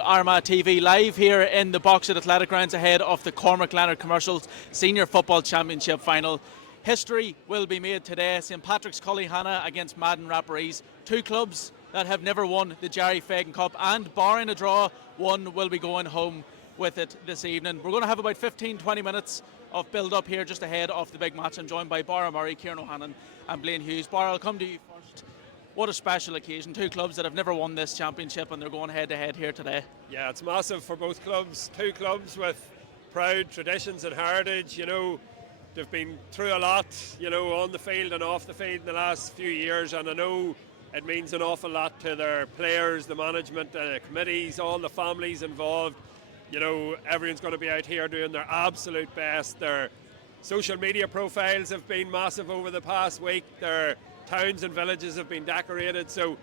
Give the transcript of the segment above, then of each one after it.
Armagh TV live here in the Box at Athletic Grounds ahead of the Cormac Leonard Commercials Senior Football Championship final. History will be made today. St Patrick's Cullyhanna against Madden Rapparees. Two clubs that have never won the Jerry Fagan Cup, and barring a draw, one will be going home with it this evening. We're going to have about 15-20 minutes of build-up here just ahead of the big match. I'm joined by Barra Murray, Kieran O'Hanlon and Blaine Hughes. Barra, I'll come to you first. What a special occasion. Two clubs that have never won this championship and they're going head to head here today. Yeah, it's massive for both clubs. Two clubs with proud traditions and heritage. You know, they've been through a lot, you know, on the field and off the field in the last few years, and I know it means an awful lot to their players, the management, the committees, all the families involved. You know, everyone's going to be out here doing their absolute best. Their social media profiles have been massive over the past week. Their towns and villages have been decorated, so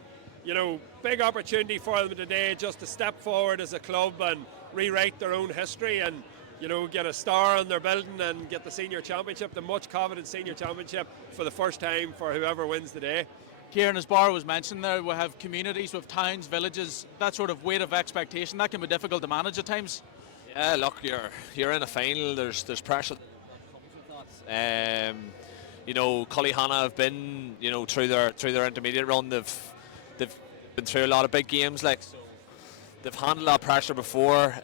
you know, big opportunity for them today just to step forward as a club and rewrite their own history and, you know, get a star on their building and get the senior championship, the much coveted senior championship, for the first time for whoever wins today. Kieran, as Barra was mentioned there, we have communities with towns, villages, that sort of weight of expectation that can be difficult to manage at times. Yeah, look, you're in a final. There's pressure. You know, Cullyhanna have been, you know, through their intermediate run. They've been through a lot of big games, like, so they've handled that pressure before.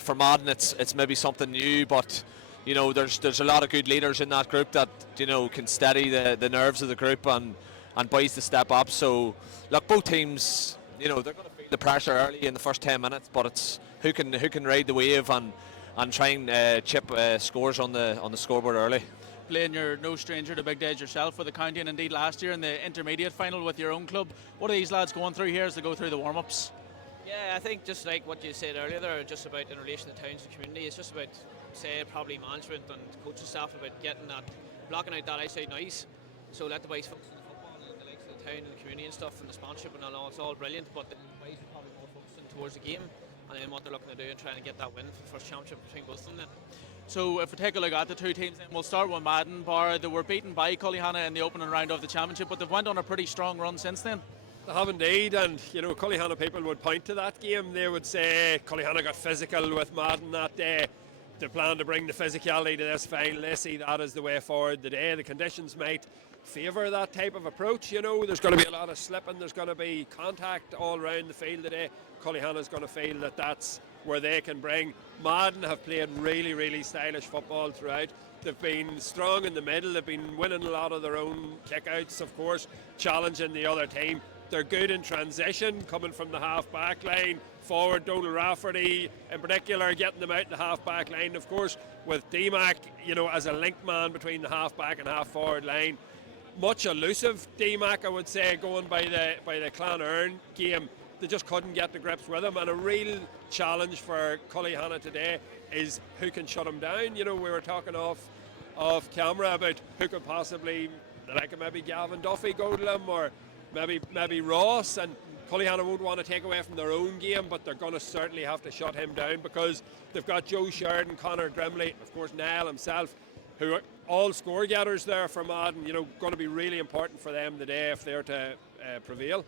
For Madden, it's maybe something new, but you know, there's a lot of good leaders in that group that, you know, can steady the nerves of the group and boys to step up. So look, both teams, you know, they're going to feel the pressure early in the first 10 minutes, but it's who can ride the wave and try and chip scores on the scoreboard early. Blaine, you're no stranger to big days yourself for the county, and indeed last year in the intermediate final with your own club. What are these lads going through here as they go through the warm-ups? Yeah, I think just like what you said earlier there, just about in relation to towns and community, it's just about, say, probably management and coaching staff about getting that, blocking out that outside noise. So let the boys focus on the football and the likes of the town and the community and stuff and the sponsorship and all, it's all brilliant, but the boys are probably more focusing towards the game and then what they're looking to do and trying to get that win for the first championship between both of them then. So if we take a look at the two teams, then we'll start with Madden. Barra, they were beaten by Cullyhanna in the opening round of the championship, but they've went on a pretty strong run since then. They have indeed, and you know, Cullyhanna people would point to that game. They would say Cullyhanna got physical with Madden that day. They plan to bring the physicality to this final. They see that as the way forward today. The conditions might favour that type of approach. You know, there's going to be a lot of slipping, there's going to be contact all around the field today. Cullyhanna's going to feel that that's where they can bring. Madden have played really, really stylish football throughout. They've been strong in the middle, they've been winning a lot of their own kickouts, of course, challenging the other team. They're good in transition, coming from the half-back line, forward Donald Rafferty in particular, getting them out in the half-back line, of course, with DMAC, you know, as a link man between the half-back and half-forward line. Much elusive DMAC, I would say, going by the Clonerne game. They just couldn't get the grips with him, and a real challenge for Cullyhanna today is who can shut him down. You know, we were talking off camera about who could possibly, like maybe Gavin Duffy go to them, or maybe Ross, and Cullyhanna won't want to take away from their own game, but they're going to certainly have to shut him down because they've got Joe Sheridan, Conor Grimley, of course Niall himself, who are all score getters there for Madden. You know, going to be really important for them today if they're to prevail.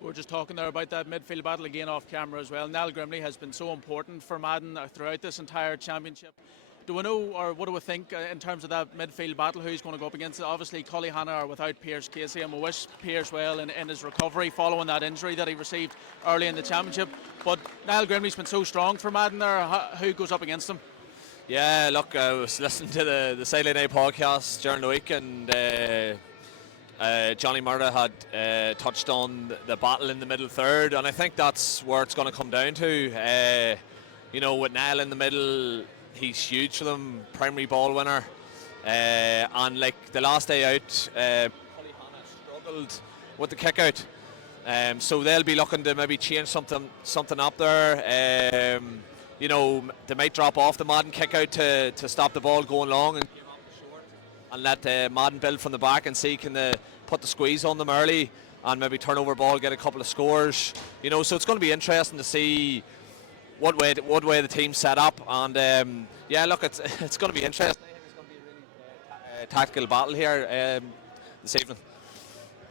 We were just talking there about that midfield battle again off camera as well. Niall Grimley has been so important for Madden throughout this entire championship. Do we know, or what do we think in terms of that midfield battle, who's going to go up against it? Obviously Cullyhanna are without Pierce Casey, and we wish Pierce well in his recovery following that injury that he received early in the championship. But Niall Grimley's been so strong for Madden there. Who goes up against him? Yeah, look, I was listening to the Saturday Night podcast during the week, and Johnny Murda had touched on the battle in the middle third, and I think that's where it's going to come down to. You know, with Niall in the middle, he's huge for them, primary ball winner, and like the last day out, Cullyhanna struggled with the kick out, so they'll be looking to maybe change something up there. You know, they might drop off the Madden kick out to stop the ball going long and let Madden build from the back and see can they put the squeeze on them early and maybe turn over ball, get a couple of scores. You know, so it's going to be interesting to see what way the team's set up, and yeah, look, it's going to be interesting. I think it's going to be a really tactical battle here this evening.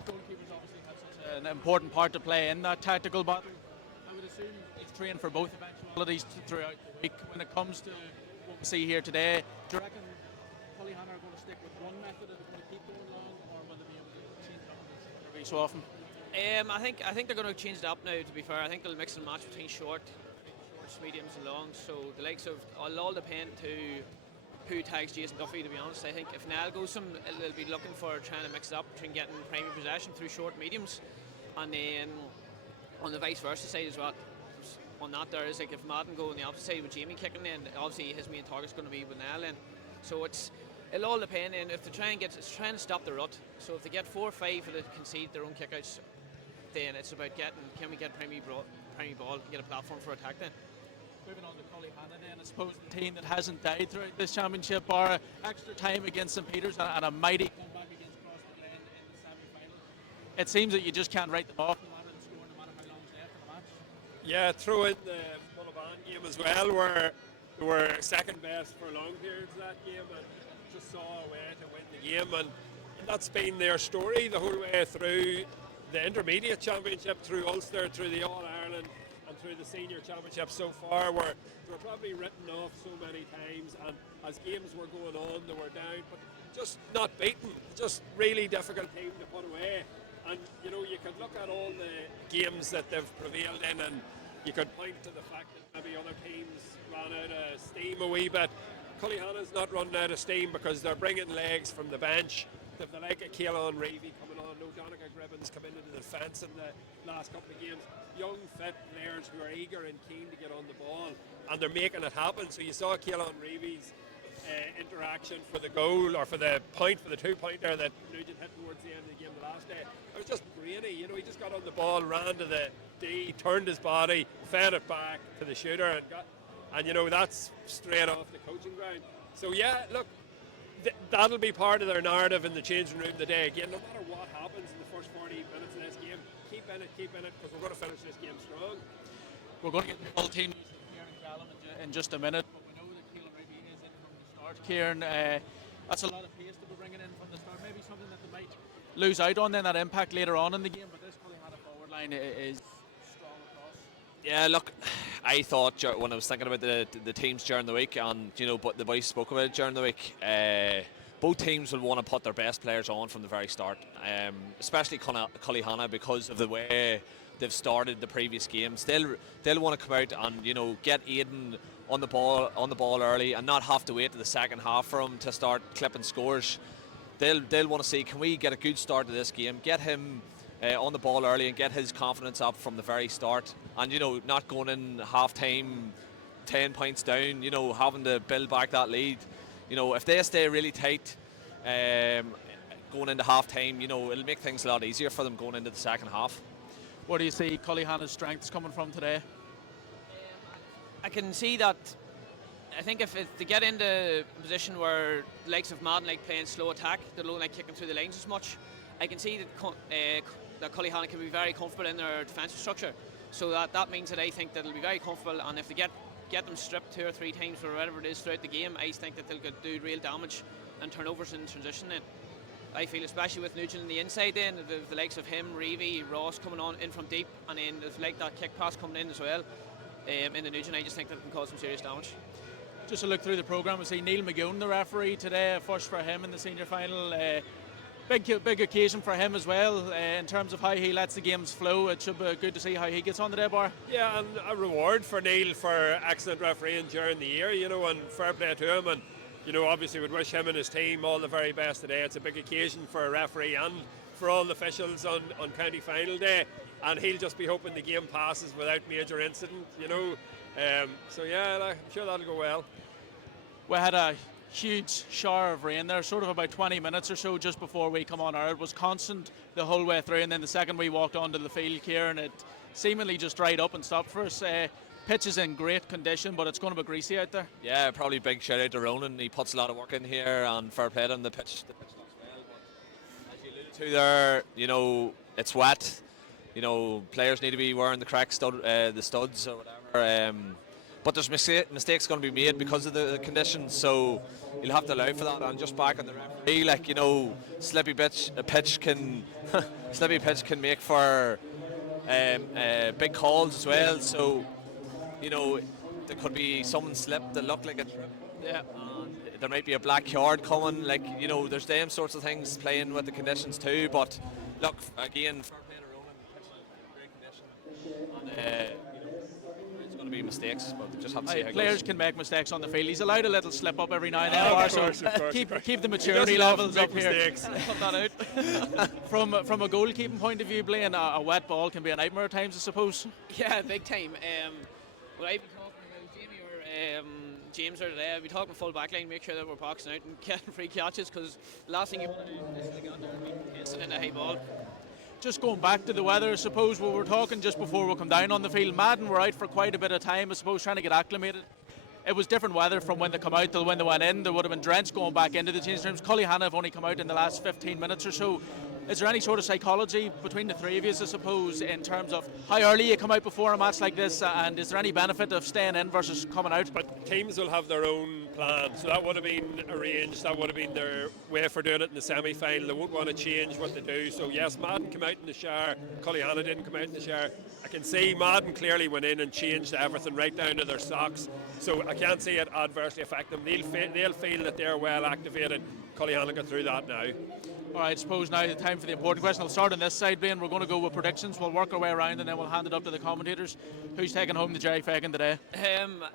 Goalkeepers obviously have such an important part to play in that tactical battle. I would assume train for both eventualities throughout the week. When it comes to what we see here today, do you reckon Cullyhanna are going to stick with one method and they're going to keep going long, or will they be able to change it up every so often? I think they're going to change it up now. To be fair, I think they'll mix and match between shorts, mediums, and longs. So the likes of it'll all depend to who tags Jason Duffy. To be honest, I think if Niall goes some, they'll be looking for trying to mix it up between getting primary possession through short mediums, and then on the vice versa side as well. On that, there is like if Madden go on the opposite side with Jamie kicking in, obviously his main target's going to be with Niall in. So it'll all depend. And if they trying to stop the rut. So if they get 4 or 5 and they concede their own kickouts, then it's about can we get primary ball, get a platform for attack then. Moving on to Cullyhanna then, I suppose the team that hasn't died throughout this championship, bar extra time against St Peter's and a mighty comeback against Cross the Glen in the semi-final. It seems that you just can't write them off no matter the score, no matter how long's left in the match. Yeah, throw in the Buildup game as well, where they were second best for long periods of that game and just saw a way to win the game, and that's been their story the whole way through the intermediate championship, through Ulster, through the All-Ireland and through the senior championship so far, where they were probably written off so many times, and as games were going on they were down, but just not beaten, just really difficult team to put away. And you know, you could look at all the games that they've prevailed in and you could point to the fact that maybe other teams ran out of steam a wee bit. Cullyhanna's not running out of steam because they're bringing legs from the bench. They've the leg of Keelan Reevy coming on, no Donica Gribbons come into the defence in the last couple of games. Young, fit players who are eager and keen to get on the ball, and they're making it happen. So you saw Keelan Reevy's interaction for the goal, or for the point, for the 2-pointer that Nugent hit towards the end of the game the last day. It was just brainy, you know, he just got on the ball, ran to the D, turned his body, fed it back to the shooter, and you know, that's straight off the coaching ground. So yeah, look, that'll be part of their narrative in the changing room today. Again, no matter what happens in the first 40 minutes of this game, keep in it, because we're going to finish this game strong. We're going to get the full team here in Callum in just a minute, but we know that Keelan Reevy is in from the start. Kieran, that's a lot of pace to be bringing in from the start. Maybe something that they might lose out on then, that impact later on in the game, but this Cullyhanna forward line is strong across. Yeah, look, I thought when I was thinking about the teams during the week, and you know, but the boys spoke about it during the week, both teams will want to put their best players on from the very start, especially Cullyhanna, because of the way they've started the previous games. They'll want to come out and, you know, get Aidan on the ball early and not have to wait to the second half for him to start clipping scores. They'll want to see, can we get a good start to this game, get him on the ball early and get his confidence up from the very start, and you know, not going in half time 10 points down, you know, having to build back that lead. You know, if they stay really tight going into half time, you know, it'll make things a lot easier for them going into the second half. Where do you see Cullyhanna's strengths coming from today? I can see that. I think if they get into a position where the likes of Madden like playing slow attack, they don't like kicking through the lines as much. I can see that Cullyhanna can be very comfortable in their defensive structure. So that means that I think that they'll be very comfortable, and if they get them stripped 2 or 3 times or whatever it is throughout the game, I think that they'll do real damage and turnovers in transition then. I feel, especially with Nugent on the inside then, the likes of him, Reevy, Ross coming on in from deep, and then there's like that kick pass coming in as well in the Nugent, I just think that can cause some serious damage. Just to look through the programme, we see Neil McGowan, the referee today, first for him in the senior final. Big occasion for him as well in terms of how he lets the games flow. It should be good to see how he gets on today, Bar. Yeah, and a reward for Neil for excellent refereeing during the year, you know, and fair play to him. And you know, obviously would wish him and his team all the very best today. It's a big occasion for a referee and for all the officials on county final day, and he'll just be hoping the game passes without major incident, you know. So yeah, I'm sure that'll go well. We had a huge shower of rain there, sort of about 20 minutes or so just before we come on air. It was constant the whole way through, and then the second we walked onto the field here, and it seemingly just dried up and stopped for us. Pitch is in great condition, but it's going to be greasy out there. Yeah, probably big shout out to Ronan. He puts a lot of work in here, and fair play on the pitch. The pitch looks well, but as you alluded to there, you know, it's wet. You know, players need to be wearing the correct the studs or whatever. But there's mistakes going to be made because of the conditions, so you'll have to allow for that. And just back on the referee, like, you know, slippy pitch can make for big calls as well. So you know, there could be someone slipped that looked like a trip. Yeah. There might be a black card coming. Like, you know, there's them sorts of things playing with the conditions too. But look, again, fair play to Ronan. Great condition. And, there's going to be mistakes, but we just have to see how it Players goes. can make mistakes on the field. He's allowed a little slip up every now and then. Of Bar, so course, of course. keep the maturity He doesn't levels often up make here. mistakes. Cut that out. From a goalkeeping point of view, Blaine, a wet ball can be a nightmare at times, I suppose. Yeah, big time. What I've been talking about, Jamie or James or today, I'll be talking full back line, make sure that we're boxing out and getting free catches, because the last thing you want to do is to get there and be contested in a high ball. Just going back to the weather, I suppose we were talking just before we come down on the field. Madden were out for quite a bit of time, I suppose, trying to get acclimated. It was different weather from when they come out till when they went in. There would have been drenched going back into the change rooms. Cullyhanna have only come out in the last 15 minutes or so. Is there any sort of psychology between the three of you, I suppose, in terms of how early you come out before a match like this, and is there any benefit of staying in versus coming out? But teams will have their own plan, so that would have been arranged. That would have been their way for doing it in the semi-final. They won't want to change what they do. So yes, Madden came out in the shower. Cullyhanna didn't come out in the shower. I can see Madden clearly went in and changed everything right down to their socks. So I can't see it adversely affect them. They'll feel that they're well activated. Cullyhanna got through that now. All right, I suppose now the time for the important question. I'll start on this side, Blaine. We're going to go with predictions. We'll work our way around and then we'll hand it up to the commentators. Who's taking home the Jerry Fagan today? Personally,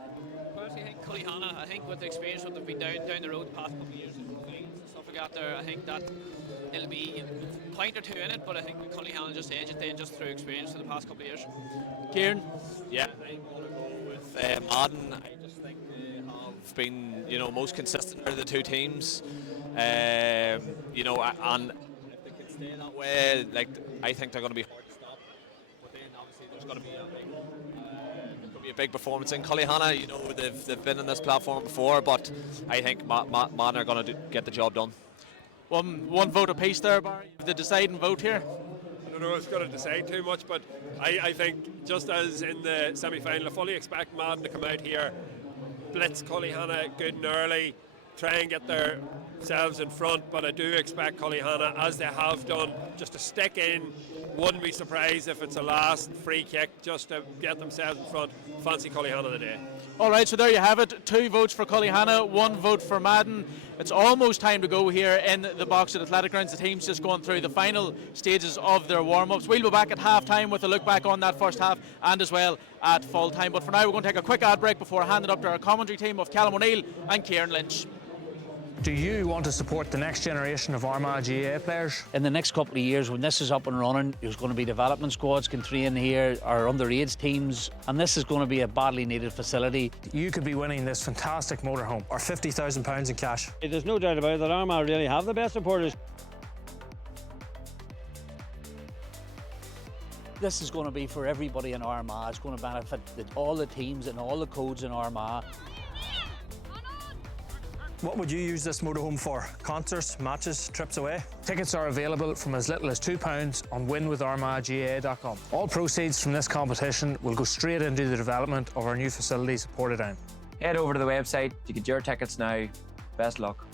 I think Cullyhanna, I think with the experience that they've been down the road the past couple of years and stuff like that there, I think that it'll be a point or two in it, but I think Cullyhanna just edge it then just through experience for the past couple of years. Kieran? Yeah, I'm going to go with Madden. I just think they have been, most consistent out of the two teams. And if they can stay that way, I think they're going to be hard to stop. But then obviously there's going to be a big performance in Cullyhanna. They've been in this platform before, but I think Madden are going to get the job done. One vote apiece there, Barry. The deciding vote here. I don't know if it's going to decide too much, but I think just as in the semi-final, I fully expect Madden to come out here, blitz Cullyhanna good and early, try and get themselves in front, but I do expect Cullyhanna, as they have done, just to stick in. Wouldn't be surprised if it's a last free kick just to get themselves in front. Fancy Cullyhanna today. All right, so there you have it. 2 votes for Cullyhanna, 1 vote for Madden. It's almost time to go here in the box at Athletic Grounds. The team's just going through the final stages of their warm-ups. We'll be back at half-time with a look back on that first half and as well at full-time. But for now, we're going to take a quick ad break before handing up to our commentary team of Callum O'Neill and Kieran Lynch. Do you want to support the next generation of Armagh GAA players? In the next couple of years, when this is up and running, there's going to be development squads can train here, our underage teams, and this is going to be a badly needed facility. You could be winning this fantastic motorhome or £50,000 in cash. There's no doubt about it that Armagh really have the best supporters. This is going to be for everybody in Armagh. It's going to benefit all the teams and all the codes in Armagh. What would you use this motorhome for? Concerts, matches, trips away? Tickets are available from as little as £2 on winwitharmaghgaa.com. All proceeds from this competition will go straight into the development of our new facilities at Portadown. Head over to the website to get your tickets now. Best luck.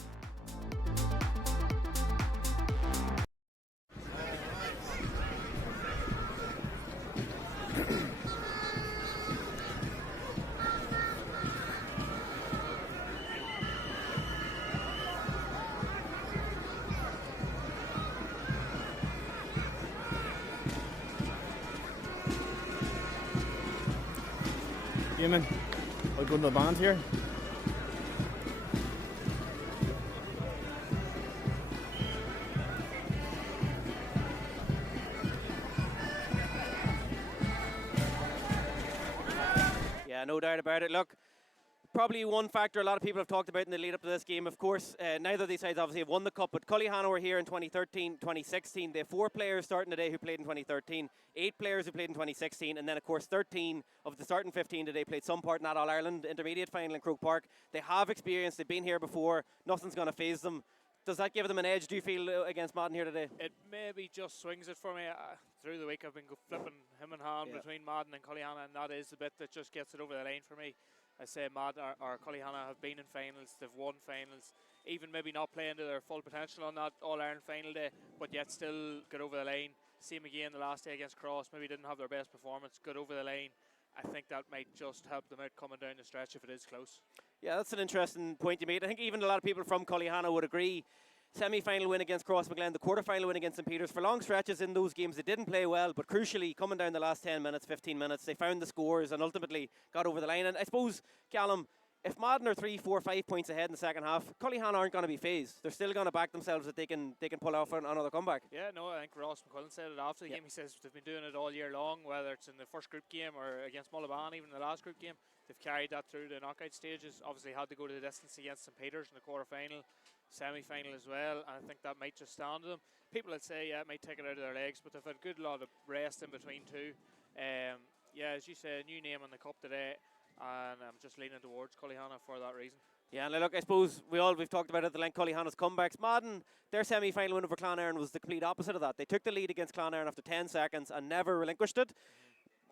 Eamon, I'll go to the band here. Yeah, no doubt about it. Look, probably one factor a lot of people have talked about in the lead up to this game, of course, neither of these sides obviously have won the cup, but Cullyhanna were here in 2013, 2016. They have 4 players starting today who played in 2013, 8 players who played in 2016, and then of course 13 of the starting 15 today played some part in that All-Ireland intermediate final in Croke Park. They have experience, they've been here before, nothing's going to faze them. Does that give them an edge, do you feel, against Madden here today? It maybe just swings it for me. Through the week I've been flipping him and Han between Madden and Cullyhanna, and that is the bit that just gets it over the line for me. I say Madden or Cullyhanna have been in finals, they've won finals, even maybe not playing to their full potential on that All-Ireland final day, but yet still got over the line. Same again the last day against Cross, maybe didn't have their best performance, got over the line. I think that might just help them out coming down the stretch if it is close. Yeah, that's an interesting point you made. I think even a lot of people from Cullyhanna would agree. Semi-final win against Crossmaglen, the quarter-final win against St. Peter's. For long stretches in those games, they didn't play well, but crucially, coming down the last 10 minutes, 15 minutes, they found the scores and ultimately got over the line. And I suppose, Callum, if Madden are 3, 4, 5 points ahead in the second half, Cullyhanna aren't going to be phased. They're still going to back themselves that they can pull off another comeback. Yeah, no, I think Ross McQuillan said it after the game. He says they've been doing it all year long, whether it's in the first group game or against Mullaban, even in the last group game. They've carried that through the knockout stages. Obviously had to go to the distance against St. Peter's in the quarter-final, semi-final as well, and I think that might just stand to them. People would say, yeah, it might take it out of their legs, but they've had a good lot of rest in between too. Yeah, as you say, a new name on the cup today, and I'm just leaning towards Cullyhanna for that reason. Yeah, and look, I suppose we've talked about it at the length, Cullyhanna's comebacks. Madden, their semi-final win over Clonairon was the complete opposite of that. They took the lead against Clonairon after 10 seconds and never relinquished it.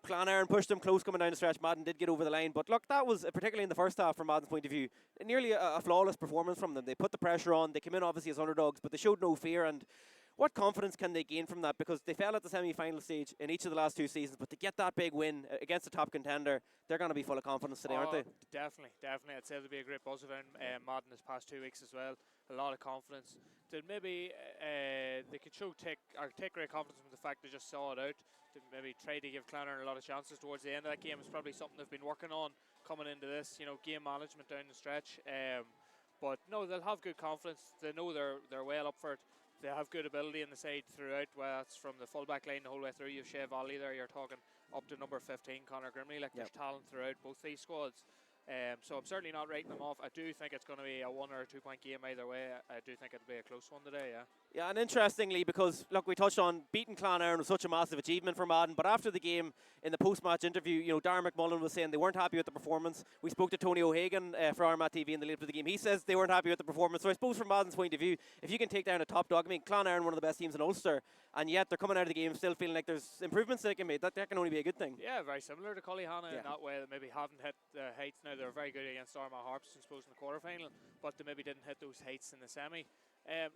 Clonairon pushed them close coming down the stretch. Madden did get over the line. But look, that was, particularly in the first half from Madden's point of view, nearly a flawless performance from them. They put the pressure on. They came in obviously as underdogs, but they showed no fear. And what confidence can they gain from that? Because they fell at the semi-final stage in each of the last 2 seasons, but to get that big win against a top contender, they're going to be full of confidence today, aren't they? Definitely. I'd say there'll be a great buzz around Madden this past 2 weeks as well. A lot of confidence. That maybe they could take great confidence from the fact they just saw it out. To maybe try to give Clonairon a lot of chances towards the end of that game is probably something they've been working on coming into this. Game management down the stretch. But no, they'll have good confidence. They know they're well up for it. They have good ability in the side throughout. Well, that's from the full-back line the whole way through. You have Shea Volley there. You're talking up to number 15, Conor Grimley. There's talent throughout both these squads. So I'm certainly not writing them off. I do think it's going to be a 1 or a 2 point game either way. I do think it'll be a close one today, yeah. Yeah, and interestingly, because, look, we touched on beating Clonairon was such a massive achievement for Madden, but after the game, in the post-match interview, Darren McMullen was saying they weren't happy with the performance. We spoke to Tony O'Hagan for Armagh TV in the lead up to the game. He says they weren't happy with the performance. So I suppose from Madden's point of view, if you can take down a top dog, I mean, Clonairon, one of the best teams in Ulster, and yet they're coming out of the game still feeling like there's improvements they can make. That can only be a good thing. Yeah, very similar to Cullyhanna in that way. That maybe haven't hit the heights. Now they're very good against Armagh Harps, I suppose, in the quarter-final, but they maybe didn't hit those heights in the semi.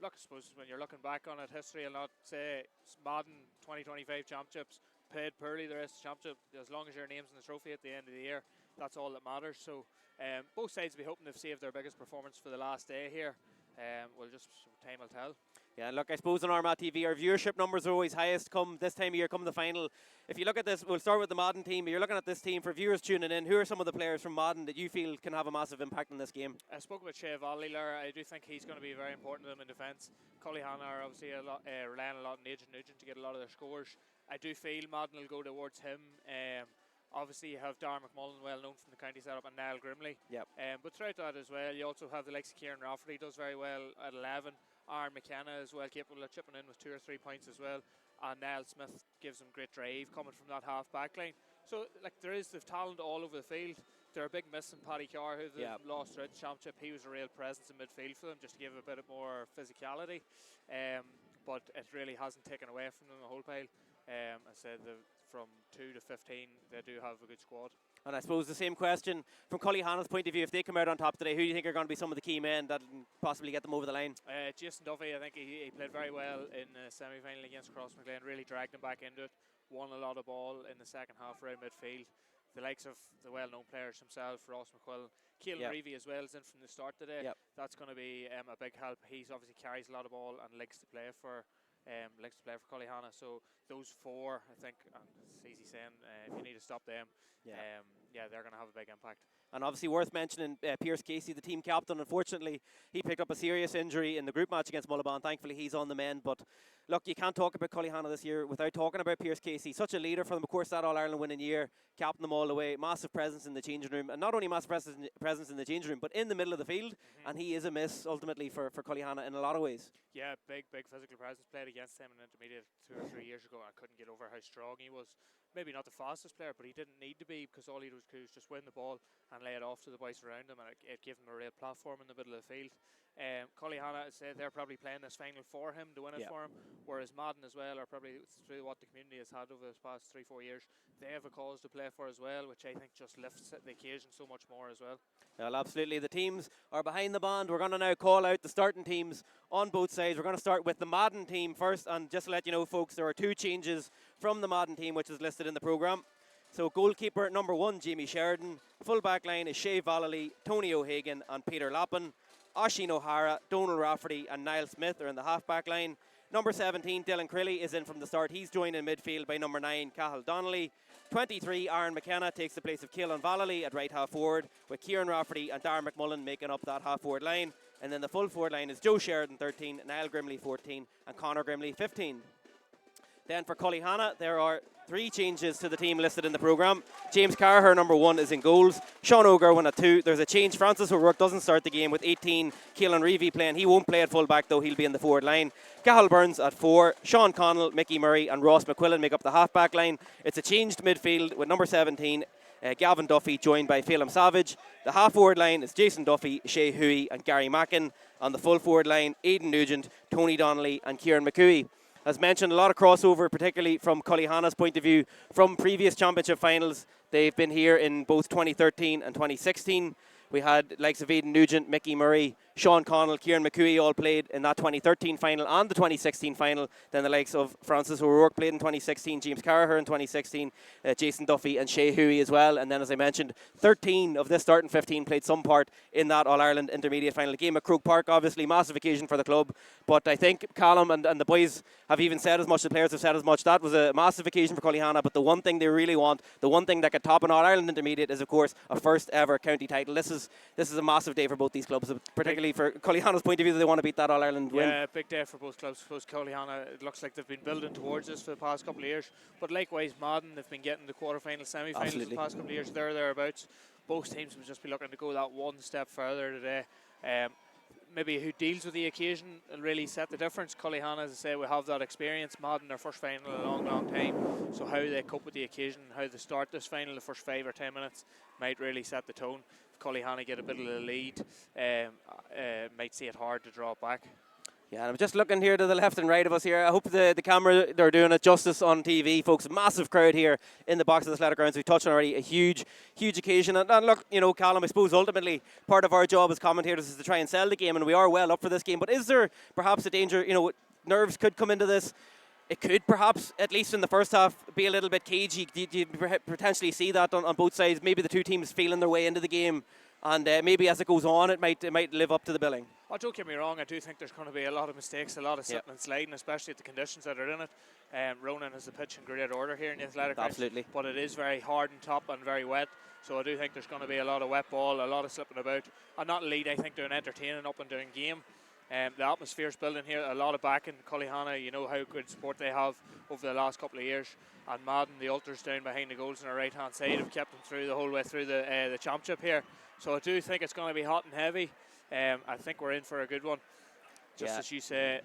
Look, I suppose when you're looking back on it, history will not say Madden 2025 championships played poorly the rest of the championship. As long as your name's in the trophy at the end of the year, that's all that matters. So both sides will be hoping they've saved their biggest performance for the last day here. Time will tell. Yeah, look, I suppose on Armagh TV, our viewership numbers are always highest come this time of year, come the final. If you look at this, we'll start with the Madden team. You're looking at this team for viewers tuning in. Who are some of the players from Madden that you feel can have a massive impact in this game? I spoke about Shea Volley there. I do think he's going to be very important to them in defence. Cullyhanna are obviously relying a lot on Agent Nugent to get a lot of their scores. I do feel Madden will go towards him. Obviously, you have Darren McMullen, well known from the county setup, and Niall Grimley. Yep. But throughout that as well, you also have the likes of Kieran Rafferty, does very well at 11. Aaron McKenna is well capable of chipping in with 2 or 3 points as well. And Niall Smith gives them great drive coming from that half back line. So, they've talent all over the field. They're a big miss in Paddy Carr, who they lost throughout the championship. He was a real presence in midfield for them, just to give a bit more physicality. But it really hasn't taken away from them a whole pile. I said from 2 to 15, they do have a good squad. And I suppose the same question from Cullyhanna's point of view, if they come out on top today, who do you think are going to be some of the key men that possibly get them over the line? Jason Duffy, I think he played very well in the semi-final against Crossmaglen, really dragged them back into it, won a lot of ball in the second half around midfield. The likes of the well-known players himself, Ross McQuillan, Keelan Reevy as well is in from the start today. That's going to be a big help. He's obviously carries a lot of ball and likes to play for Cullyhanna. So those 4, I think, and it's easy saying, if you need to stop them, they're going to have a big impact. And obviously worth mentioning Pierce Casey, the team captain. Unfortunately, he picked up a serious injury in the group match against Mullaban. Thankfully, he's on the mend. But look, you can't talk about Cullyhanna this year without talking about Pierce Casey. Such a leader for them. Of course, that All-Ireland winning year, captain them all the way. Massive presence in the changing room. And not only massive presence in the changing room, but in the middle of the field. And he is a miss, ultimately, for Cullyhanna in a lot of ways. Yeah, big physical presence. Played against him in intermediate 2 or 3 years ago. I couldn't get over how strong he was. Maybe not the fastest player, but he didn't need to be, because all he was just win the ball and lay it off to the boys around him, and it gave him a real platform in the middle of the field. Cullyhanna, they're probably playing this final for him, to win it for him, whereas Madden as well are probably, through what the community has had over the past 3-4 years, they have a cause to play for as well, which I think just lifts the occasion so much more as well. Well, absolutely. The teams are behind the band. We're going to now call out the starting teams on both sides. We're going to start with the Madden team first, and just to let you know, folks, there are 2 changes from the Madden team, which is listed in the programme. So goalkeeper number 1, Jamie Sheridan. Full back line is Shea Vallely, Tony O'Hagan and Peter Lappin. Oisin O'Hara, Donal Rafferty and Niall Smith are in the half back line. Number 17, Dylan Crilly, is in from the start. He's joined in midfield by number 9, Cathal Donnelly. 23, Aaron McKenna takes the place of Keelan Vallely at right half forward, with Kieran Rafferty and Darren McMullen making up that half forward line. And then the full forward line is Joe Sheridan 13, Niall Grimley 14 and Conor Grimley 15. Then for Cullyhanna, there are 3 changes to the team listed in the programme. James Carher, number 1, is in goals. Sean O'Gorwin at 2. There's a change. Francis O'Rourke doesn't start the game with 18. Keelan Reevy playing. He won't play at full back, though. He'll be in the forward line. Cathal Burns at 4. Sean Connell, Mickey Murray and Ross McQuillan make up the half back line. It's a changed midfield with number 17, Gavin Duffy, joined by Phelim Savage. The half forward line is Jason Duffy, Shea Huey and Gary Mackin. On the full forward line, Aidan Nugent, Tony Donnelly and Kieran McCooey. As mentioned, a lot of crossover, particularly from Cullyhanna's point of view, from previous championship finals. They've been here in both 2013 and 2016. We had likes of Aidan Nugent, Mickey Murray, Sean Connell, Kieran McCooey all played in that 2013 final and the 2016 final. Then the likes of Francis O'Rourke played in 2016, James Carher in 2016, Jason Duffy and Shea Huey as well. And then, as I mentioned, 13 of this starting 15 played some part in that All-Ireland intermediate final. The game at Croke Park, obviously, massive occasion for the club. But I think Callum and the boys have even said as much, the players have said as much, that was a massive occasion for Cullyhanna. But the one thing they really want, the one thing that could top an All-Ireland intermediate is, of course, a first ever county title. This is a massive day for both these clubs, particularly for Cullyhanna's point of view, that they want to beat that All-Ireland win. Yeah, big day for both clubs. I suppose Cullyhanna, it looks like they've been building towards this for the past couple of years. But likewise, Madden, they've been getting the quarter-final, semi-finals for the past couple of years. Thereabouts. Both teams will just be looking to go that one step further today. Maybe who deals with the occasion will really set the difference. Cullyhanna, as I say, will have that experience. Madden, their first final in a long, long time. So how they cope with the occasion, how they start this final, the first 5 or 10 minutes, might really set the tone. If Cullyhanna get a bit of a lead, might see it hard to draw it back. Yeah, and I'm just looking here to the left and right of us here. I hope the camera, they're doing it justice on TV, folks. Massive crowd here in the box of the Athletic Grounds. We've touched on already a huge occasion. And look, you know, Callum, I suppose ultimately part of our job as commentators is to try and sell the game, and we are well up for this game. But is there perhaps a danger, you know, nerves could come into this? It could perhaps, at least in the first half, be a little bit cagey. Do you potentially see that on both sides? Maybe the two teams feeling their way into the game, and maybe as it goes on, it might live up to the billing. Oh, don't get me wrong, I do think there's going to be a lot of mistakes, a lot of slipping and sliding, especially at the conditions that are in it. Ronan has the pitch in great order here in the Athletic Grounds. Absolutely. But it is very hard and top and very wet, so I do think there's going to be a lot of wet ball, a lot of slipping about. And not lead, I think they're an entertaining up and down game. The atmosphere's building here, a lot of backing. Cullyhanna, you know how good support they have over the last couple of years. And Madden, the ultras down behind the goals on the right hand side, have kept them through the whole way through the championship here. So I do think it's going to be hot and heavy. I think we're in for a good one. Just as you say,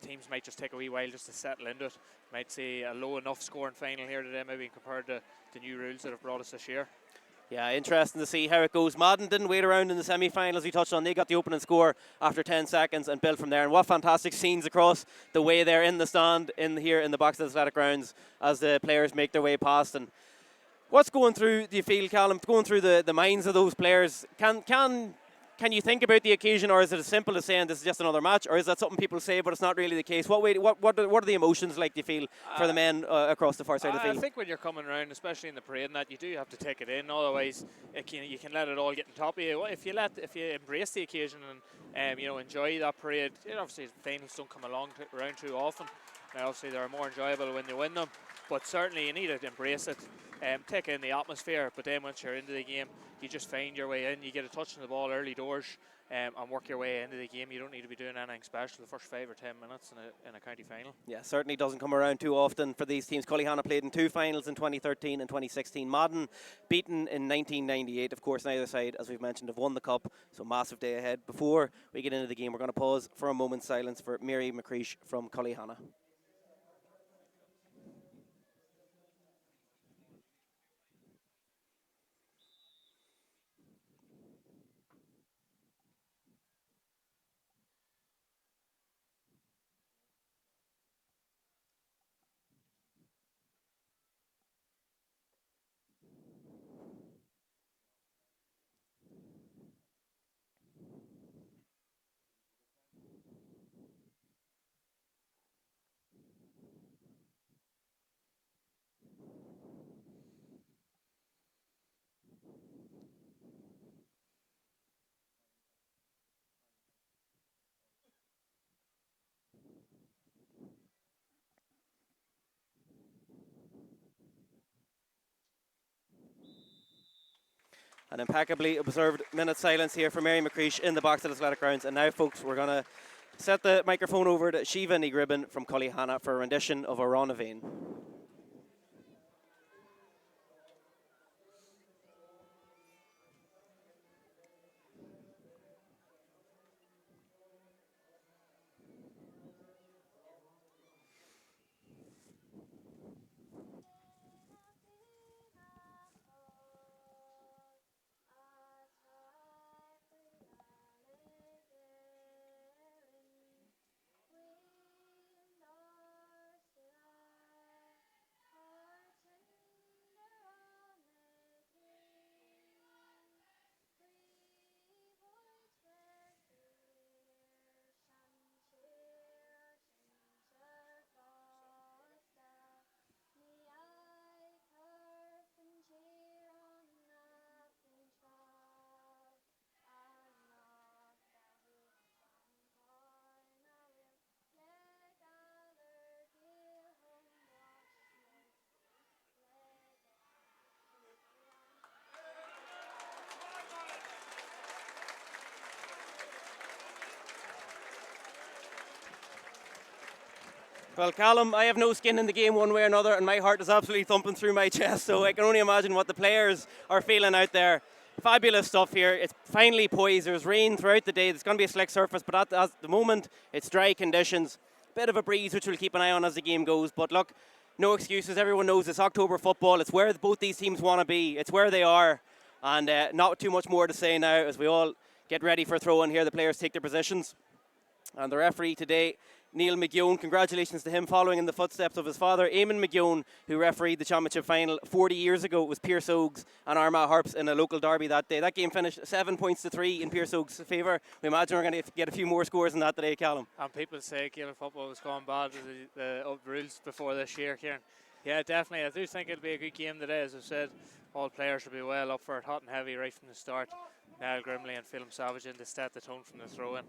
teams might just take a wee while just to settle into it. Might see a low enough scoring final here today, maybe compared to the new rules that have brought us this year. Yeah, interesting to see how it goes. Madden didn't wait around in the semi-finals. We touched on, they got the opening score after 10 seconds and built from there. And what fantastic scenes across the way there in the stand, here in the box of the Athletic Grounds, as the players make their way past. And what's going through, do you feel, Callum, going through the minds of those players? Can you think about the occasion, or is it as simple as saying this is just another match, or is that something people say but it's not really the case? What are the emotions like, do you feel, for the men across the far side of the field? I think when you're coming around, especially in the parade and that, you do have to take it in, otherwise you can let it all get on top of you. If you embrace the occasion and enjoy that parade, obviously finals don't come around too often. Now, obviously they're more enjoyable when you win them, but certainly you need to embrace it, take in the atmosphere. But then once you're into the game, you just find your way in. You get a touch on the ball early doors and work your way into the game. You don't need to be doing anything special the first 5 or 10 minutes in a county final. Yeah, certainly doesn't come around too often for these teams. Cullyhanna played in 2 finals in 2013 and 2016. Madden beaten in 1998. Of course, neither side, as we've mentioned, have won the cup. So massive day ahead. Before we get into the game, we're going to pause for a moment's silence for Mary McCreesh from Cullyhanna. An impeccably observed minute silence here for Mary McCreesh in the box at Athletic Grounds. And now, folks, we're going to set the microphone over to Shiva Nigribben from Cullyhanna for a rendition of Arán a Bhéin. Well, Callum, I have no skin in the game one way or another, and my heart is absolutely thumping through my chest, so I can only imagine what the players are feeling out there. Fabulous stuff here. It's finally poised. There's rain throughout the day. There's going to be a slick surface, but at the moment, it's dry conditions. Bit of a breeze, which we'll keep an eye on as the game goes. But look, no excuses. Everyone knows it's October football. It's where both these teams want to be. It's where they are. And not too much more to say now as we all get ready for a throw-in here. The players take their positions. And the referee today, Neil McGeown, congratulations to him, following in the footsteps of his father, Eamon McGeown, who refereed the championship final 40 years ago. It was Pearse Oaks and Armagh Harps in a local derby that day. That game finished 7 points to 3 in Pearse Oaks' favour. We imagine we're going to get a few more scores than that today, Callum. And people say Gaelic football was gone bad with the rules before this year, Kieran. Yeah, definitely. I do think it'll be a good game today. As I've said, all players will be well up for it, hot and heavy right from the start. Niall Grimley and Phelim Savage in to set the tone from the throw-in.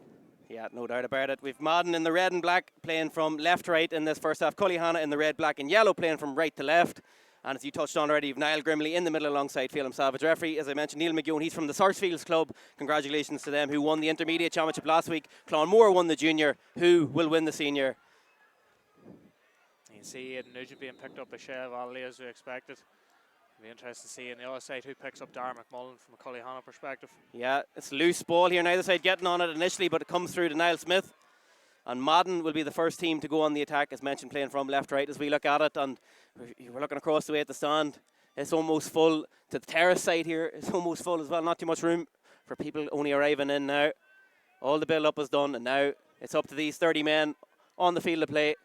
Yeah, no doubt about it. We've Madden in the red and black playing from left to right in this first half. Cullyhanna in the red, black and yellow playing from right to left. And as you touched on already, you've Niall Grimley in the middle alongside Phelim Savage. Referee, as I mentioned, Neil McGeown. He's from the Sarsfields Club. Congratulations to them, who won the intermediate championship last week. Clonmore won the junior. Who will win the senior? You can see Aidan Nugent being picked up by Shea Valley as we expected. It'll be interesting to see on the other side who picks up Darragh McMullen from a Cullyhanna perspective. Yeah, it's a loose ball here. Neither side getting on it initially, but it comes through to Niall Smith. And Madden will be the first team to go on the attack, as mentioned, playing from left to right as we look at it. And we're looking across the way at the stand. It's almost full. To the terrace side here, it's almost full as well. Not too much room for people only arriving in now. All the build-up is done, and now it's up to these 30 men on the field of play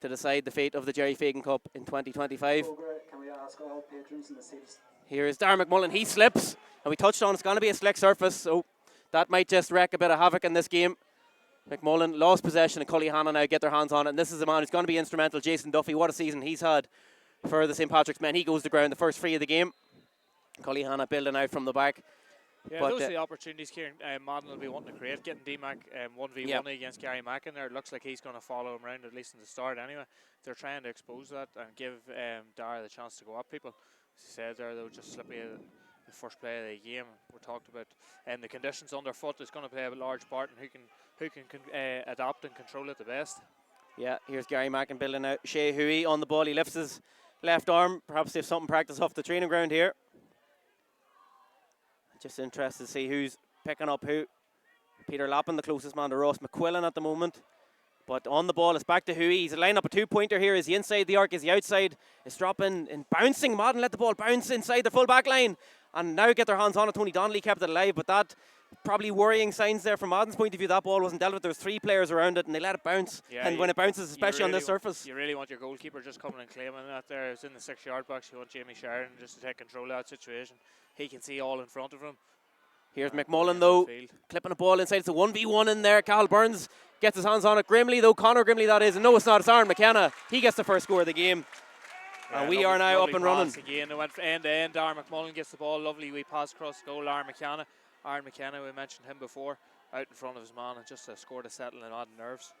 to decide the fate of the Jerry Fagan Cup in 2025. Can we ask all patrons in the seats? Here is Darragh McMullen. He slips, and we touched on it's going to be a slick surface, so that might just wreak a bit of havoc in this game. McMullen lost possession, and Cullyhanna now get their hands on it, and this is a man who's going to be instrumental. Jason Duffy, what a season he's had for the St. Patrick's men. He goes to ground, the first free of the game. Cullyhanna building out from the back. Yeah, but those are the opportunities Kieran Madden will be wanting to create. Getting DMAC 1v1 against Gary Mack in there. It looks like he's going to follow him around, at least in the start anyway. They're trying to expose that and give Darragh the chance to go up people. As he said there, they'll just slip the first play of the game. We talked about the conditions underfoot is going to play a large part in who can adapt and control it the best. Yeah, here's Gary Mack and building out. Shea Hui on the ball. He lifts his left arm. Perhaps they have something practice off the training ground here. Just interested to see who's picking up who. Peter Lappin, the closest man to Ross McQuillan at the moment. But on the ball, it's back to Hui. He's a line up a two-pointer here. Is he inside the arc? Is he outside? It's dropping and bouncing. Madden let the ball bounce inside the full back line. And now get their hands on it. Tony Donnelly kept it alive, but that probably worrying signs there from Madden's point of view. That ball wasn't dealt with. There was 3 players around it, and they let it bounce. Yeah, and when it bounces, especially on this surface. You really want your goalkeeper just coming and claiming that there. It's in the 6-yard box. You want Jamie Sheridan just to take control of that situation. He can see all in front of him. Here's McMullen, though, clipping a ball inside. It's a 1v1 in there. Cal Burns gets his hands on it. Grimley, though, Conor Grimley, that is. And no, it's not. It's Aaron McKenna. He gets the first score of the game. Yeah, and we are now up and running. Again, it went end to end. Darragh McMullen gets the ball. Lovely wee pass across the goal. Aaron McKenna, we mentioned him before, out in front of his man, and just a score to settle and add nerves.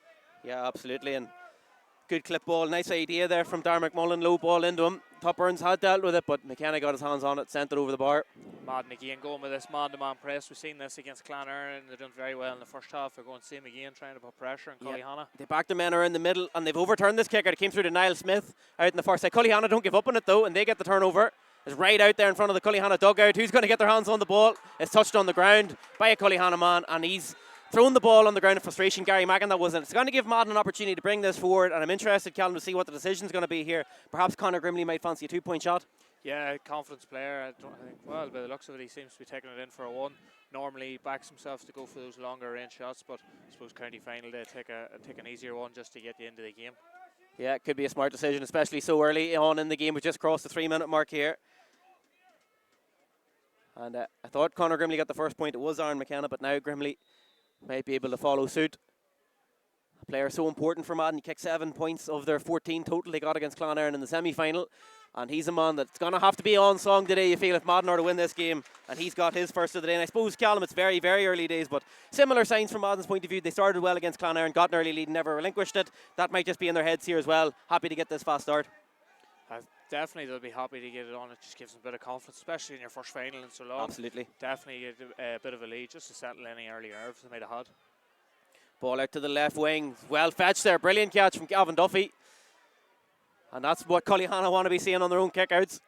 Yeah, absolutely. And Good clip ball, nice idea there from Darren McMullen, low ball into him. Top Burns had dealt with it, but McKenna got his hands on it, sent it over the bar. Madden again going with this man-to-man press. We've seen this against Clonard, they're doing very well in the first half. They're going same again, trying to put pressure on Cullyhanna. They backed the men around the middle, and they've overturned this kick out. It came through to Niall Smith out in the far side. Cullyhanna don't give up on it though, and they get the turnover. It's right out there in front of the Cullyhanna dugout. Who's going to get their hands on the ball? It's touched on the ground by a Cullyhanna man, and he's thrown the ball on the ground in frustration. Gary Mackin, that wasn't. It's going to give Madden an opportunity to bring this forward, and I'm interested, Callum, to see what the decision's going to be here. Perhaps Conor Grimley might fancy a 2-point shot. Yeah, confidence player. I think, well, by the looks of it, he seems to be taking it in for a 1. Normally he backs himself to go for those longer range shots, but I suppose county final they take an easier one just to get the end of the game. Yeah, it could be a smart decision, especially so early on in the game. We just crossed the 3-minute mark here. And I thought Conor Grimley got the first point. It was Aaron McKenna, but now Grimley might be able to follow suit. A player so important for Madden. He kicked 7 points of their 14 total they got against Clonard in the semi-final. And he's a man that's going to have to be on song today, you feel, if Madden are to win this game. And he's got his first of the day. And I suppose, Callum, it's very, very early days, but similar signs from Madden's point of view. They started well against Clonard and got an early lead and never relinquished it. That might just be in their heads here as well. Happy to get this fast start. Definitely they'll be happy to get it on. It just gives them a bit of confidence, especially in your first final in so long. Absolutely. Definitely get a bit of a lead just to settle any early nerves they might have had. Ball out to the left wing. Well fetched there. Brilliant catch from Gavin Duffy. And that's what Cullyhanna want to be seeing on their own kickouts.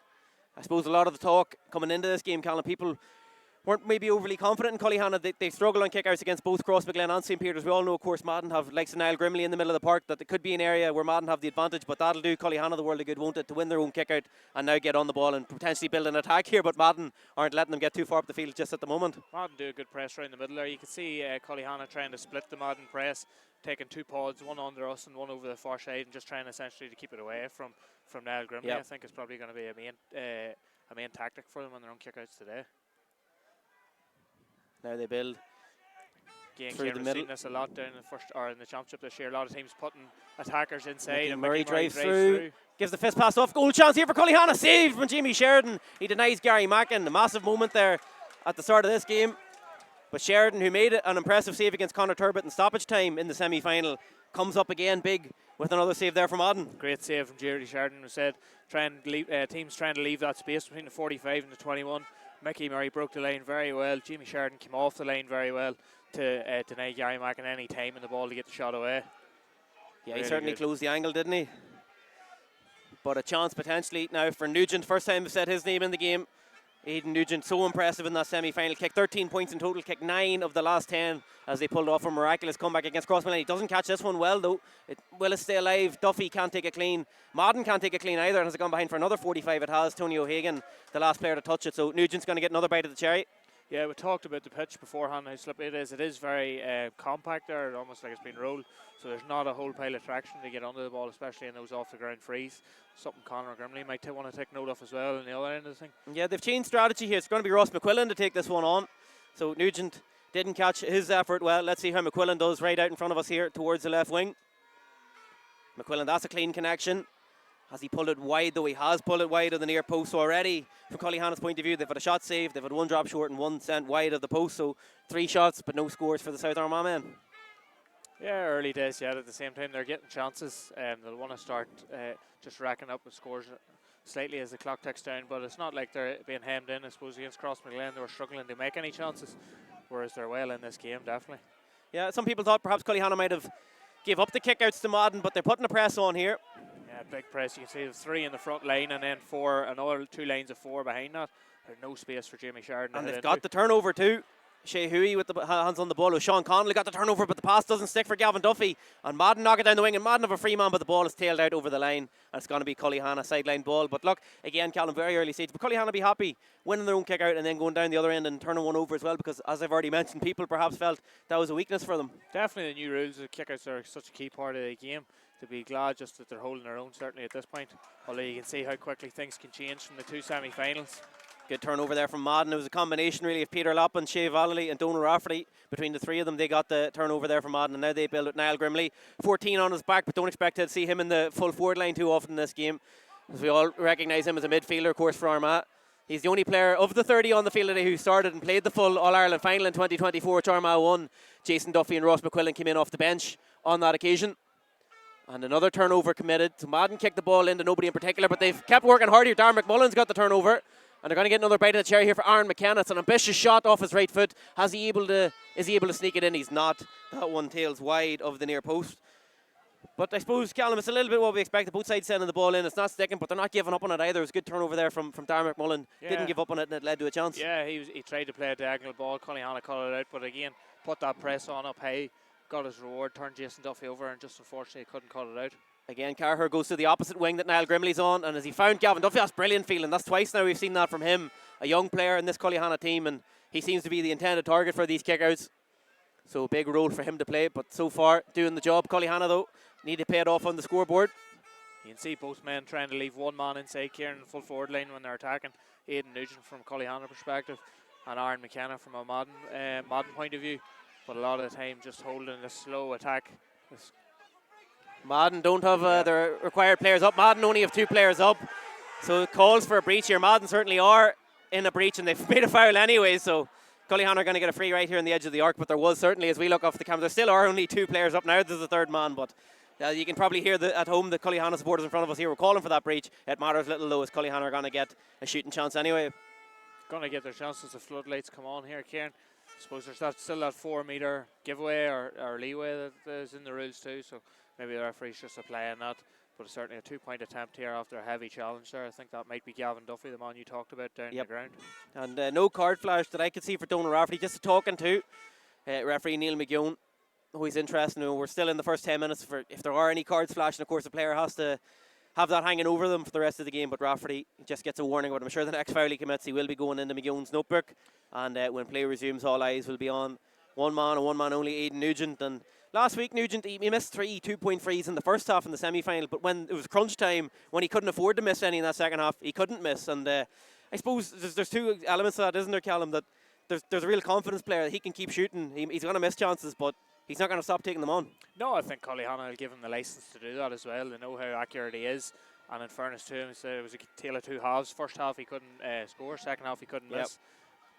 I suppose a lot of the talk coming into this game, Callum, people weren't maybe overly confident in Cullyhanna. They struggle on kickouts against both Crossmaglen and St. Peter's. We all know, of course, Madden have likes of Niall Grimley in the middle of the park, that it could be an area where Madden have the advantage, but that'll do Cullyhanna the world of good, won't it, to win their own kickout and now get on the ball and potentially build an attack here, but Madden aren't letting them get too far up the field just at the moment. Madden do a good press around the middle there. You can see Cullyhanna trying to split the Madden press, taking 2 pods, one under us and one over the far side, and just trying essentially to keep it away from Niall Grimley. Yep. I think it's probably going to be a main tactic for them on their own kickouts today. Now they build through the middle. We've seen this a lot down in the first or in the championship this year. A lot of teams putting attackers inside. And Murray drives through. Gives the fist pass off. Goal chance here for Cullyhanna. Saved from Jamie Sheridan. He denies Gary Mackin. A massive moment there at the start of this game. But Sheridan, who made an impressive save against Conor Turbot in stoppage time in the semi-final, comes up again big with another save there from Madden. Great save from Jerry Sheridan, who said teams trying to leave that space between the 45 and the 21. Mickey Murray broke the lane very well. Jamie Sheridan came off the lane very well to deny Gary Mackin any time in the ball to get the shot away. Yeah, really he certainly closed the angle, didn't he? But a chance potentially now for Nugent. First time we've said his name in the game. Aidan Nugent, so impressive in that semi-final. Kicked 13 points in total, kicked 9 of the last 10 as they pulled off a miraculous comeback against Crossmaglen. He doesn't catch this one well though. Will it stay alive? Duffy can't take it clean. Madden can't take it clean either, and has it gone behind for another 45? It has. Tony O'Hagan, the last player to touch it, so Nugent's going to get another bite of the cherry. Yeah, we talked about the pitch beforehand, how slippery it is. It is very compact there, almost like it's been rolled. So there's not a whole pile of traction to get under the ball, especially in those off-the-ground frees. Something Conor Grimley might want to take note of as well on the other end of the thing. Yeah, they've changed strategy here. It's going to be Ross McQuillan to take this one on. So Nugent didn't catch his effort well. Let's see how McQuillan does right out in front of us here towards the left wing. McQuillan, that's a clean connection. Has he pulled it wide, though? He has pulled it wide of the near post. So already, from Cullyhanna's point of view, they've had a shot saved, they've had one drop short and one sent wide of the post. So 3 shots, but no scores for the South Armagh men. Yeah, early days yet. At the same time, they're getting chances. They'll want to start just racking up with scores slightly as the clock ticks down. But it's not like they're being hemmed in. I suppose against Crossmaglen, they were struggling to make any chances, whereas they're well in this game, definitely. Yeah, some people thought perhaps Cullyhanna might have gave up the kickouts to Madden, but they're putting a press on here. Yeah, big press. You can see the 3 in the front line and then 4, another 2 lines of 4 behind that. There's no space for Jamie Sheridan. And they've got the turnover too. Shea Huey with the hands on the ball. Sean Connolly got the turnover, but the pass doesn't stick for Gavin Duffy. And Madden knock it down the wing, and Madden have a free man, but the ball is tailed out over the line. And it's going to be Cullyhanna sideline ball. But look, again, Callum, very early stage. But Cullyhanna be happy winning their own kick out and then going down the other end and turning one over as well, because as I've already mentioned, people perhaps felt that was a weakness for them. Definitely the new rules of kickouts are such a key part of the game. To be glad just that they're holding their own, certainly at this point. Although you can see how quickly things can change from the 2 semi-finals. Good turnover there from Madden. It was a combination really of Peter Lappin, Shea Vallely and Donal Rafferty. Between the 3 of them, they got the turnover there from Madden, and now they build with Niall Grimley. 14 on his back, but don't expect to see him in the full forward line too often in this game, as we all recognise him as a midfielder, of course, for Armagh. He's the only player of the 30 on the field today who started and played the full All-Ireland final in 2024, which Armagh won. Jason Duffy and Ross McQuillan came in off the bench on that occasion. And another turnover committed. So Madden kicked the ball into nobody in particular, but they've kept working hard here. Darren McMullen's got the turnover. And they're going to get another bite of the cherry here for Aaron McKenna. It's an ambitious shot off his right foot. Is he able to sneak it in? He's not. That one tails wide of the near post. But I suppose, Callum, it's a little bit what we expected. Both sides sending the ball in. It's not sticking, but they're not giving up on it either. It was a good turnover there from Darren McMullen. Yeah. Didn't give up on it, and it led to a chance. Yeah, he tried to play a diagonal ball. Cullyhanna called it out, but again, put that press on up high, got his reward, turned Jason Duffy over, and just unfortunately couldn't call it out. Again, Carher goes to the opposite wing that Niall Grimley's on, and as he found Gavin Duffy, that's brilliant feeling. That's twice now we've seen that from him, a young player in this Cullyhanna team, and he seems to be the intended target for these kickouts. So big role for him to play, but so far doing the job. Cullyhanna, though, need to pay it off on the scoreboard. You can see both men trying to leave one man inside Kieran in the full forward line when they're attacking. Aidan Nugent from Cullyhanna perspective, and Aaron McKenna from a Madden point of view. But a lot of the time just holding the slow attack. Madden don't have their required players up. Madden only have 2 players up. So it calls for a breach here. Madden certainly are in a breach, and they've made a foul anyway. So Cullyhanna are going to get a free right here on the edge of the arc. But there was certainly, as we look off the camera, there still are only 2 players up now. There's a third man, but you can probably hear at home the Cullyhanna supporters in front of us here. We're calling for that breach. It matters little though, as Cullyhanna are going to get a shooting chance anyway. Going to get their chances. The floodlights come on here, Kieran. I suppose there's still that 4 metre giveaway or leeway that is in the rules too. So maybe the referee's just applying that. But it's certainly a 2-point attempt here after a heavy challenge there. I think that might be Gavin Duffy, the man you talked about down the ground. And no card flash that I could see for Donal Rafferty. Just talking to referee Neil McGeown, who is interested. We're still in the first 10 minutes. If there are any cards flashing, of course, the player has to have that hanging over them for the rest of the game. But Rafferty just gets a warning. But I'm sure the next foul he commits, he will be going into McGeown's notebook. And when play resumes, all eyes will be on one man and one man only, Aidan Nugent. And last week, Nugent, he missed 3 2-point frees in the first half in the semi-final, but when it was crunch time, when he couldn't afford to miss any in that second half, he couldn't miss. And I suppose there's 2 elements to that, isn't there, Callum? That there's a real confidence player that he can keep shooting. He's going to miss chances, but he's not going to stop taking them on. No, I think Cullyhanna will give him the licence to do that as well. They know how accurate he is. And in fairness to him, it was a tale of 2 halves. First half he couldn't score, second half he couldn't miss.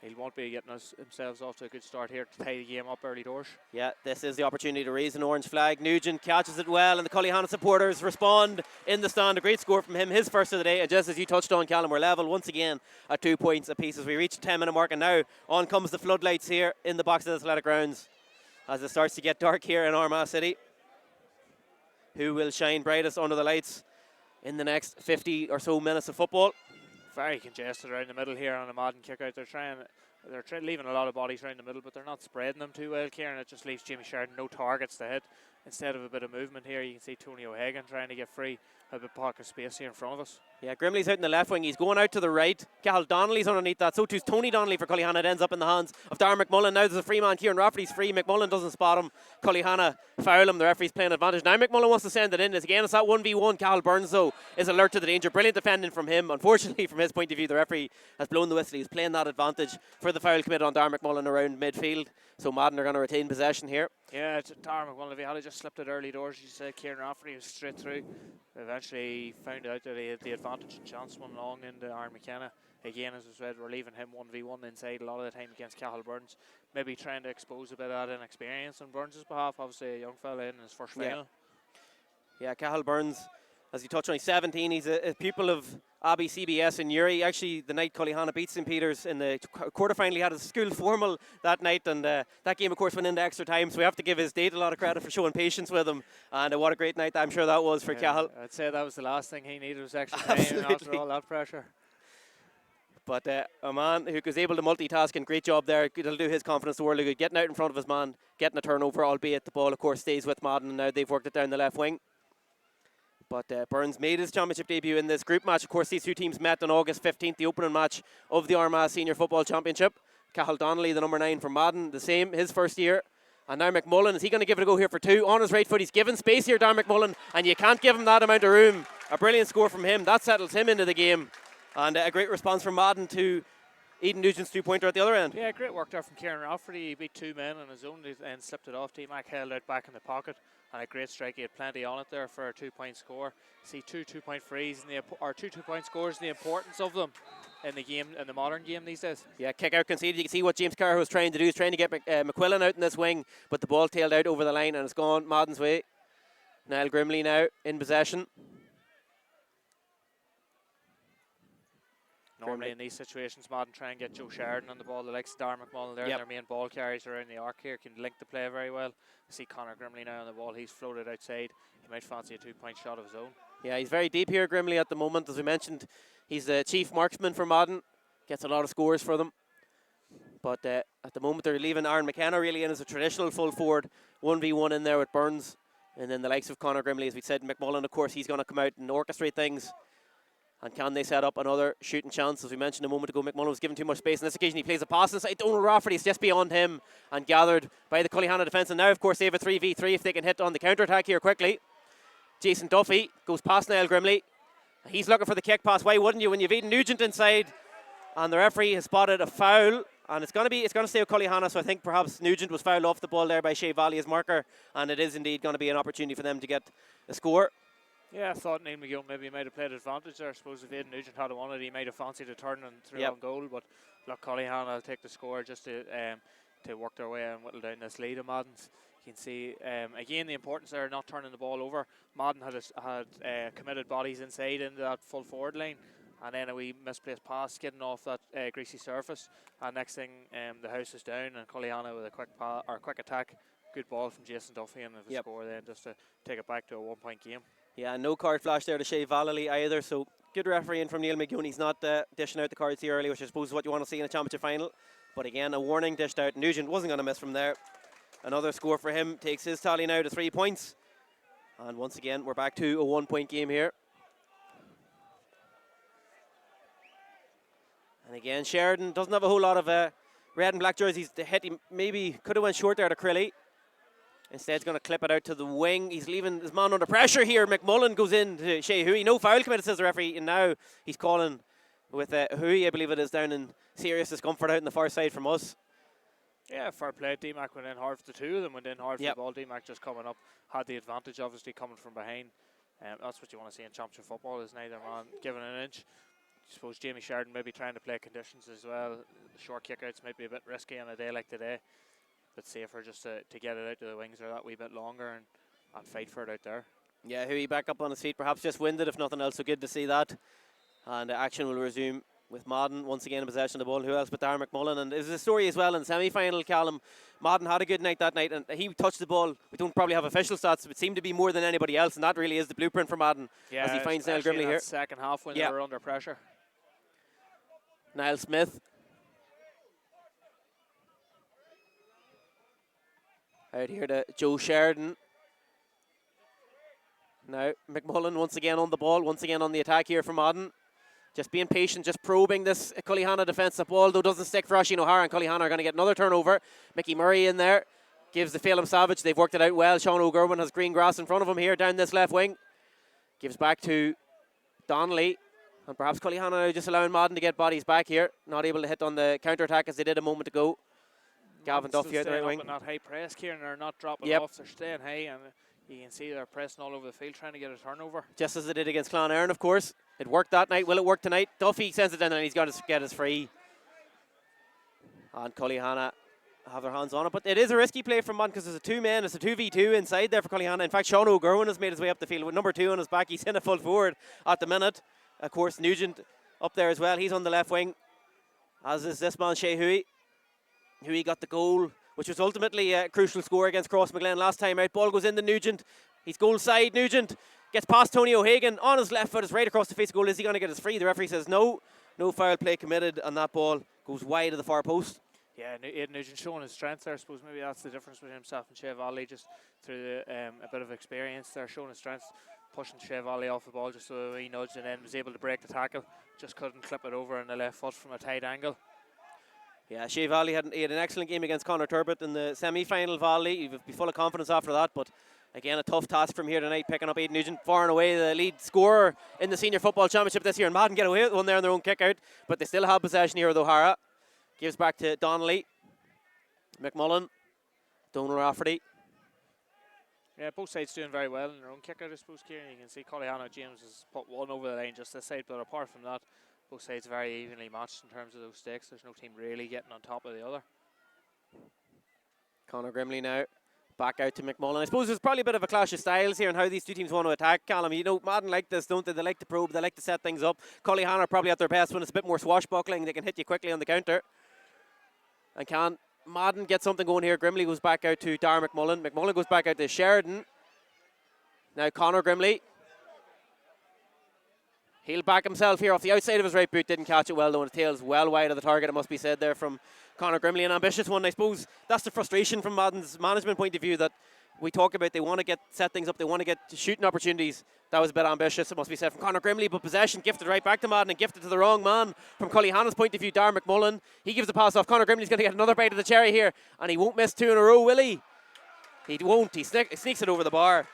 He won't be getting himself off to a good start here to tie the game up early doors. Yeah, this is the opportunity to raise an orange flag. Nugent catches it well, and the Cullyhanna supporters respond in the stand. A great score from him, his first of the day. And just as you touched on, Callum, we're level once again at 2 points apiece as we reach the 10-minute mark. And now on comes the floodlights here in the Box of Athletic Grounds as it starts to get dark here in Armagh City. Who will shine brightest under the lights in the next 50 or so minutes of football? Very congested around the middle here on a Madden kick out. They're leaving a lot of bodies around the middle, but they're not spreading them too well, Kieran. It just leaves Jimmy Sheridan no targets to hit. Instead of a bit of movement here, you can see Tony O'Hagan trying to get free. A bit of pocket space here in front of us. Yeah, Grimley's out in the left wing. He's going out to the right. Cathal Donnelly's underneath that. So too's Tony Donnelly for Cullyhanna. It ends up in the hands of Darren McMullen. Now there's a free man. Kieran Rafferty's free. McMullen doesn't spot him. Cullyhanna foul him. The referee's playing advantage. Now McMullen wants to send it in. It's that 1v1. Cathal Burns, though, is alert to the danger. Brilliant defending from him. Unfortunately, from his point of view, the referee has blown the whistle. He's playing that advantage for the foul committed on Darren McMullen around midfield. So Madden are going to retain possession here. Yeah, Darren McMullen, if he had just slipped it early doors, you said Kieran Rafferty was straight through. Eventually found out that he had the advantage and chance one long into Aaron McKenna. Again, as I said, we're leaving him 1v1 inside a lot of the time against Cathal Burns. Maybe trying to expose a bit of that inexperience on Burns' behalf. Obviously a young fella in his first final. Yeah, Cathal Burns, as you touched on, he's 17. He's a pupil of Abbey CBS in Uri. Actually, the night Cullyhanna beat St. Peter's in the quarterfinal, he had his school formal that night, and that game, of course, went into extra time. So we have to give his date a lot of credit for showing patience with him. And what a great night I'm sure that was for Cathal. I'd say that was the last thing he needed was extra time after all that pressure. But a man who was able to multitask, and great job there. It'll do his confidence the world of good. Getting out in front of his man, getting a turnover, albeit the ball, of course, stays with Madden, and now they've worked it down the left wing. But Burns made his championship debut in this group match. Of course, these 2 teams met on August 15th, the opening match of the Armagh Senior Football Championship. Cathal Donnelly, the number 9 from Madden, the same, his first year. And now McMullen, is he going to give it a go here for 2? On his right foot, he's given space here, Darren McMullen, and you can't give him that amount of room. A brilliant score from him. That settles him into the game. And a great response from Madden to Aidan Nugent's 2-pointer at the other end. Yeah, great work there from Kieran Rafferty. He beat 2 men on his own and slipped it off. T-Mac held out back in the pocket. And a great strike. He had plenty on it there for a 2-point score. See 2 2-point frees or 2 2-point scores and the importance of them in the game, in the modern game these days. Yeah, kick out conceded. You can see what James Carr was trying to do. He's trying to get McQuillan out in this wing, but the ball tailed out over the line and it's gone Madden's way. Niall Grimley now in possession. Normally in these situations, Madden try and get Joe Sheridan on the ball. The likes of Darren McMullen there, their main ball carries around the arc here, can link the play very well. I see Conor Grimley now on the ball. He's floated outside. He might fancy a 2-point shot of his own. Yeah, he's very deep here, Grimley, at the moment. As we mentioned, he's the chief marksman for Madden. Gets a lot of scores for them. But at the moment, they're leaving Aaron McKenna really in as a traditional full forward. 1v1 in there with Burns. And then the likes of Conor Grimley, as we said, McMullen, of course, he's going to come out and orchestrate things. And can they set up another shooting chance? As we mentioned a moment ago, McMullen was given too much space. On this occasion, he plays a pass inside. Donald Rafferty is just beyond him and gathered by the Cullyhanna defence. And now, of course, they have a 3v3 if they can hit on the counter-attack here quickly. Jason Duffy goes past Niall Grimley. He's looking for the kick pass. Why wouldn't you when you've Aidan Nugent inside? And the referee has spotted a foul. And it's going to stay with Cullyhanna. So I think perhaps Nugent was fouled off the ball there by Shea Valley as marker. And it is indeed going to be an opportunity for them to get a score. Yeah, I thought Neil McGill maybe might have played advantage there. I suppose if Aidan Nugent had won it, he might have fancied a turn and threw on goal. But look, Cullyhanna will take the score just to work their way and whittle down this lead of Madden's. You can see, again, the importance there of not turning the ball over. Madden had committed bodies inside into that full forward line. And then a wee misplaced pass skidding off that greasy surface. And next thing, the house is down and Cullyhanna with a quick attack. Good ball from Jason Duffy and a score then just to take it back to a 1-point game. Yeah, no card flash there to Shea Valley either, so good refereeing from Neil McGowan. He's not dishing out the cards here early, which I suppose is what you want to see in a championship final. But again, a warning dished out. Nugent wasn't going to miss from there. Another score for him takes his tally now to 3 points. And once again, we're back to a 1-point game here. And again, Sheridan doesn't have a whole lot of red and black jerseys. The hit, he maybe could have went short there to Crilly. Instead, he's going to clip it out to the wing. He's leaving his man under pressure here. McMullen goes in to Shea Hui. No foul committed, says the referee. And now he's calling with Hui, I believe it is, down in serious discomfort out on the far side from us. Yeah, fair play. D-Mac went in hard for the two of them. Went in hard for the ball. D-Mac just coming up. Had the advantage, obviously, coming from behind. That's what you want to see in championship football, is neither man giving an inch. I suppose Jamie Sheridan maybe trying to play conditions as well. The short kickouts might be a bit risky on a day like today. But safer just to get it out to the wings or that wee bit longer and fight for it out there. Yeah, Hui back up on his feet, perhaps just winded if nothing else, so good to see that. And action will resume with Madden once again in possession of the ball. Who else but Darren McMullen? And there's a story as well in the semi-final, Callum. Madden had a good night that night and he touched the ball. We don't probably have official stats, but it seemed to be more than anybody else, and that really is the blueprint for Madden as he finds Niall Grimley here. Second half when they were under pressure. Niall Smith. Out here to Joe Sheridan. Now McMullen once again on the ball, once again on the attack here for Madden. Just being patient, just probing this Cullyhanna defence. The ball though doesn't stick for Oisin O'Hara, and Cullyhanna are going to get another turnover. Mickey Murray in there, gives the Phelim Savage. They've worked it out well. Sean O'Gorman has green grass in front of him here down this left wing. Gives back to Donnelly. And perhaps Cullyhanna now just allowing Madden to get bodies back here. Not able to hit on the counter-attack as they did a moment ago. Gavin Duffy out the right wing. Not high press, Kieran. They're not dropping off. They're staying high, and you can see they're pressing all over the field trying to get a turnover. Just as they did against Clonairon, of course. It worked that night. Will it work tonight? Duffy sends it down and he's got to get his free. And Cullyhanna have their hands on it. But it is a risky play from Madden because there's a 2-man. It's a 2v2 inside there for Cullyhanna. In fact, Sean O'Gorman has made his way up the field with number 2 on his back. He's in a full forward at the minute. Of course, Nugent up there as well. He's on the left wing, as is this man, Shea Hui. Hui got the goal, which was ultimately a crucial score against Crossmaglen last time out. Ball goes into Nugent. He's goal side. Nugent gets past Tony O'Hagan on his left foot. It's right across the face of goal. Is he going to get his free? The referee says no. No foul play committed, and that ball goes wide of the far post. Yeah, Aidan Nugent showing his strength there. I suppose maybe that's the difference between himself and Shea Valley, just through a bit of experience there, showing his strength, pushing Shea Valley off the ball just so he nudged and then was able to break the tackle. Just couldn't clip it over in the left foot from a tight angle. Yeah, Shea Valley had an excellent game against Conor Turbot in the semi-final. Valley, you'd be full of confidence after that, but again, a tough task from here tonight, picking up Aidan Nugent, far and away the lead scorer in the Senior Football Championship this year. And Madden get away with one there on their own kick out, but they still have possession here with O'Hara. Gives back to Donnelly. McMullen. Donald Rafferty. Yeah, both sides doing very well in their own kick out, I suppose, Kieran. You can see Cullyhanna James has put one over the line just this side, but apart from that, both sides very evenly matched in terms of those stakes. There's no team really getting on top of the other. Conor Grimley now back out to McMullen. I suppose there's probably a bit of a clash of styles here and how these two teams want to attack, Callum. You know, Madden like this, don't they? They like to probe, they like to set things up. Cullyhanna are probably at their best when it's a bit more swashbuckling. They can hit you quickly on the counter. And can Madden get something going here? Grimley goes back out to Darren McMullen. McMullen goes back out to Sheridan. Now Conor Grimley. He'll back himself here off the outside of his right boot. Didn't catch it well though, and the tail's well wide of the target, it must be said there from Conor Grimley. An ambitious one, I suppose. That's the frustration from Madden's management point of view, that we talk about. They want to set things up, they want to get shooting opportunities. That was a bit ambitious, it must be said, from Conor Grimley, but possession gifted right back to Madden and gifted to the wrong man. From Cullyhanna's point of view, Darren McMullen, he gives the pass off. Conor Grimley's going to get another bite of the cherry here, and he won't miss 2 in a row, will he? He won't. He sneaks it over the bar.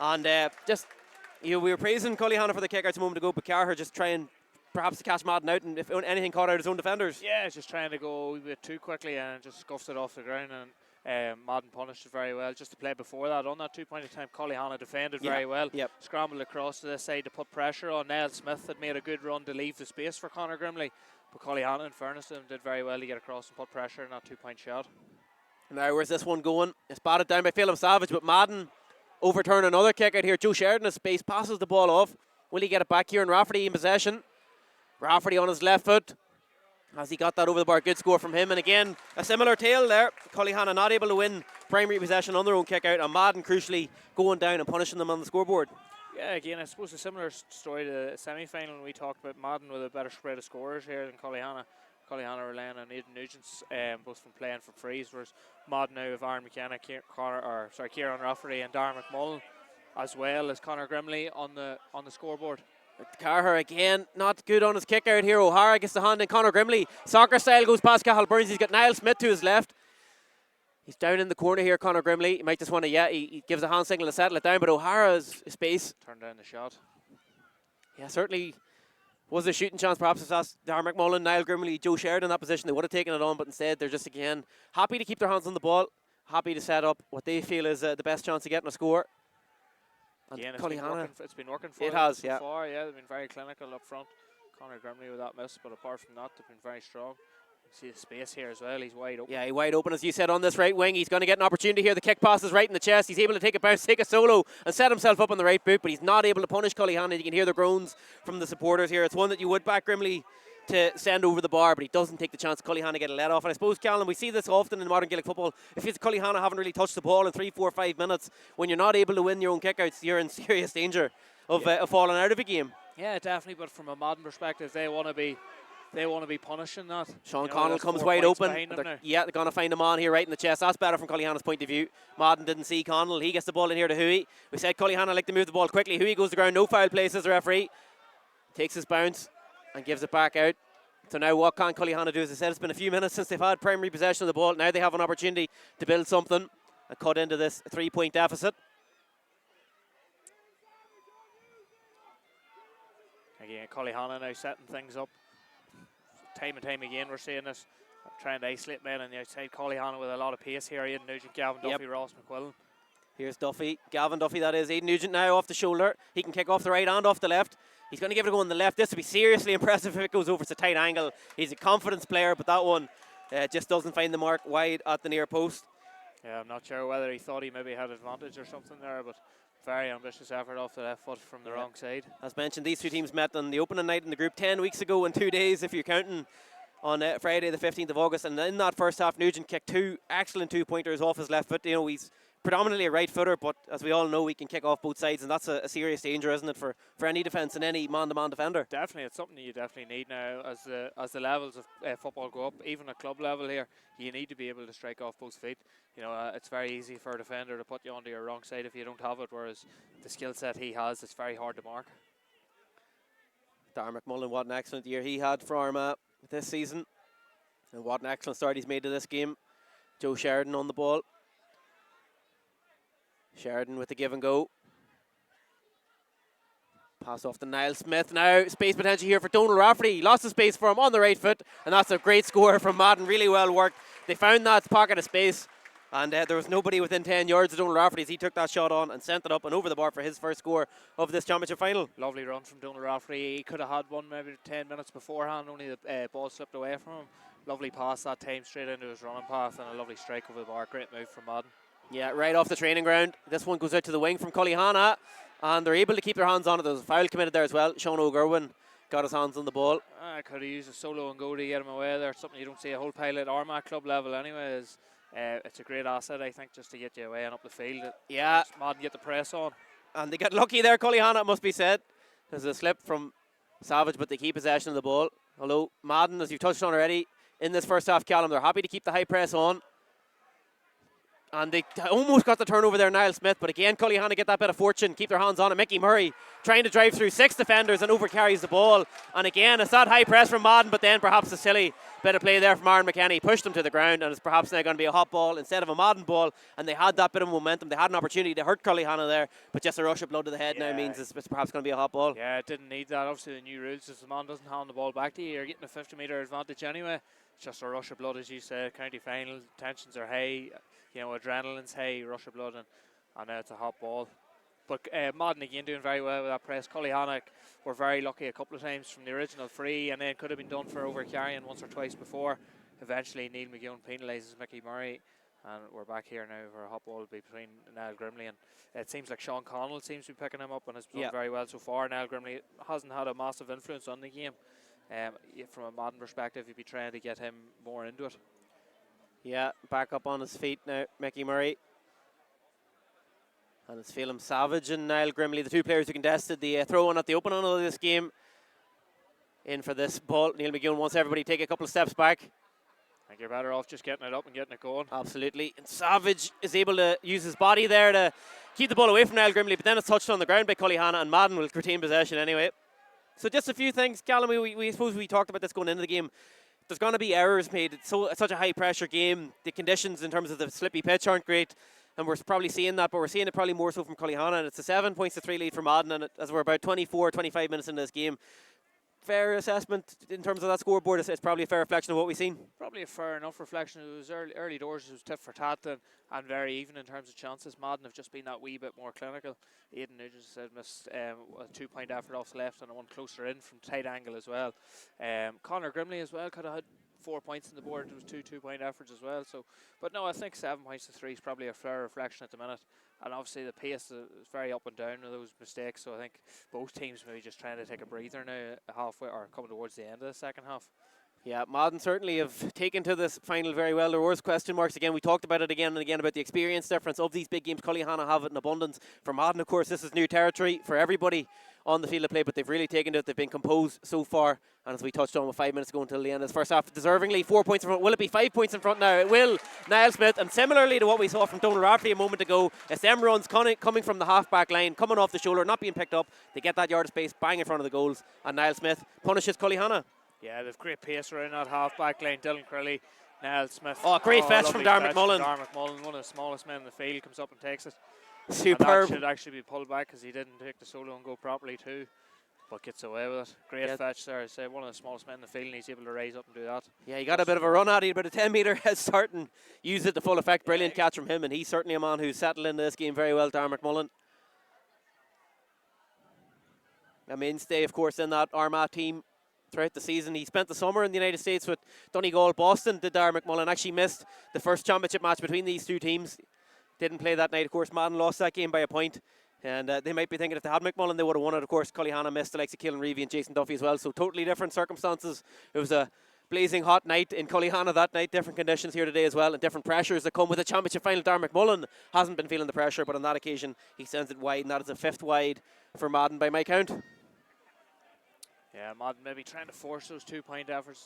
And we were praising Cullyhanna for the kick outs a moment ago, but Carher just trying perhaps to catch Madden out, and if anything, caught out his own defenders. Yeah, just trying to go a bit too quickly and just scuffs it off the ground, and Madden punished it very well. Just to play before that, on that 2-point attempt, Cullyhanna defended very well. Yep. Scrambled across to this side to put pressure on. Niall Smith had made a good run to leave the space for Conor Grimley, but Cullyhanna, in fairness to them, did very well to get across and put pressure on that 2-point shot. Now, where's this one going? It's batted down by Phelim Savage, but Madden overturn another kick out here. Joe Sheridan in space, passes the ball off. Will he get it back here? And Rafferty in possession. Rafferty on his left foot. Has he got that over the bar? Good score from him. And again, a similar tale there. Cullyhanna not able to win primary possession on their own kick out, and Madden crucially going down and punishing them on the scoreboard. Yeah, again, I suppose a similar story to the semi-final when we talked about Madden with a better spread of scorers here than Cullyhanna. Cullyhanna relying on Aidan Nugent's both from playing from frees, whereas Madden now have Aaron McKenna, Kieran Rafferty and Darren McMullen, as well as Conor Grimley on the scoreboard. Carher again, not good on his kick out here. O'Hara gets the hand in. Conor Grimley, soccer style, goes past Cathal Burns. He's got Niall Smith to his left. He's down in the corner here, Conor Grimley. He might just want to, he gives a hand signal to settle it down, but O'Hara's space. Turned down the shot. Yeah, certainly was a shooting chance. Perhaps it's asked Darren McMullen, Niall Grimley, Joe Sheridan in that position. They would have taken it on, but instead they're just again happy to keep their hands on the ball, happy to set up what they feel is the best chance of getting a score. And again, it's been working for them so far. Yeah, they've been very clinical up front. Conor Grimley with that miss, but apart from that, they've been very strong. You see the space here as well. He's wide open. Yeah, he's wide open, as you said, on this right wing. He's going to get an opportunity here. The kick pass is right in the chest. He's able to take a bounce, take a solo, and set himself up on the right boot, but he's not able to punish Cullyhanna. You can hear the groans from the supporters here. It's one that you would back Grimley to send over the bar, but he doesn't take the chance. Cullyhanna get a let off, and I suppose, Callum, we see this often in modern Gaelic football. If it's Cullyhanna haven't really touched the ball in 3, 4, 5 minutes, when you're not able to win your own kickouts, you're in serious danger of falling out of a game. Yeah, definitely. But from a modern perspective, they want to be punishing that. Sean Connell comes wide open. They're going to find him on here right in the chest. That's better from Cullyhanna's point of view. Madden didn't see Connell. He gets the ball in here to Huey. We said Cullyhanna like to move the ball quickly. Huey goes to ground. No foul play, says the referee. Takes his bounce and gives it back out. So now what can Cullyhanna do? As I said, it's been a few minutes since they've had primary possession of the ball. Now they have an opportunity to build something and cut into this 3-point deficit. Again, Cullyhanna now setting things up. Time and time again we're seeing this, trying to isolate men on the outside. Cullyhanna with a lot of pace here. Aidan Nugent, Gavin Duffy, Ross McQuillan. Here's Duffy, Gavin Duffy that is. Aidan Nugent now off the shoulder. He can kick off the right and off the left. He's going to give it a go on the left. This would be seriously impressive if it goes over. It's a tight angle. He's a confidence player, but that one just doesn't find the mark wide at the near post. Yeah, I'm not sure whether he thought he maybe had advantage or something there, but very ambitious effort off the left foot from the wrong side. As mentioned, these two teams met on the opening night in the group 10 weeks ago in 2 days, if you're counting, on Friday the 15th of August. And in that first half, Nugent kicked 2 excellent 2-pointers off his left foot. You know, he's predominantly a right footer, but as we all know, he can kick off both sides, and that's a serious danger, isn't it, for any defence and any man-to-man defender? Definitely, it's something you definitely need now as the levels of football go up, even at club level here. You need to be able to strike off both feet. You know, it's very easy for a defender to put you onto your wrong side if you don't have it, whereas the skill set he has, it's very hard to mark. Darren McMullen, what an excellent year he had for Armagh this season, and what an excellent start he's made to this game. Joe Sheridan on the ball. Sheridan with the give and go. Pass off to Niall Smith now. Space potential here for Donal Rafferty. Lost the space for him on the right foot, and that's a great score from Madden. Really well worked. They found that pocket of space, and there was nobody within 10 yards of Donal Rafferty as he took that shot on and sent it up and over the bar for his first score of this championship final. Lovely run from Donal Rafferty. He could have had one maybe 10 minutes beforehand, only the ball slipped away from him. Lovely pass that time straight into his running path, and a lovely strike over the bar. Great move from Madden. Yeah, right off the training ground. This one goes out to the wing from Cullyhanna, and they're able to keep their hands on it. There's a foul committed there as well. Sean O'Gurwin got his hands on the ball. I could have used a solo and go to get him away there. Something you don't see a whole pile at Armagh club level anyway. It's a great asset, I think, just to get you away and up the field. Yeah. Madden get the press on. And they got lucky there, Cullyhanna, it must be said. There's a slip from Savage, but they keep possession of the ball. Although Madden, as you've touched on already, in this first half, Callum, they're happy to keep the high press on. And they almost got the turnover there, Niall Smith. But again, Cullyhanna get that bit of fortune, keep their hands on it. Mickey Murray trying to drive through 6 defenders and overcarries the ball. And again, it's that high press from Madden, but then perhaps a silly bit of play there from Aaron McKenny. Pushed them to the ground, and it's perhaps now going to be a hot ball instead of a Madden ball. And they had that bit of momentum. They had an opportunity to hurt Cullyhanna there, but just a rush of blood to the head now means it's perhaps going to be a hot ball. Yeah, it didn't need that. Obviously, the new rules is the man doesn't hand the ball back to you. You're getting a 50-metre advantage anyway. It's just a rush of blood, as you said. County final, tensions are high. You know, adrenaline's high, rush of blood, and now it's a hot ball. But Madden again doing very well with that press. Cullyhanna were very lucky a couple of times from the original free, and then could have been done for overcarrying once or twice before. Eventually, Neil McGowan penalises Mickey Murray, and we're back here now for a hot ball between Niall Grimley, and it seems like Sean Connell seems to be picking him up and has done very well so far. Niall Grimley hasn't had a massive influence on the game. From a Madden perspective, you'd be trying to get him more into it. Yeah, back up on his feet now, Mickey Murray. And it's Phelim Savage and Niall Grimley, the two players who contested the throw-in at the opening of this game. In for this ball. Neil McGowan wants everybody to take a couple of steps back. I think you're better off just getting it up and getting it going. Absolutely. And Savage is able to use his body there to keep the ball away from Niall Grimley, but then it's touched on the ground by Cullyhanna, and Madden will retain possession anyway. So just a few things, Callum, we suppose we talked about this going into the game. There's going to be errors made. It's such a high-pressure game. The conditions in terms of the slippy pitch aren't great, and we're probably seeing that, but we're seeing it probably more so from Cullyhanna, and it's a 7 points to 3 lead for Madden, and as we're about 24, 25 minutes into this game. Fair assessment in terms of that scoreboard. It's probably a fair reflection of what we've seen. Probably a fair enough reflection. It was early doors. It was tit for tat and very even in terms of chances. Madden have just been that wee bit more clinical. Aidan Nugent said missed a 2-point effort off the left and one closer in from tight angle as well. Conor Grimley as well could have had 4 points on the board. It was 2 2-point efforts as well. So, but no, I think 7 points to 3 is probably a fair reflection at the minute. And obviously the pace is very up and down with those mistakes. So I think both teams maybe just trying to take a breather now halfway or coming towards the end of the second half. Yeah, Madden certainly have taken to this final very well. There was question marks again. We talked about it again and again about the experience difference of these big games. Cullyhanna have it in abundance. For Madden, of course, this is new territory for everybody on the field of play, but they've really taken to it. They've been composed so far, and as we touched on with 5 minutes ago until the end of the first half, deservingly 4 points in front. Will it be 5 points in front now? It will. Niall Smith, and similarly to what we saw from Donal Rafferty a moment ago, it's them runs coming from the half-back line, coming off the shoulder, not being picked up. They get that yard of space, bang in front of the goals, and Niall Smith punishes Cullyhanna. Yeah, they've great pace around that half-back line. Dylan Crilly, Niall Smith. Oh, great fetch from Darren McMullen. Darren McMullen, one of the smallest men in the field, comes up and takes it. Superb. And that should actually be pulled back because he didn't take the solo and go properly too, but gets away with it. Great fetch there. I say one of the smallest men in the field, and he's able to raise up and do that. Yeah, he got a bit of a run at it, but a 10-metre head start and used it to full effect. Brilliant catch from him, and he's certainly a man who's settled into this game very well, Darren McMullen. A mainstay, of course, in that Armagh team throughout the season. He spent the summer in the United States with Donegal. Boston did Darren McMullen. Actually missed the first championship match between these two teams. Didn't play that night. Of course, Madden lost that game by a point. And they might be thinking if they had McMullen, they would have won it. Of course, Cullyhanna missed the likes of Keelan Reevy and Jason Duffy as well. So totally different circumstances. It was a blazing hot night in Cullyhanna that night. Different conditions here today as well, and different pressures that come with the championship final. Darren McMullen hasn't been feeling the pressure, but on that occasion, he sends it wide, and that is a 5th wide for Madden by my count. Yeah, Madden maybe trying to force those 2-point efforts.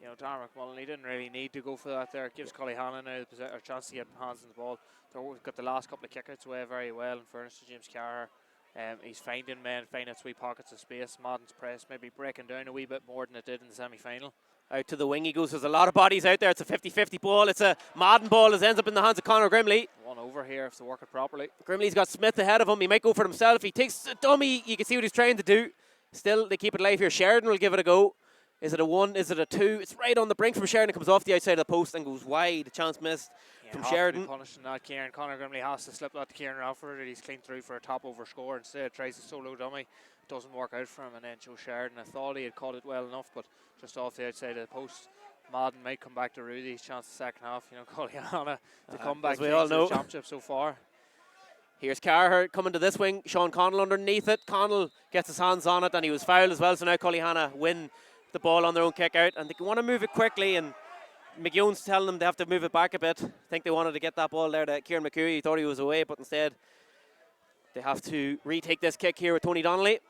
You know, Darren McMullen, he didn't really need to go for that there. It gives Cullyhanna now a chance to get hands on the ball. They've got the last couple of kickouts away very well, in fairness to James Carr. He's finding men, finding wee pockets of space. Madden's press maybe breaking down a wee bit more than it did in the semi-final. Out to the wing he goes. There's a lot of bodies out there. It's a 50-50 ball. It's a Madden ball as ends up in the hands of Conor Grimley. One over here if they work it properly. Grimley's got Smith ahead of him. He might go for it himself. He takes a dummy. You can see what he's trying to do. Still, they keep it live here. Sheridan will give it a go. Is it a 1? Is it a 2? It's right on the brink from Sheridan. It comes off the outside of the post and goes wide. A chance missed from Sheridan. Punishing that, Kieran. Conor Grimley has to slip that to Kieran Ralford. He's clean through for a top over score. Instead, tries a solo dummy. Doesn't work out for him. And then Joe Sheridan, I thought he had caught it well enough, but just off the outside of the post. Madden might come back to Rudy's chance the second half. You know, Cullyhanna to come back as we all to know. the championship so far. Here's Carher coming to this wing. Sean Connell underneath it. Connell gets his hands on it and he was fouled as well. So now Cullyhanna win the ball on their own kick out. And they want to move it quickly. And McGeown's telling them they have to move it back a bit. I think they wanted to get that ball there to Kieran McCooey. He thought he was away, but instead they have to retake this kick here with Tony Donnelly.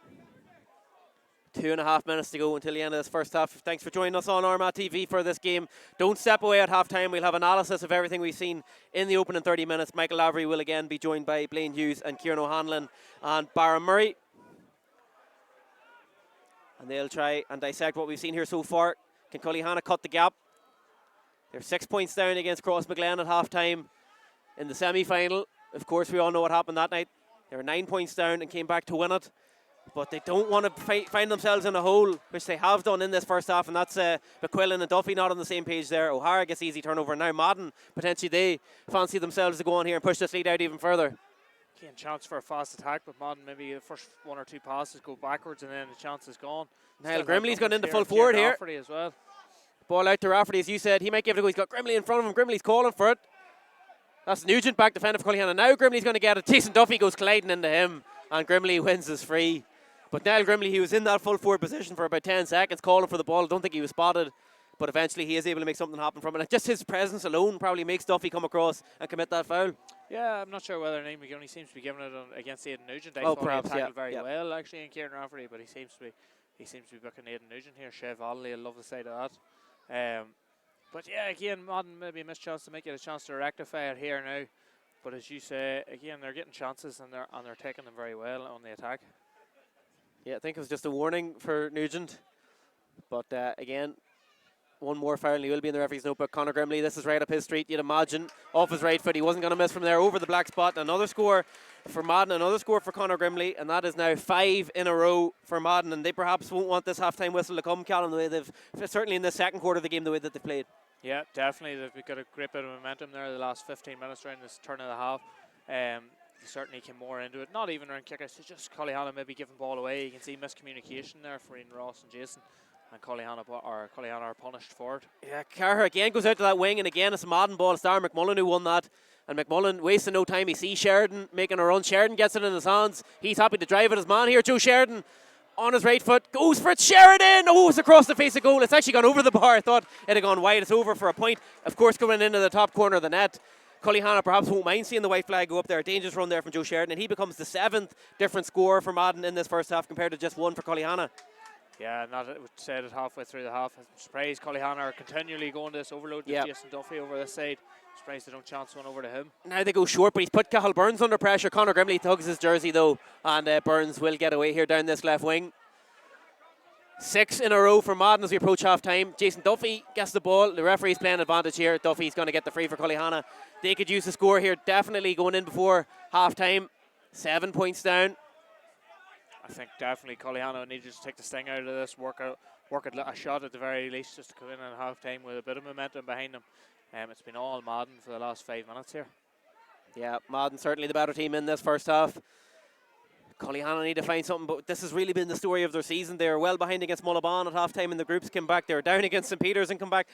2.5 minutes to go until the end of this first half. Thanks for joining us on Armagh TV for this game. Don't step away at half time. We'll have analysis of everything we've seen in the opening 30 minutes. Michael Lavery will again be joined by Blaine Hughes and Kieran O'Hanlon and Barra Murray. And they'll try and dissect what we've seen here so far. Can Cullyhanna cut the gap? They're 6 points down against Crossmaglen at half time in the semi-final. Of course, we all know what happened that night. They were 9 points down and came back to win it. But they don't want to find themselves in a hole, which they have done in this first half, and that's McQuillan and Duffy not on the same page there. O'Hara gets easy turnover. Now Madden, potentially they fancy themselves to go on here and push this lead out even further. Again, chance for a fast attack, but Madden maybe the first 1 or 2 passes go backwards and then the chance is gone. Niall Grimley's gone into full forward here. As well. Ball out to Rafferty, as you said. He might give it a go. He's got Grimley in front of him. Grimley's calling for it. That's Nugent back defender for Cullyhanna. Now Grimley's going to get it. Jason Duffy goes colliding into him, and Grimley wins his free. But Niall Grimley, he was in that full forward position for about 10 seconds, calling for the ball. I don't think he was spotted, but eventually he is able to make something happen from it. And just his presence alone probably makes Duffy come across and commit that foul. Yeah, I'm not sure whether Niall McGeown seems to be giving it against Aidan Nugent. I Oh, thought perhaps, he tackled yeah, very yeah. well actually in Kieran Rafferty, but he seems to be booking Aidan Nugent here. Chev Valley, I love the side of that. But yeah, again, Madden maybe a missed chance to make it a chance to rectify it here now. But as you say, again, they're getting chances and they're taking them very well on the attack. Yeah, I think it was just a warning for Nugent. But again, one more foul and he will be in the referee's notebook. Conor Grimley, this is right up his street. You'd imagine off his right foot. He wasn't going to miss from there over the black spot. Another score for Madden, another score for Conor Grimley. And that is now 5 in a row for Madden. And they perhaps won't want this half-time whistle to come, Callum, the way they've, certainly in the second quarter of the game, the way that they played. Yeah, definitely. They've got a great bit of momentum there the last 15 minutes around this turn of the half. They certainly came more into it. Not even around kickouts, it's just Cullyhanna maybe giving ball away. You can see miscommunication there for Ian Ross and Jason. And Cullyhanna are punished for it. Yeah, Carher again goes out to that wing, and again it's a Madden ball. It's Darren McMullen who won that. And McMullen wasting no time. He sees Sheridan making a run. Sheridan gets it in his hands. He's happy to drive it. His man here, Joe Sheridan, on his right foot, goes for it. Sheridan! Oh, it's across the face of goal. It's actually gone over the bar. I thought it had gone wide. It's over for a point. Of course, going into the top corner of the net. Cullyhanna perhaps won't mind seeing the white flag go up there. Dangerous run there from Joe Sheridan, and he becomes the 7th different scorer for Madden in this first half compared to just 1 for Cullyhanna. Yeah, and that said it halfway through the half. I'm surprised Cullyhanna are continually going to this overload with Jason Duffy over this side. Surprised they don't chance one over to him. Now they go short, but he's put Cathal Burns under pressure. Conor Grimley tugs his jersey though, and Burns will get away here down this left wing. 6 in a row for Madden as we approach half time. Jason Duffy gets the ball. The referee's playing advantage here. Duffy's going to get the free for Cullyhanna. They could use the score here, definitely going in before half time. 7 points down. I think definitely Cullyhanna need to just take the sting out of this, work a shot at the very least, just to come in at half time with a bit of momentum behind them. It's been all Madden for the last 5 minutes here. Yeah, Madden certainly the better team in this first half. Cullyhanna need to find something, but this has really been the story of their season. They were well behind against Mullaban at half time in the groups, came back. They were down against St. Peter's and come back.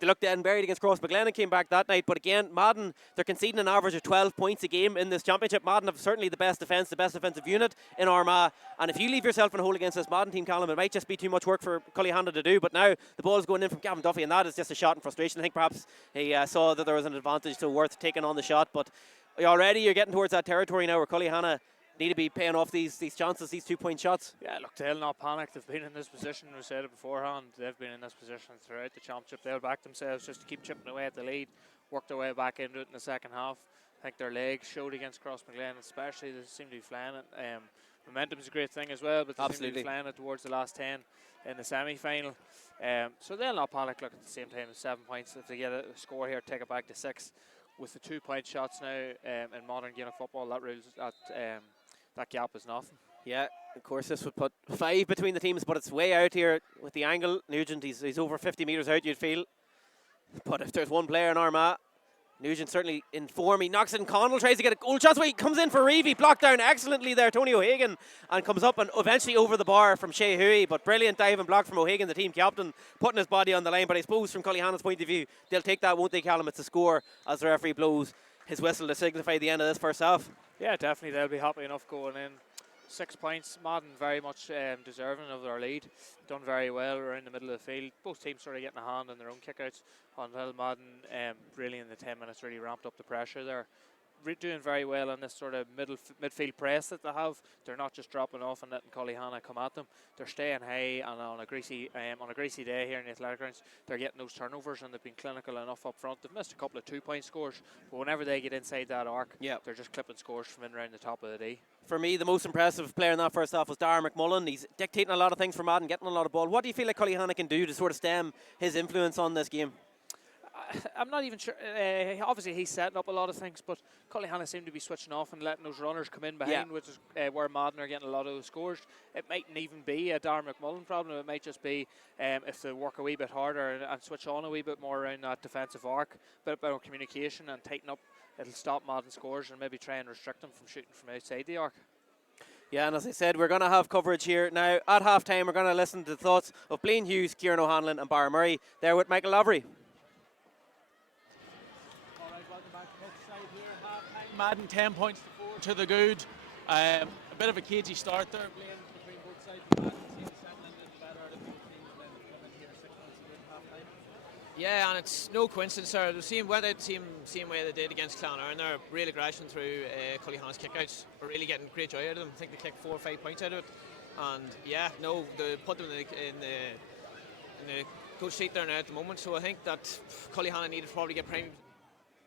They looked dead and buried against Crossmaglen and came back that night. But again, Madden, they're conceding an average of 12 points a game in this championship. Madden have certainly the best defence, the best defensive unit in Armagh. And if you leave yourself in a hole against this Madden team, Callum, it might just be too much work for Cullyhanna to do. But now the ball is going in from Gavin Duffy, and that is just a shot in frustration. I think perhaps he saw that there was an advantage, so worth taking on the shot. But already you're getting towards that territory now where Cullyhanna need to be paying off these chances, these 2-point shots. Yeah, look, they'll not panic. They've been in this position. We said it beforehand. They've been in this position throughout the championship. They'll back themselves just to keep chipping away at the lead, work their way back into it in the second half. I think their legs showed against Crossmaglen, especially. They seem to be flying it. Momentum is a great thing as well, but they seem to be flying it towards the last 10 in the semi-final. So they'll not panic. Look, at the same time, 7 points. If they get a score here, take it back to 6. With the 2-point shots now in modern game of football, that gap is nothing. Yeah, of course this would put 5 between the teams, but it's way out here with the angle. Nugent, he's over 50 metres out, you'd feel. But if there's one player in Armagh Nugent certainly in form. He knocks it in. Connell tries to get a goal chance. He comes in for Reevy. Blocked down excellently there, Tony O'Hagan. And comes up and eventually over the bar from Shea Huey. But brilliant dive and block from O'Hagan, the team captain, putting his body on the line. But I suppose from Cullyhanna's point of view, they'll take that, won't they, Callum? It's a score as the referee blows his whistle to signify the end of this first half. Yeah, definitely. They'll be happy enough going in. 6 points. Madden very much deserving of their lead. Done very well around the middle of the field. Both teams sort of getting a hand on their own kickouts until Madden really in the 10 minutes really ramped up the pressure there. Doing very well on this sort of midfield press that they have. They're not just dropping off and letting Cullyhanna come at them. They're staying high, and on a greasy day here in the athletic grounds, they're getting those turnovers, and they've been clinical enough up front. They've missed a couple of 2-point scores, but whenever they get inside that arc, they're just clipping scores from in around the top of the D. For me, the most impressive player in that first half was Darren McMullen. He's dictating a lot of things for Madden, getting a lot of ball. What do you feel like Cullyhanna can do to sort of stem his influence on this game? I'm not even sure. Obviously, he's setting up a lot of things, but Cullyhanna seem to be switching off and letting those runners come in behind, which is where Madden are getting a lot of those scores. It mightn't even be a Darren McMullen problem. It might just be if they work a wee bit harder and switch on a wee bit more around that defensive arc, a bit better communication and tighten up, it'll stop Madden scores and maybe try and restrict them from shooting from outside the arc. Yeah, and as I said, we're going to have coverage here. Now, at half-time, we're going to listen to the thoughts of Blaine Hughes, Kieran O'Hanlon and Barra Murray. There with Michael Lavery. Madden 10 points to the good. A bit of a cagey start there, Blaine, between both sides. Madden seems to settle in a little better. I think the teams then come in here 6 minutes ago at half time. Yeah, and it's no coincidence there. The same way they did against Clonard, and they're really crashing through Cullyhanna's kickouts. We're really getting great joy out of them. I think they kicked 4 or 5 points out of it. And yeah, no, they put them in the coach seat there now at the moment. So I think that Cullyhanna needed to probably get prime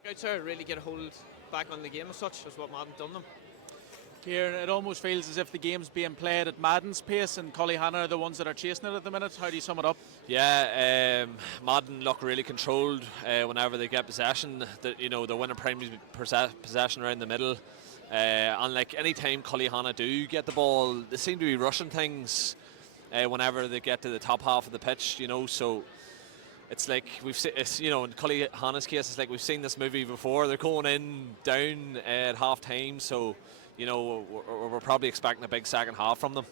kickouts there, really get a hold back on the game as such, is what Madden done them. Kieran, it almost feels as if the game's being played at Madden's pace and Cullyhanna are the ones that are chasing it at the minute. How do you sum it up? Yeah, Madden look really controlled whenever they get possession. They're winning primary possession around the middle. And like any time Cullyhanna do get the ball, they seem to be rushing things whenever they get to the top half of the pitch. So it's like we've seen, in Cullyhanna's case, it's like we've seen this movie before. They're going in down at half time, so we're probably expecting a big second half from them.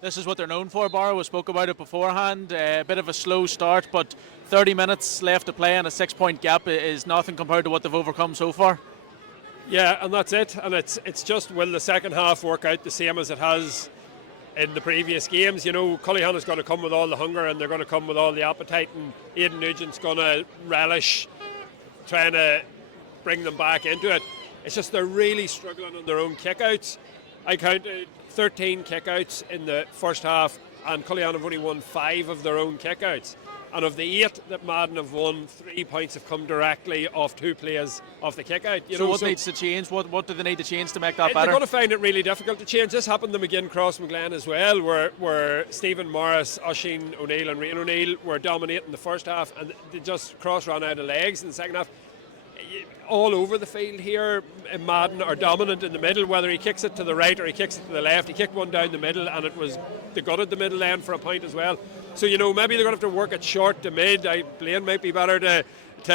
This is what they're known for, Barra. We spoke about it beforehand. A bit of a slow start, but 30 minutes left to play and a 6-point gap is nothing compared to what they've overcome so far. Yeah, and that's it. And it's just, will the second half work out the same as it has in the previous games? Cullyhanna's going to come with all the hunger and they're going to come with all the appetite, and Aidan Nugent's going to relish trying to bring them back into it. It's just they're really struggling on their own kickouts. I counted 13 kickouts in the first half, and Cullyhanna have only won 5 of their own kickouts. And of the 8 that Madden have won, 3 points have come directly off 2 plays off the kickout. So what needs to change? What do they need to change to make that better? They're going to find it really difficult to change. This happened to them again, Crossmaglen as well, where Stephen Morris, Oisin O'Neill and Rian O'Neill were dominating the first half, and they just ran out of legs in the second half. All over the field here, Madden are dominant in the middle, whether he kicks it to the right or he kicks it to the left. He kicked one down the middle and they gutted the middle end for a point as well. So, maybe they're going to have to work it short to mid. Blaine might be better to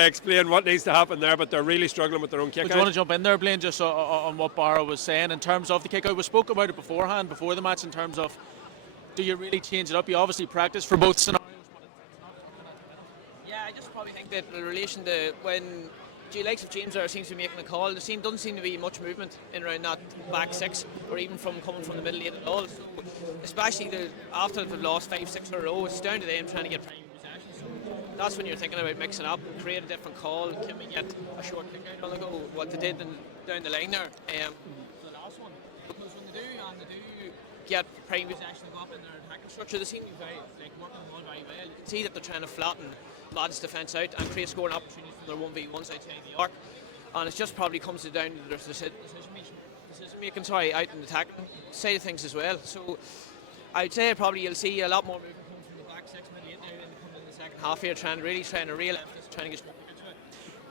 explain what needs to happen there, but they're really struggling with their own kick out. Do you want to jump in there, Blaine, just on what Barra was saying in terms of the kick out? We spoke about it beforehand, before the match, in terms of, do you really change it up? You obviously practice for both scenarios, but it's not at the minute. Yeah, I just probably think that in relation to when the likes of James there seems to be making a call, there doesn't seem to be much movement in around that back 6, or even coming from the middle 8 at all. So, especially after they've lost 5-6 in a row, it's down to them trying to get prime possession. So that's when you're thinking about mixing up, create a different call. Can we get a short kick out on the go? What they did down the line there, the last one. Because when they do get prime possession, go up in their attacking structure, they seem to be working the ball very well. You can see that they're trying to flatten Madden's defence out and create scoring opportunities from their 1v1s outside the arc, and it just probably comes down to their decision making out in the attacking side of things as well. So I'd say probably you'll see a lot more movement coming from the back 6 minutes now in the second half here, trying a real emphasis trying to get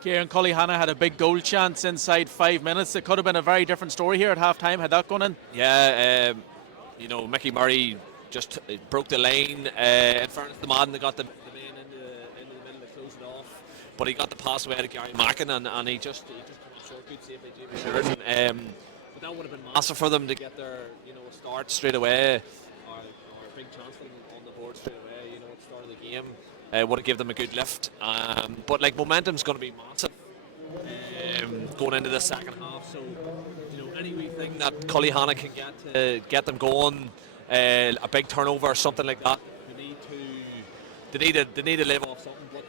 Kieran, Cullyhanna had a big goal chance inside 5 minutes. It could have been a very different story here at half time had that gone in. Yeah, Mickey Murray just broke the lane. In fairness to Madden, they got the man into the middle to close it off. but he got the pass away to Gary Mackin, and he just came up short. Good save by Jamie Sheridan. But that would have been massive for them to get their a start straight away, or a big chance for them on the board straight away. At the start of the game, would have given them a good lift. But like momentum's going to be massive going into the second half. So any wee thing that Cullyhanna can get to get them going, a big turnover or something like that, they need to live off something. But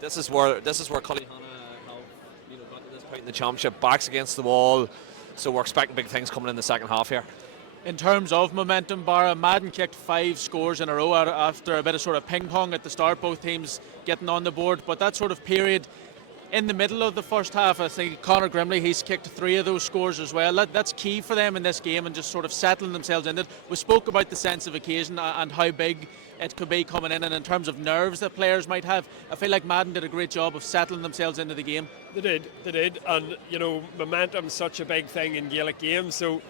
this is where Cullyhanna have got to this point in the championship, backs against the wall. So we're expecting big things coming in the second half here. In terms of momentum, Barra, Madden kicked 5 scores in a row after a bit of sort of ping pong at the start, both teams getting on the board. But that sort of period in the middle of the first half, I think Conor Grimley, he's kicked 3 of those scores as well. That's key for them in this game, and just sort of settling themselves in it. We spoke about the sense of occasion and how big it could be coming in, and in terms of nerves that players might have, I feel like Madden did a great job of settling themselves into the game. They did, and momentum's such a big thing in Gaelic games, so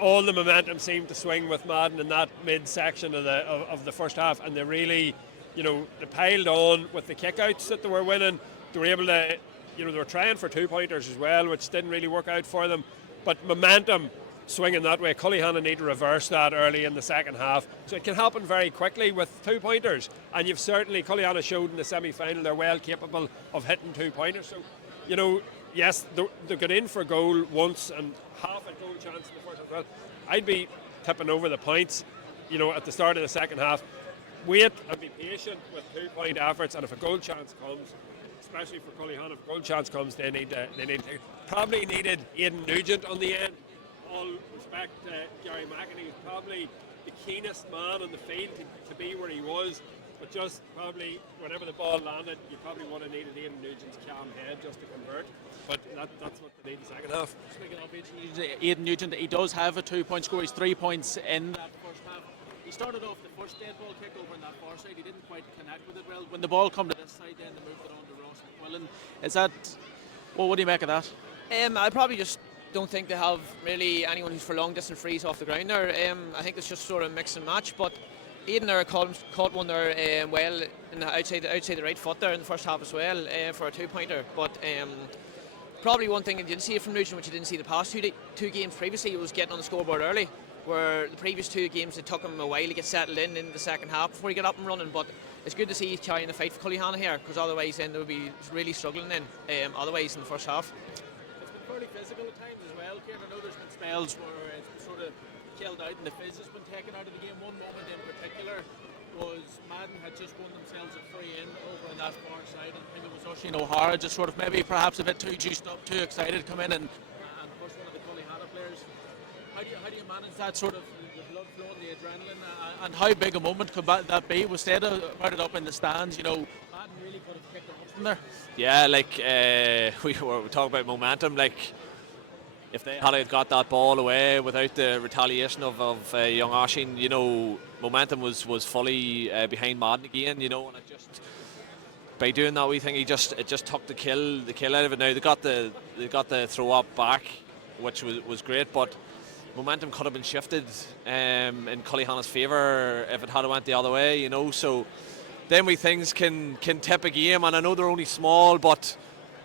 all the momentum seemed to swing with Madden in that mid-section of the first half, and they really, they piled on with the kickouts that they were winning. They were able to, they were trying for 2-pointers as well, which didn't really work out for them. But momentum swinging that way, Cullyhanna need to reverse that early in the second half. So it can happen very quickly with 2-pointers. And you've certainly, Cullyhanna showed in the semi-final, they're well capable of hitting 2-pointers. So, yes, they got in for goal once and half a goal chance in the first half. Well, I'd be tipping over the points, at the start of the second half. Wait and be patient with 2-point efforts, and if a goal chance comes, especially for Cullyhanna, if a goal chance comes, they need to probably needed Aidan Nugent on the end. All respect to Gary Mackin, he was probably the keenest man on the field to be where he was, but just probably whenever the ball landed, you probably would have needed Aidan Nugent's calm head just to convert. But that's what they need in the second half. Speaking of Aidan Nugent, he does have a 2-point score. He's 3 points in that first half. He started off the first dead ball kick over on that far side. He didn't quite connect with it well. When the ball come to this side, then they moved it on to Ross McQuillan. Is that, what do you make of that? I probably just don't think they have really anyone who's for long distance frees off the ground there. I think it's just sort of mix and match. But Aidan there caught one there well in the outside the right foot there in the first half as well for a 2-pointer. But probably one thing you didn't see it from Nugent, which you didn't see the past two games previously, was getting on the scoreboard early. Where the previous 2 games, it took him a while to get settled in the second half before he got up and running. But it's good to see he's carrying the fight for Cullyhanna here, because otherwise then they would be really struggling then, otherwise in the first half. It's been fairly physical at times as well, Kieran. I know there's been spells where it's sort of killed out and the fizz has been taken out of the game. One moment in particular was Madden had just won themselves a free in over on that far side, and I think it was Oisin O'Hara just sort of maybe perhaps a bit too juiced up, too excited, come in and push one of the Cullyhanna players. How do you manage that sort of the blood flow and the adrenaline, and how big a moment could that be? We said about it up in the stands, Madden really could have kicked them up from there. Yeah, we were talking about momentum, if they had got that ball away without the retaliation of young Oisin, momentum was fully behind Madden again, and it just, by doing that wee thing, it just took the kill out of it. Now they got the throw up back, which was great, but momentum could have been shifted in Cullyhanna's favour if it had went the other way, so then things can tip a game, and I know they're only small, but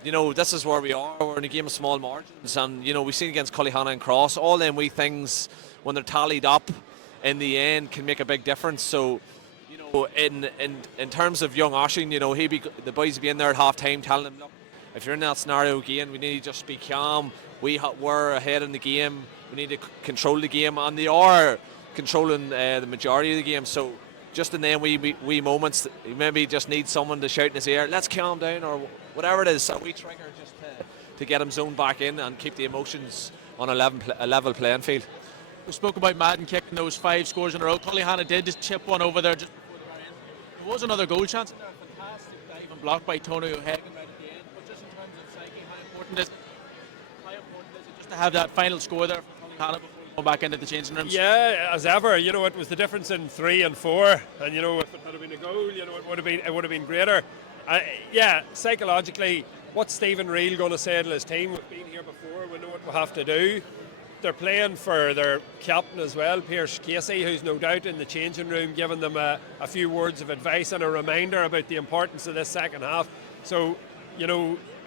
this is where we are. We're in a game of small margins, and we've seen against Cullyhanna and Cross, all them wee things when they're tallied up in the end can make a big difference. So in terms of young Oisin, the boys will be in there at half time telling them, look, if you're in that scenario again, we need to just be calm. We're ahead in the game. We need to control the game, and they are controlling the majority of the game. So just in them wee moments, you maybe just need someone to shout in his ear, let's calm down, or whatever it is, a wee trigger just to get him zoned back in and keep the emotions on a level playing field. We spoke about Madden kicking those 5 scores in a row. Cullyhanna did just chip one over there just before the very end. There was another goal chance in there, a fantastic dive and block by Tony O'Hagan right at the end. But just in terms of psyche, how important is it just to have that final score there for Cullyhanna before we go back into the changing rooms? Yeah, as ever, it was the difference in 3 and 4, and if it had been a goal, it would have been greater. Psychologically, what's Stephen Reel going to say to his team? We've been here before, we know what we have to do. They're playing for their captain as well, Pierce Casey, who's no doubt in the changing room giving them a few words of advice and a reminder about the importance of this second half. So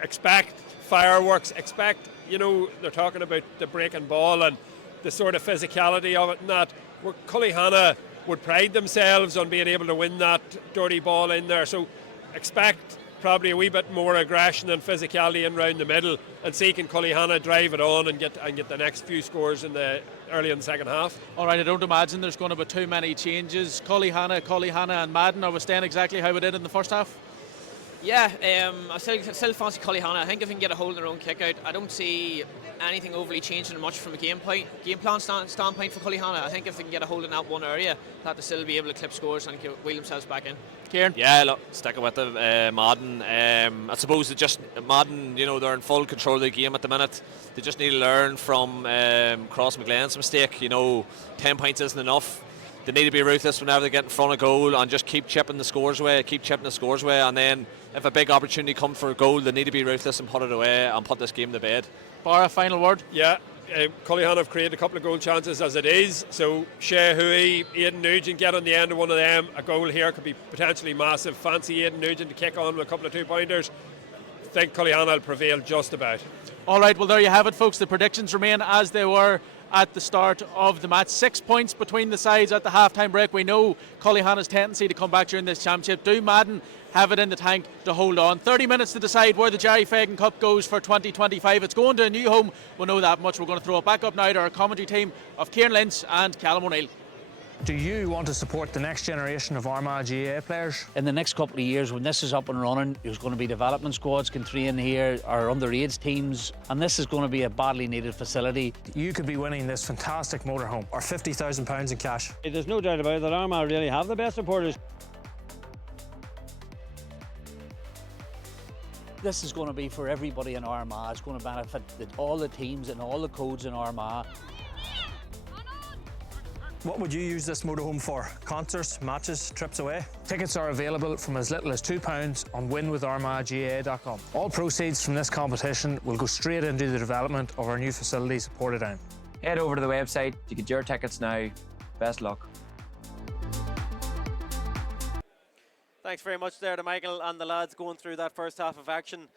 expect fireworks, expect, they're talking about the breaking ball and the sort of physicality of it and that. Where Cullyhanna would pride themselves on being able to win that dirty ball in there. So expect probably a wee bit more aggression and physicality in round the middle, and see can Cullyhanna drive it on and get the next few scores early in the second half. All right, I don't imagine there's going to be too many changes. Cullyhanna and Madden, are we staying exactly how we did in the first half? Yeah, I still fancy Cullyhanna. I think if we can get a hold of their own kick out, I don't see anything overly changing much from a game plan standpoint for Cullyhanna. I think if they can get a hold in that one area, they'll still be able to clip scores and wheel themselves back in. Kieran? Yeah, look, sticking with the Madden. I suppose Madden, they're in full control of the game at the minute. They just need to learn from Cross McGlenn's mistake. 10 points isn't enough. They need to be ruthless whenever they get in front of goal and just keep chipping the scores away, and then if a big opportunity comes for a goal, they need to be ruthless and put it away and put this game to bed. Bar, a final word? Yeah, Cullyhanna have created a couple of goal chances as it is, so Shea Hui, Aidan Nugent get on the end of one of them. A goal here could be potentially massive. Fancy Aidan Nugent to kick on with a couple of 2-pointers. Think Cullyhanna will prevail just about. All right, well, there you have it, folks. The predictions remain as they were at the start of the match. 6 points between the sides at the half-time break. We know Cullyhanna's tendency to come back during this championship. Do Madden have it in the tank to hold on? 30 minutes to decide where the Jerry Fagan Cup goes for 2025. It's going to a new home. We'll know that much. We're going to throw it back up now to our commentary team of Kieran Lynch and Callum O'Neill. Do you want to support the next generation of Armagh GAA players? In the next couple of years, when this is up and running, there's going to be development squads can train here, our underage teams, and this is going to be a badly needed facility. You could be winning this fantastic motorhome or £50,000 in cash. There's no doubt about it that Armagh really have the best supporters. This is going to be for everybody in Armagh. It's going to benefit all the teams and all the codes in Armagh. What would you use this motorhome for? Concerts, matches, trips away? Tickets are available from as little as £2 on winwitharmaggaa.com. All proceeds from this competition will go straight into the development of our new facility supported down. Head over to the website to get your tickets now. Best luck. Thanks very much there to Michael and the lads going through that first half of action.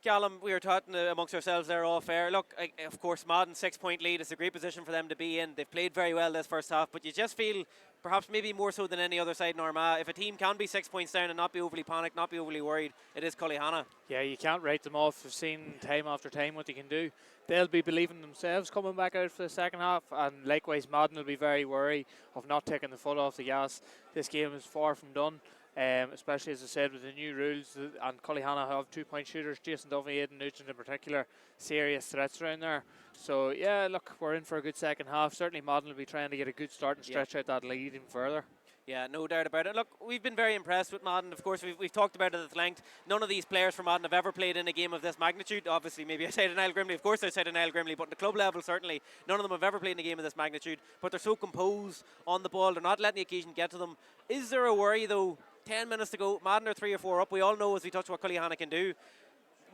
Callum, we were talking amongst ourselves there off air. Look, of course, Madden 6-point lead is a great position for them to be in. They've played very well this first half, but you just feel, perhaps maybe more so than any other side in Armagh, if a team can be 6 points down and not be overly panicked, not be overly worried, it is Cullyhanna. Yeah, you can't write them off. We've seen time after time what they can do. They'll be believing themselves coming back out for the second half, and likewise Madden will be very wary of not taking the foot off the gas. This game is far from done. Especially, as I said, with the new rules, and Cullyhanna have 2-point shooters, Jason Duffy, Aidan Nugent in particular, serious threats around there. So yeah, look, we're in for a good second half. Certainly Madden will be trying to get a good start and stretch out that lead even further. Yeah, no doubt about it. Look, we've been very impressed with Madden. Of course, we've talked about it at length. None of these players from Madden have ever played in a game of this magnitude. Obviously, maybe outside of Niall Grimley. Of course, outside of Niall Grimley, but at the club level, certainly, none of them have ever played in a game of this magnitude. But they're so composed on the ball. They're not letting the occasion get to them. Is there a worry, though? 10 minutes to go, Madden are 3 or 4 up. We all know, as we touch, what Cullyhanna can do.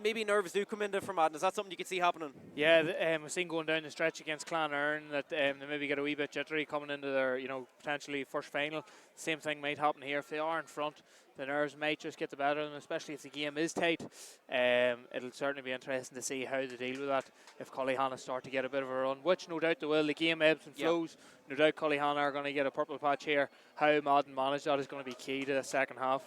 Maybe nerves do come into for Madden. Is that something you could see happening? Yeah, we've seen going down the stretch against Clonerne that they maybe get a wee bit jittery coming into their, potentially first final. Same thing might happen here. If they are in front, the nerves might just get the better of them, especially if the game is tight. It'll certainly be interesting to see how they deal with that if Cullyhanna start to get a bit of a run, which no doubt they will. The game ebbs and flows. No doubt Cullyhanna are going to get a purple patch here. How Madden manage that is going to be key to the second half.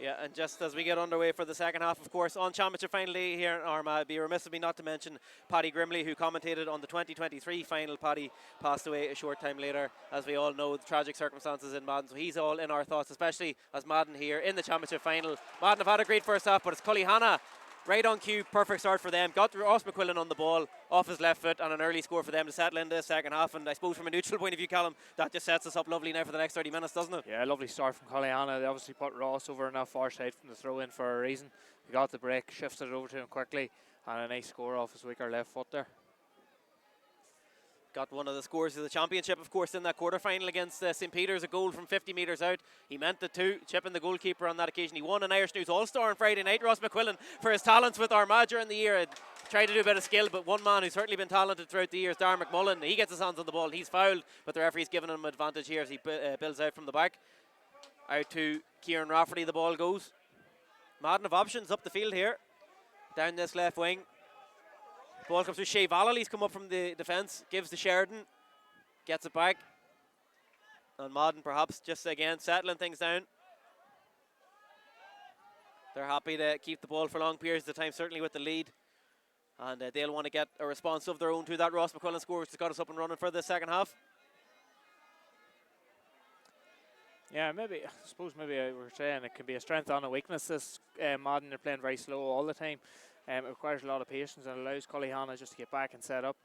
Yeah, and just as we get underway for the second half, of course, on Championship Final Day here in Armagh, it'd be remiss of me not to mention Paddy Grimley, who commentated on the 2023 final. Paddy passed away a short time later, as we all know, the tragic circumstances in Madden, so he's all in our thoughts, especially as Madden here in the Championship Final. Madden have had a great first half, but it's Cullyhanna right on cue, perfect start for them. Got Ross McQuillan on the ball off his left foot and an early score for them to settle into the second half. And I suppose from a neutral point of view, Callum, that just sets us up lovely now for the next 30 minutes, doesn't it? Yeah, lovely start from Cullyhanna. They obviously put Ross over on that far side from the throw in for a reason. They got the break, shifted it over to him quickly, and a nice score off his weaker left foot there. Got one of the scores of the championship, of course, in that quarter-final against St. Peter's, a goal from 50 metres out. He meant it too, chipping the goalkeeper on that occasion. He won an Irish News All-Star on Friday night, Ross McQuillan, for his talents with Armagh during the year. Tried to do a bit of skill, but one man who's certainly been talented throughout the years, Darren McMullen, he gets his hands on the ball. He's fouled, but the referee's giving him advantage here as he builds out from the back. Out to Kieran Rafferty, the ball goes. Madden have options up the field here. down this left wing. Ball comes through. Shea Vallely's come up from the defence, gives to Sheridan, gets it back. And Madden perhaps just again settling things down. They're happy to keep the ball for long periods of time, certainly with the lead. And they'll want to get a response of their own to that Ross McQuillan score, which has got us up and running for the second half. Yeah, maybe, I suppose maybe we're saying it can be a strength and a weakness. This Madden, they're playing very slow all the time. It requires a lot of patience and allows Cullyhanna just to get back and set up.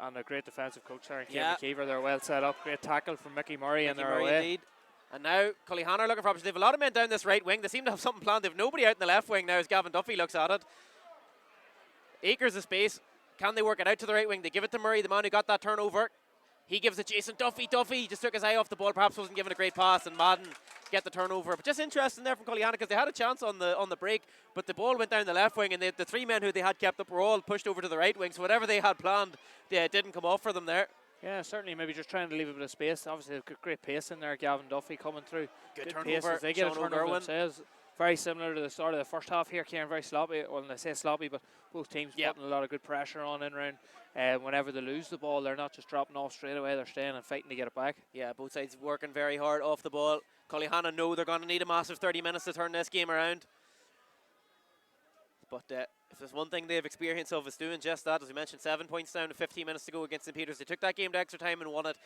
And a great defensive coach there, and Kieran McKeever, they're well set up. Great tackle from Mickey Murray, and they're away. Indeed. And now Cullyhanna are looking for options. They have a lot of men down this right wing. They seem to have something planned. They have nobody out in the left wing now as Gavin Duffy looks at it. Acres of space. Can they work it out to the right wing? They give it to Murray, the man who got that turnover. He gives it Jason Duffy. Duffy just took his eye off the ball, perhaps wasn't given a great pass, and Madden get the turnover. But just interesting there from Cullyhanna, because they had a chance on the break, but the ball went down the left wing, and the three men who they had kept up were all pushed over to the right wing. So whatever they had planned, they didn't come off for them there. Yeah, certainly maybe just trying to leave a bit of space. Obviously, they've got great pace in there. Gavin Duffy coming through. Good turnover. They get a turnover themselves. Very similar to the start of the first half here. Kieran very sloppy. Well, I say sloppy, but both teams putting a lot of good pressure on in round. Whenever they lose the ball, they're not just dropping off straight away. They're staying and fighting to get it back. Yeah, both sides working very hard off the ball. Cullyhanna know they're going to need a massive 30 minutes to turn this game around. But if there's one thing they've experience of, is doing just that. As we mentioned, 7 points down to 15 minutes to go against St. Peter's. They took that game to extra time and won it.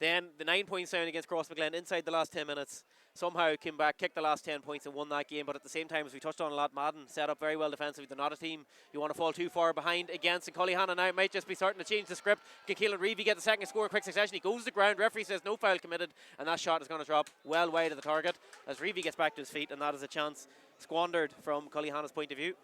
Then the 9 points down against Crossmaglen inside the last 10 minutes. Somehow came back, kicked the last 10 points and won that game. But at the same time, as we touched on a lot, Madden set up very well defensively. They're not a team you want to fall too far behind against. And Cullyhanna now might just be starting to change the script. Can Keelan Reevy get the second score in quick succession? He goes to the ground. Referee says no foul committed. And that shot is going to drop well wide of the target as Reevy gets back to his feet. And that is a chance squandered from Cullyhanna's point of view.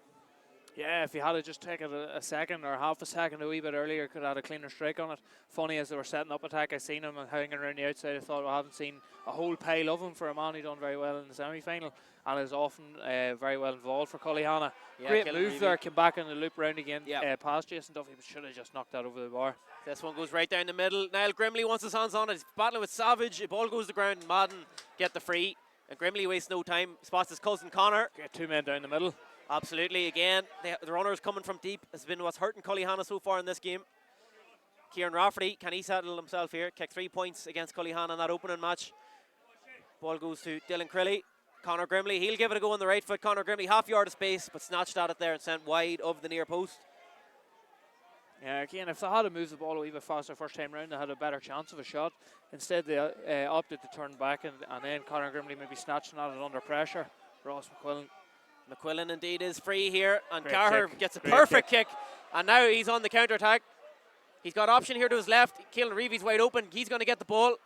Yeah, if he had just taken a second or half a second a wee bit earlier, could have had a cleaner strike on it. Funny, as they were setting up attack, I seen him hanging around the outside. I thought, well, I haven't seen a whole pile of him for a man who done very well in the semi-final and is often very well involved for Cullyhanna. Yeah, great move there, came back in the loop round again, past Jason Duffy, but should have just knocked that over the bar. This one goes right down the middle. Niall Grimley wants his hands on it. He's battling with Savage. The ball goes to the ground, and Madden get the free. And Grimley wastes no time, spots his cousin Connor. Get two men down the middle. Absolutely, again, the runners coming from deep has been what's hurting Cullyhanna so far in this game. Kieran Rafferty, can he settle himself here? Kick 3 points against Cullyhanna in that opening match. Ball goes to Dylan Crilly. Conor Grimley, he'll give it a go on the right foot. Conor Grimley, half yard of space, but snatched at it there and sent wide of the near post. Yeah, again, if they had moved the ball a wee bit faster first time round, they had a better chance of a shot. Instead, they opted to turn back, and then Conor Grimley maybe snatching at it under pressure. Ross McQuillan indeed is free here, and Carher gets a perfect kick, and now he's on the counter-attack. He's got option here to his left. Keelan Reevy's wide open. He's going to get the ball.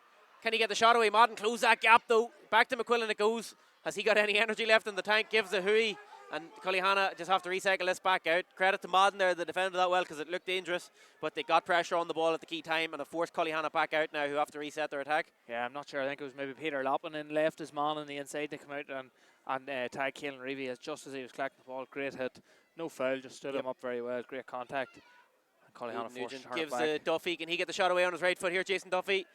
Can he get the shot away? Madden close that gap though. Back to McQuillan it goes. Has he got any energy left in the tank? Gives a hooey, and Cullyhanna just have to recycle this back out. Credit to Madden there, they defended that well because it looked dangerous, but they got pressure on the ball at the key time and have forced Cullyhanna back out now, who have to reset their attack. Yeah, I'm not sure. I think it was maybe Peter Loppin and left his man on the inside to come out and tag Keelan Reevy just as he was collecting the ball. Great hit, no foul, just stood him up very well. Great contact. And Cullyhanna forced gives Duffy. Can he get the shot away on his right foot here? Jason Duffy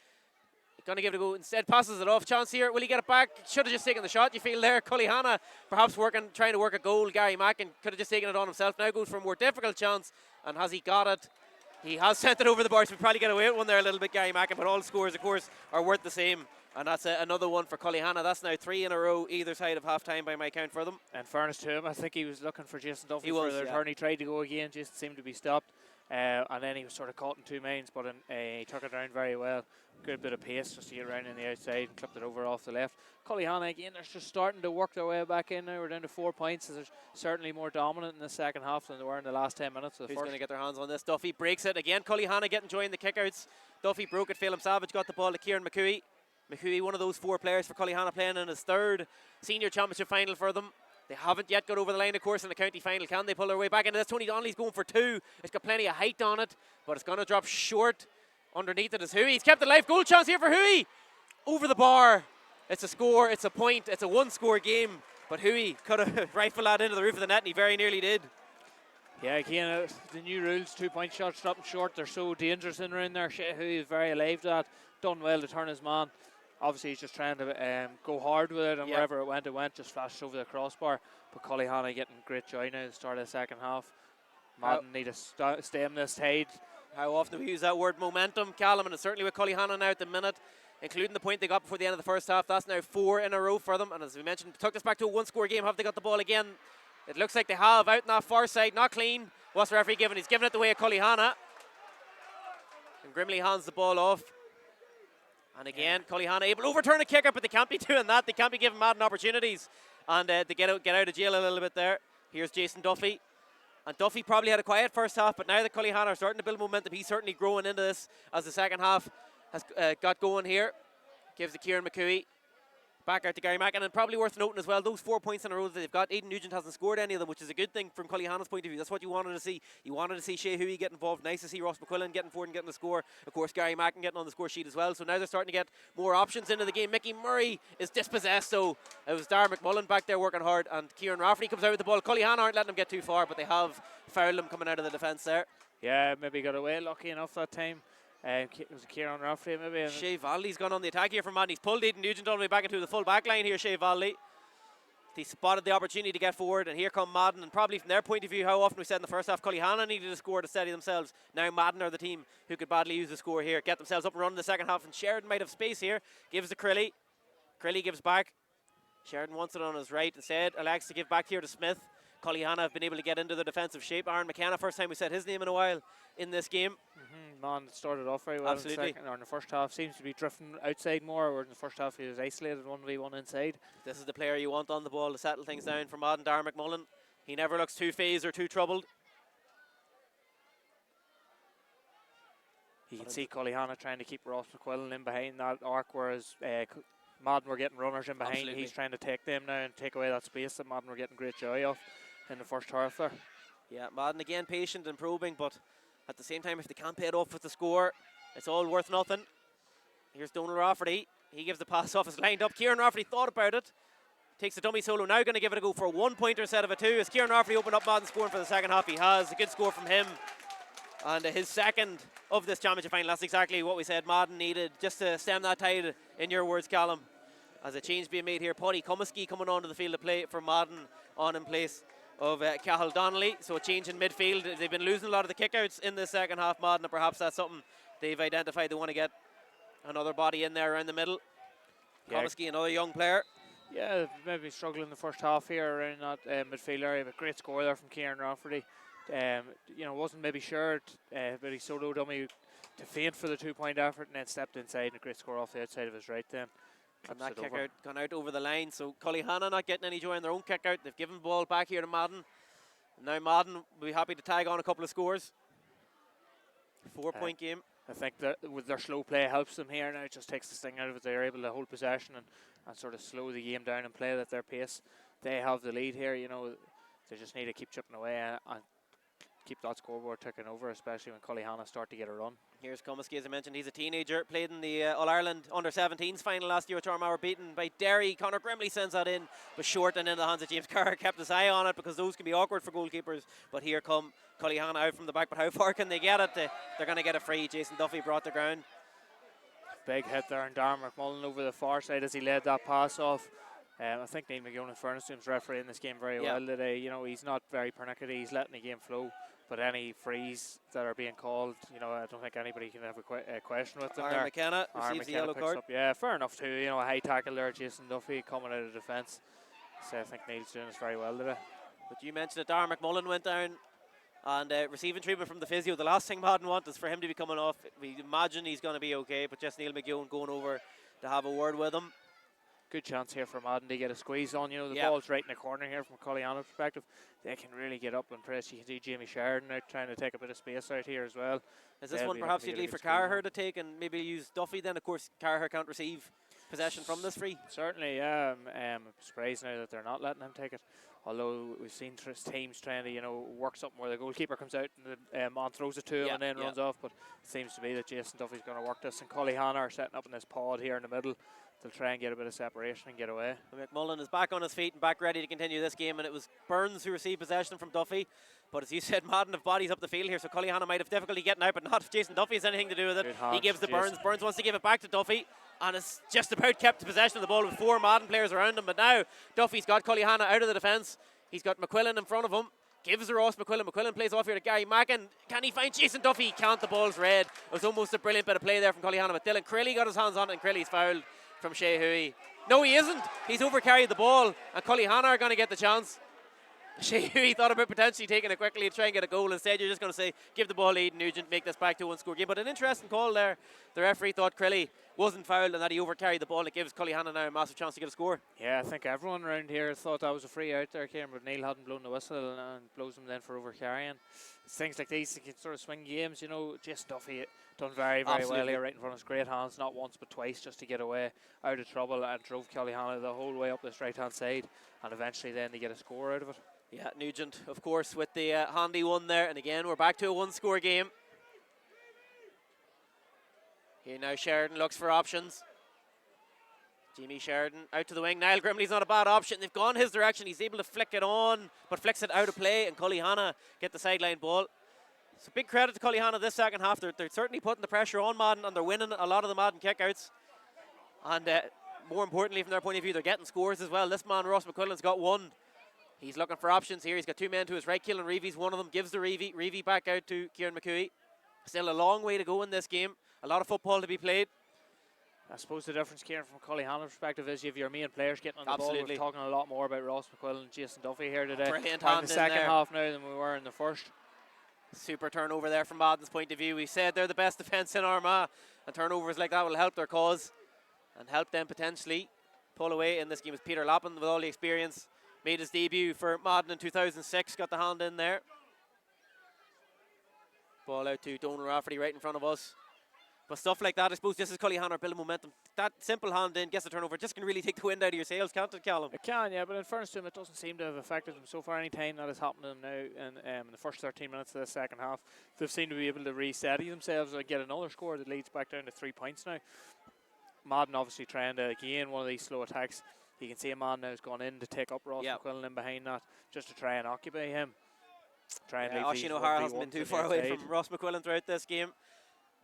gonna give it a go. Instead, passes it off. Chance here. Will he get it back? Should have just taken the shot. You feel there. Cullyhanna perhaps trying to work a goal. Gary Mackin could have just taken it on himself. Now goes for a more difficult chance. And has he got it? He has sent it over the bar. So we probably get away with one there a little bit, Gary Mackin. But all scores, of course, are worth the same. And that's another one for Cullyhanna. That's now 3 in a row, either side of half time by my count for them. And fairness to him, I think he was looking for Jason Duffy for the return. He tried to go again. Jason seemed to be stopped. And then he was sort of caught in two mains, but he took it around very well. Good bit of pace just to get around on the outside and clipped it over off the left. Cullyhanna again, they're just starting to work their way back in now. We're down to 4 points. They're certainly more dominant in the second half than they were in the last 10 minutes of the first. Who's going to get their hands on this? Duffy breaks it again. Cullyhanna getting joined the kickouts. Duffy broke it. Phelan Savage got the ball to Kieran McCooey. McCooey, one of those 4 players for Cullyhanna, playing in his 3rd senior championship final for them. They haven't yet got over the line, of course, in the county final. Can they pull their way back into this? Tony Donnelly's going for 2. It's got plenty of height on it, but it's going to drop short. Underneath it is Huey. He's kept it alive. Goal chance here for Huey. Over the bar. It's a score. It's a point. It's a 1-score game. But Huey could have rifled that into the roof of the net, and he very nearly did. Yeah, again, the new rules, 2-point shots dropping short. They're so dangerous in around there. Huey is very alive to that. Done well to turn his man. Obviously, he's just trying to go hard with it, and wherever it went, just flashed over the crossbar. But Cullyhanna getting great joy now at the start of the second half. Madden need to stem this tide. How often do we use that word momentum, Callum? And it's certainly with Cullyhanna now at the minute, including the point they got before the end of the first half. That's now 4 in a row for them. And as we mentioned, took us back to a one-score game. Have they got the ball again? It looks like they have, out in that far side. Not clean. What's the referee giving? He's giving it the way of Cullyhanna. And Grimley hands the ball off. And again, Cullyhanna able to overturn a kicker, but they can't be doing that. They can't be giving Madden opportunities. And they get out of jail a little bit there. Here's Jason Duffy. And Duffy probably had a quiet first half, but now that Cullyhanna are starting to build momentum, he's certainly growing into this as the second half has got going here. Gives to Kieran McCooey. Back out to Gary Mackin, and probably worth noting as well, those 4 points in a row that they've got, Aidan Nugent hasn't scored any of them, which is a good thing from Cullyhanna's point of view. That's what you wanted to see. You wanted to see Shea Huey get involved. Nice to see Ross McQuillan getting forward and getting the score. Of course, Gary Mackin getting on the score sheet as well. So now they're starting to get more options into the game. Mickey Murray is dispossessed, so it was Darren McMullen back there working hard, and Kieran Rafferty comes out with the ball. Cullyhanna aren't letting him get too far, but they have fouled him coming out of the defence there. Yeah, maybe got away lucky enough that time. It was Kieran Rafferty maybe. Shea Valley's gone on the attack here from Madden. He's pulled Aidan Nugent all the way back into the full back line here, Shea Valley. He spotted the opportunity to get forward, and here come Madden. And probably from their point of view, how often we said in the first half, Cullyhanna needed a score to steady themselves. Now Madden are the team who could badly use the score here, get themselves up and running in the second half. And Sheridan might have space here. Gives to Crilly. Crilly gives back. Sheridan wants it on his right instead. Elects to give back here to Smith. Cullyhanna have been able to get into the defensive shape. Aaron McKenna, first time we said his name in a while in this game. Man started off very well Absolutely. in the second, or in the first half. Seems to be drifting outside more, whereas in the first half he was isolated 1v1 inside. This is the player you want on the ball to settle things down for Madden. Darren McMullen. He never looks too phased or too troubled. You can see Cullyhanna trying to keep Ross McQuillan in behind that arc, whereas Madden were getting runners in behind. Absolutely. He's trying to take them now and take away that space that Madden were getting great joy of in the first half there. Yeah, Madden again patient and probing, but at the same time, if they can't pay it off with the score, it's all worth nothing. Here's Donald Rafferty. He gives the pass off, is lined up. Kieran Rafferty thought about it. Takes a dummy solo, now going to give it a go for a 1-pointer instead of a 2. As Kieran Rafferty opened up Madden scoring for the second half, he has a good score from him. And his second of this championship final. That's exactly what we said Madden needed, just to stem that tide, in your words, Callum. As a change being made here, Paddy Comiskey coming onto the field to play for Madden on in place of Cahill Donnelly. So a change in midfield. They've been losing a lot of the kickouts in the second half, Madden, and perhaps that's something they've identified. They want to get another body in there around the middle. Yeah. Comiskey, another young player. Yeah, maybe struggling in the first half here around that midfield area, but great score there from Kieran Rafferty. You know, wasn't maybe sure, but he soloed dummy to feint for the 2-point effort and then stepped inside, and a great score off the outside of his right then. And that kick out gone out over the line, so Cullyhanna not getting any joy in their own kick out. They've given the ball back here to Madden. Now Madden will be happy to tag on a couple of scores. 4-point game. I think that with their slow play helps them here now. It just takes the sting out of it. They're able to hold possession and sort of slow the game down and play at their pace. They have the lead here, you know. They just need to keep chipping away and keep that scoreboard ticking over, especially when Cullyhanna start to get a run. Here's Comiskey, as I mentioned, he's a teenager, played in the All-Ireland Under-17s final last year, which Armagh were beaten by Derry. Conor Grimley sends that in, but short and in the hands of James Carr. Kept his eye on it because those can be awkward for goalkeepers, but here come Cullyhanna out from the back, but how far can they get it? They're going to get a free. Jason Duffy brought the ground. Big hit there, and Darren McMullen over the far side as he led that pass off. I think Neil McGowan, in fairness to him, is refereeing this game very well today. You know, he's not very pernickety, he's letting the game flow. But any frees that are being called, you know, I don't think anybody can have a question with them. Aaron McKenna receives the yellow card. Yeah, fair enough too. You know, a high tackle there, Jason Duffy coming out of defence. So I think Neil's doing this very well today. But you mentioned that Darren McMullen went down and receiving treatment from the physio. The last thing Madden want is for him to be coming off. We imagine he's going to be okay, but just Neil McGowan going over to have a word with him. Good chance here for Madden to get a squeeze on. You know, the ball's right in the corner here from a Cullyhanna perspective. They can really get up and press. You can see Jamie Sheridan out trying to take a bit of space out here as well. Is this one perhaps you'd leave for Carraher to take and maybe use Duffy then? Of course, Carraher can't receive possession from this free. Certainly, yeah. I'm surprised now that they're not letting him take it. Although we've seen teams trying to, you know, work something where the goalkeeper comes out and the man throws it to him and then runs off. But it seems to be that Jason Duffy's going to work this. And Cullyhanna are setting up in this pod here in the middle. They'll try and get a bit of separation and get away. McMullen is back on his feet and back ready to continue this game, and it was Burns who received possession from Duffy. But as you said, Madden have bodies up the field here, so Cullyhanna might have difficulty getting out, but not if Jason Duffy has anything to do with it. He gives the Burns. Burns wants to give it back to Duffy. and has just about kept possession of the ball with 4 Madden players around him. But now Duffy's got Cullyhanna out of the defence. He's got McQuillan in front of him. Gives to Ross McQuillan. McQuillan plays off here to Gary Mackin. Can he find Jason Duffy? He can't. The ball's red. It was almost a brilliant bit of play there from Cullyhanna, but Dylan Crilly got his hands on it, and Crilly's fouled from Shea Huey. No, he isn't. He's overcarried the ball, and Cullyhanna are going to get the chance. Shea Huey thought about potentially taking it quickly to try and get a goal. Instead, you're just going to say, give the ball lead, Nugent, make this back to a one-score game. But an interesting call there. The referee thought Crilly wasn't fouled and that he overcarried the ball, and it gives Cullyhanna now a massive chance to get a score. Yeah, I think everyone around here thought that was a free out there, Kieran, but Neil hadn't blown the whistle and blows him then for overcarrying. It's things like these that can sort of swing games, you know. Jason Duffy done very, very well here, right in front of his great hands, not once but twice, just to get away out of trouble, and drove Cullyhanna the whole way up this right-hand side, and eventually then they get a score out of it. Yeah, Nugent, of course, with the handy one there. And again, we're back to a one-score game. Here now Sheridan looks for options. Jimmy Sheridan out to the wing. Niall Grimley's not a bad option. They've gone his direction. He's able to flick it on, but flicks it out of play, and Cullyhanna get the sideline ball. So big credit to Cullyhanna this second half. They're certainly putting the pressure on Madden, and they're winning a lot of the Madden kickouts. And more importantly, from their point of view, they're getting scores as well. This man, Ross McQuillan's got one. He's looking for options here. He's got 2 men to his right. Keelan Reevy's one of them. Gives to Reevy. Reevy back out to Kieran McCooey. Still a long way to go in this game. A lot of football to be played. I suppose the difference, Kieran, from Cullyhanna's perspective is you have your main players getting on the Absolutely. ball. We're talking a lot more about Ross McQuillan and Jason Duffy here today. Brilliant in hand the second in there. half now than we were in the first. Super turnover there from Madden's point of view. We said they're the best defence in Armagh, and turnovers like that will help their cause and help them potentially pull away in this game. Is Peter Lappin with all the experience. Made his debut for Madden in 2006, got the hand in there. Ball out to Donal Rafferty right in front of us. But stuff like that, I suppose this is Cullyhanna building momentum. That simple hand in, gets a turnover, just can really take the wind out of your sails, can't it, Callum? It can, yeah, but in fairness to him, it doesn't seem to have affected them so far. Any time that has happened to them now in the first 13 minutes of the second half, they've seemed to be able to reset themselves and get another score that leads back down to 3 points now. Madden obviously trying to gain one of these slow attacks. You can see a man now has gone in to take up Ross McQuillan in behind that, just to try and occupy him. Oisin O'Hara hasn't been too far away from Ross McQuillan throughout this game.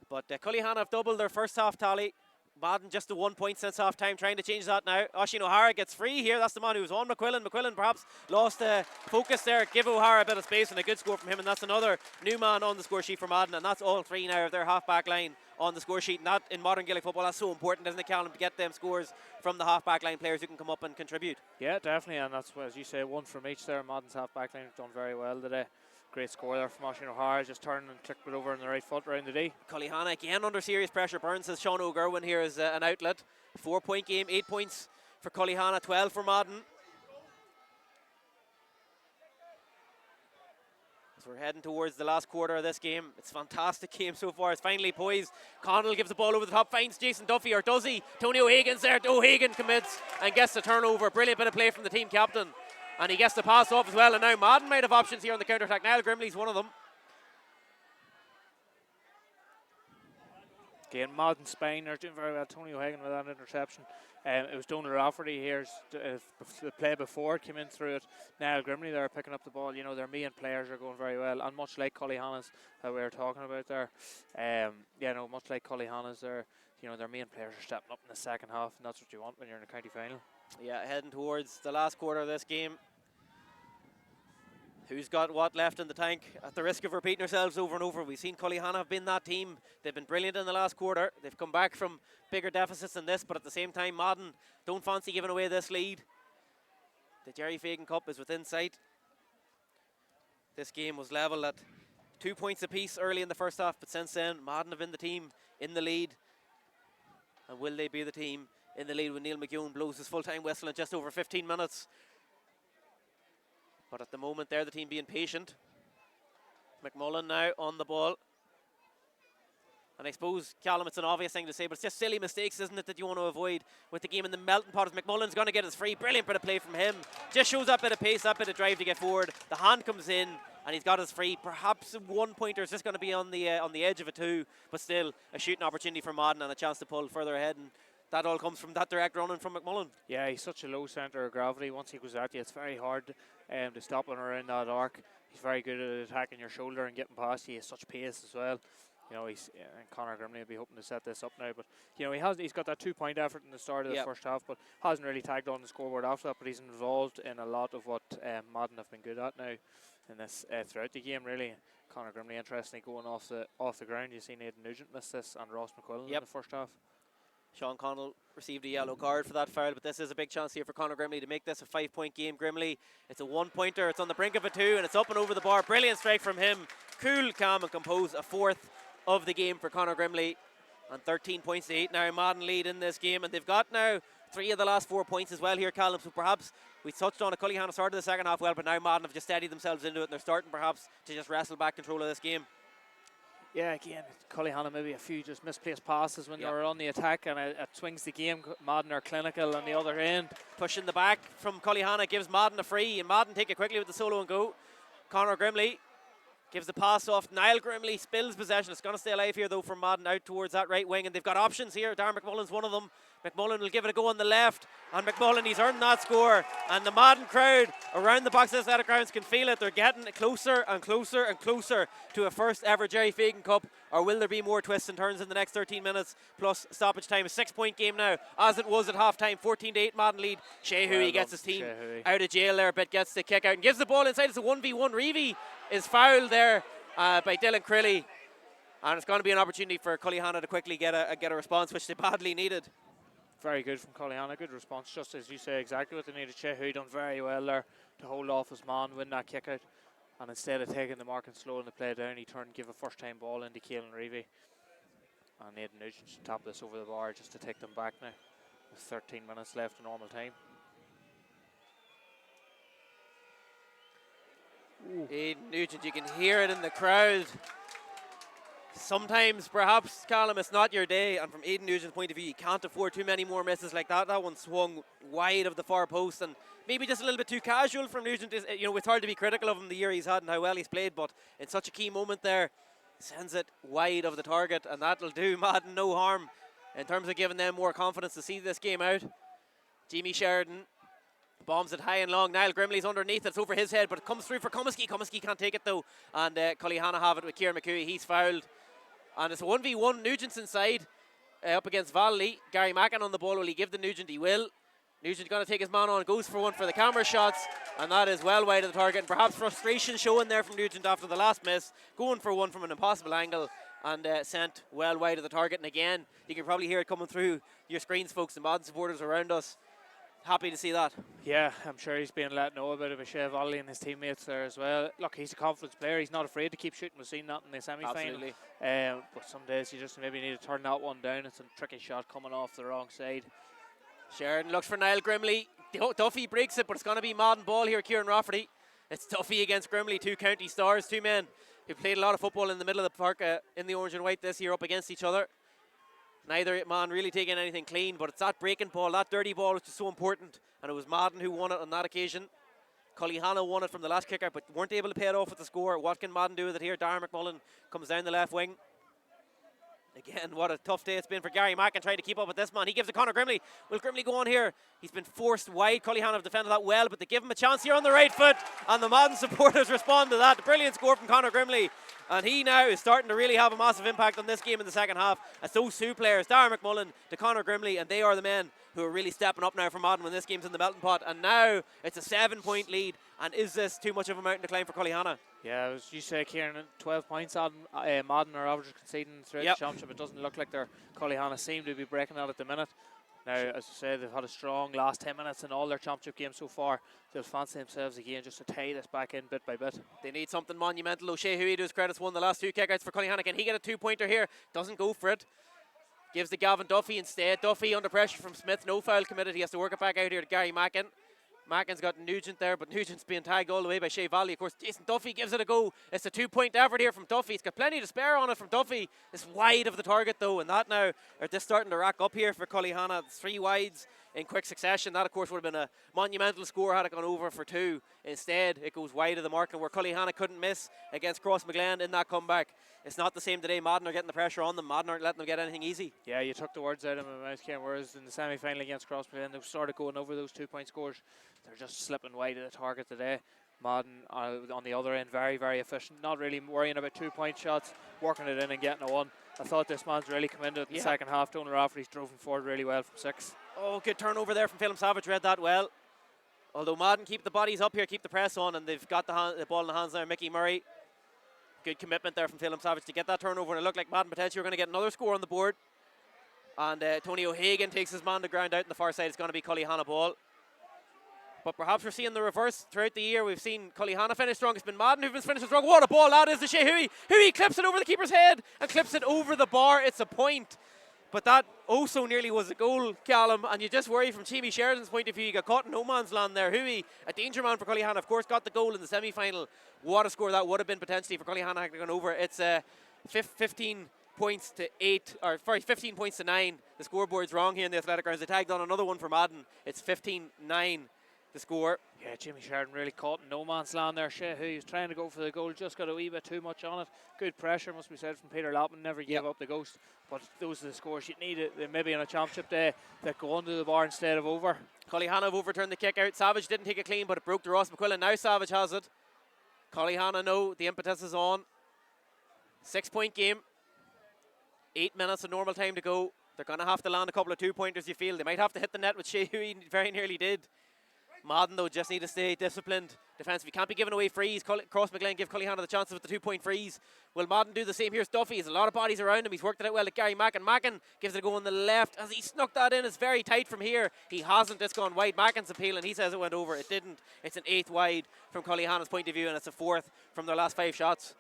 But Cullyhanna have doubled their first half tally. Madden just a 1 point since half time, trying to change that now. Oisin O'Hara gets free here. That's the man who was on McQuillan. McQuillan perhaps lost focus there. Give O'Hara a bit of space, and a good score from him. And that's another new man on the score sheet for Madden. And that's all 3 now of their half-back line on the score sheet. And that, in modern Gaelic football, that's so important, isn't it, Callum, to get them scores from the half-back line players who can come up and contribute. Yeah, definitely. And that's, as you say, 1 from each there. Madden's half-back line have done very well today. Great score there from Oisin O'Hara, just turned and clicked it over on the right foot around the D. Cullyhanna again under serious pressure. Burns says Sean O'Gerwin here is an outlet. 4 point game, 8 points for Cullyhanna, 12 for Madden. As we're heading towards the last quarter of this game, it's a fantastic game so far. It's finally poised. Connell gives the ball over the top, finds Jason Duffy, or does he? Tony O'Hagan's there. O'Hagan commits and gets the turnover. Brilliant bit of play from the team captain. And he gets the pass off as well. And now Madden might have options here on the counter-attack. Niall Grimley's one of them. Again, Madden Spain are doing very well. Tony O'Hagan with that interception. It was Donal Rafferty here. The play before came in through it. Niall Grimley there picking up the ball. You know, their main players are going very well. And much like Cullyhanna's that we were talking about there. Much like Cullyhanna's there. You know, their main players are stepping up in the second half. And that's what you want when you're in a county final. Yeah, heading towards the last quarter of this game. Who's got what left in the tank? At the risk of repeating ourselves over and over, we've seen Cullyhanna have been that team. They've been brilliant in the last quarter. They've come back from bigger deficits than this, but at the same time, Madden don't fancy giving away this lead. The Jerry Fagan Cup is within sight. This game was level at 2 points apiece early in the first half, but since then, Madden have been the team in the lead. And will they be the team in the lead when Neil McEwen blows his full-time whistle in just over 15 minutes? But at the moment, they're the team being patient. McMullen now on the ball. And I suppose, Callum, it's an obvious thing to say, but it's just silly mistakes, isn't it, that you want to avoid with the game in the melting pot. As McMullen's going to get his free. Brilliant bit of play from him. Just shows that bit of pace, that bit of drive to get forward. The hand comes in, and he's got his free. Perhaps 1 pointer is just going to be on the edge of a 2, but still a shooting opportunity for Madden and a chance to pull further ahead. And that all comes from that direct running from McMullen. Yeah, he's such a low centre of gravity. Once he goes at you, it's very hard to stop him around that arc. He's very good at attacking your shoulder and getting past you. He has such pace as well. You know, and Conor Grimley will be hoping to set this up now. But you know, he's got that 2-point effort in the start of the first half, but hasn't really tagged on the scoreboard after that. But he's involved in a lot of what Madden have been good at now in this throughout the game. Really, Conor Grimley interestingly going off the ground. You see Nathan Nugent miss this and Ross McQuillan in the first half. Sean Connell received a yellow card for that foul, but this is a big chance here for Conor Grimley to make this a 5-point game. Grimley, it's a 1-pointer, it's on the brink of a 2, and it's up and over the bar. Brilliant strike from him. Cool, calm and composed. A 4th of the game for Conor Grimley, and 13 points to 8 now. Madden lead in this game, and they've got now 3 of the last 4 points as well here, Callum. So perhaps we touched on it. Cullyhanna started the second half well, but now Madden have just steadied themselves into it, and they're starting perhaps to just wrestle back control of this game. Yeah, again, Cullyhanna maybe a few just misplaced passes when they were on the attack, and it swings the game. Madden are clinical on the other end. Pushing the back from Cullyhanna gives Madden a free, and Madden take it quickly with the solo and go. Conor Grimley gives the pass off. Niall Grimley spills possession. It's going to stay alive here though from Madden out towards that right wing, and they've got options here. Darren McMullen's one of them. McMullen will give it a go on the left, and McMullen, he's earned that score, and the Madden crowd around the box athletic grounds can feel it. They're getting closer and closer and closer to a first ever Jerry Fagan Cup. Or will there be more twists and turns in the next 13 minutes plus stoppage time? A 6-point game now, as it was at half time. 14-8 Madden lead. Shea Huey gets his team out of jail there, but gets the kick out and gives the ball inside. It's a 1v1. Reevy is fouled there by Dylan Crilly, and it's going to be an opportunity for Cullyhanna to quickly get a response, which they badly needed. Very good from Cullyhanna, good response, just as you say, exactly what they needed. Shea Huey done very well there to hold off his man, win that kick out, and instead of taking the mark and slowing the play down, he turned and give a first time ball into Caelan Reevy, and Nathan Nugent should tap this over the bar just to take them back now with 13 minutes left in normal time. Aidan Nugent, you can hear it in the crowd. Sometimes, perhaps, Callum, it's not your day, and from Aidan Nugent's point of view, you can't afford too many more misses like that. That one swung wide of the far post, and maybe just a little bit too casual from Nugent. You know, it's hard to be critical of him the year he's had and how well he's played, but in such a key moment there, sends it wide of the target, and that'll do Madden no harm in terms of giving them more confidence to see this game out. Jimmy Sheridan bombs it high and long. Niall Grimley's underneath. It's over his head, but it comes through for Comiskey. Comiskey can't take it though, and Cullyhanna have it with Kieran McCooey. He's fouled, and it's a 1v1. Nugent's inside up against Valley. Gary Mackin on the ball. Will he give the Nugent? He will. Nugent's going to take his man on, goes for one for the camera shots, and that is well wide of the target. And perhaps frustration showing there from Nugent after the last miss, going for one from an impossible angle, and sent well wide of the target. And again, you can probably hear it coming through your screens, folks. The Madden supporters around us, happy to see that. Yeah, I'm sure he's being let know about it by Shea Valley and his teammates there as well. Look, he's a confidence player. He's not afraid to keep shooting. We've seen that in the semi-final. But some days you just maybe need to turn that one down. It's a tricky shot coming off the wrong side. Sheridan looks for Niall Grimley. Duffy breaks it, but it's going to be Madden ball here. Kieran Rafferty. It's Duffy against Grimley, two county stars, two men who played a lot of football in the middle of the park in the orange and white this year up against each other. Neither man really taking anything clean, but it's that breaking ball, that dirty ball, which is so important, and it was Madden who won it on that occasion. Cullyhanna won it from the last kicker, but weren't able to pay it off with the score. What can Madden do with it here? Darren McMullen comes down the left wing. Again, what a tough day it's been for Gary Mackin trying to keep up with this man. He gives it Conor Grimley. Will Grimley go on here? He's been forced wide. Cullyhanna have defended that well, but they give him a chance here on the right foot, and the Madden supporters respond to that. Brilliant score from Conor Grimley, and he now is starting to really have a massive impact on this game in the second half. As those two players, Darren McMullen to Conor Grimley, and they are the men who are really stepping up now for Madden when this game's in the melting pot. And now it's a 7-point lead, and is this too much of a mountain to climb for Cullyhanna? Yeah, as you say, Kieran, 12 points on Madden are average conceding throughout the championship. It doesn't look like their Cullyhanna seem to be breaking out at the minute. Now, as I say, they've had a strong last 10 minutes in all their championship games so far. They'll fancy themselves again just to tie this back in bit by bit. They need something monumental. O'Shea Huey, to his credits, won the last two kickouts for Cullyhanna. Can he get a two-pointer here? Doesn't go for it. Gives to Gavin Duffy instead. Duffy under pressure from Smith. No foul committed. He has to work it back out here to Gary Mackin. Mackin's got Nugent there, but Nugent's being tagged all the way by Shea Valley. Of course, Jason Duffy gives it a go. It's a two-point effort here from Duffy. He's got plenty to spare on it from Duffy. It's wide of the target, though, and that now are just starting to rack up here for Cullyhanna. 3 wides in quick succession. That, of course, would have been a monumental score had it gone over for 2. Instead, it goes wide of the mark, and where Cullyhanna couldn't miss against Crossmaglen in that comeback, it's not the same today. Madden are getting the pressure on them. Madden aren't letting them get anything easy. Yeah, you took the words out of my mouth, Ken, whereas in the semi-final against Crossmaglen, they started going over those 2-point scores. They're just slipping wide of the target today. Madden on the other end, very, very efficient. Not really worrying about 2-point shots, working it in and getting a one. I thought this man's really come into it in the second half. Donal Rafferty's drove him forward really well from 6. Oh, good turnover there from Phelim Savage, read that well. Although Madden keep the bodies up here, keep the press on, and they've got the ball in the hands now. Mickey Murray. Good commitment there from Phelim Savage to get that turnover, and it looked like Madden potentially were going to get another score on the board. And Tony O'Hagan takes his man to ground out on the far side. It's going to be Cullyhanna ball. But perhaps we're seeing the reverse throughout the year. We've seen Cullyhanna finish strong. It's been Madden who've been finishing strong. What a ball that is to Shea Huey. Huey clips it over the keeper's head and clips it over the bar. It's a point. But that oh so nearly was a goal, Callum. And you just worry from Jamie Sheridan's point of view. You got caught in no man's land there. Huey, a danger man for Cullyhanna, of course, got the goal in the semi-final. What a score that would have been potentially for Cullyhanna had gone over. It's 15 points to 8, or sorry, 15 points to 9. The scoreboard's wrong here in the athletic grounds. They tagged on another one for Madden. It's 15-9. The score. Yeah, Jimmy Sheridan really caught in no man's land there. Shea Huey was trying to go for the goal, just got a wee bit too much on it. Good pressure, must be said, from Peter Lappin. Never gave up the ghost. But those are the scores you need. Maybe on a championship day that go under the bar instead of over. Cullyhanna have overturned the kick out. Savage didn't take it clean, but it broke to Ross McQuillan. Now Savage has it. Cullyhanna know the impetus is on. 6-point game. 8 minutes of normal time to go. They're going to have to land a couple of 2-pointers, you feel. They might have to hit the net, which Shea Huey very nearly did. Madden, though, just need to stay disciplined defensively. Can't be giving away frees. Cross McGlenn give Cullyhanna the chances with the 2-point frees. Will Madden do the same? Here's Duffy. There's a lot of bodies around him. He's worked it out well at Gary Mackin. Mackin gives it a go on the left. As he snuck that in, it's very tight from here. He hasn't. It's gone wide. Mackin's appealing. He says it went over. It didn't. It's an 8th wide from Cullyhanna's point of view, and it's a 4th from their last 5 shots.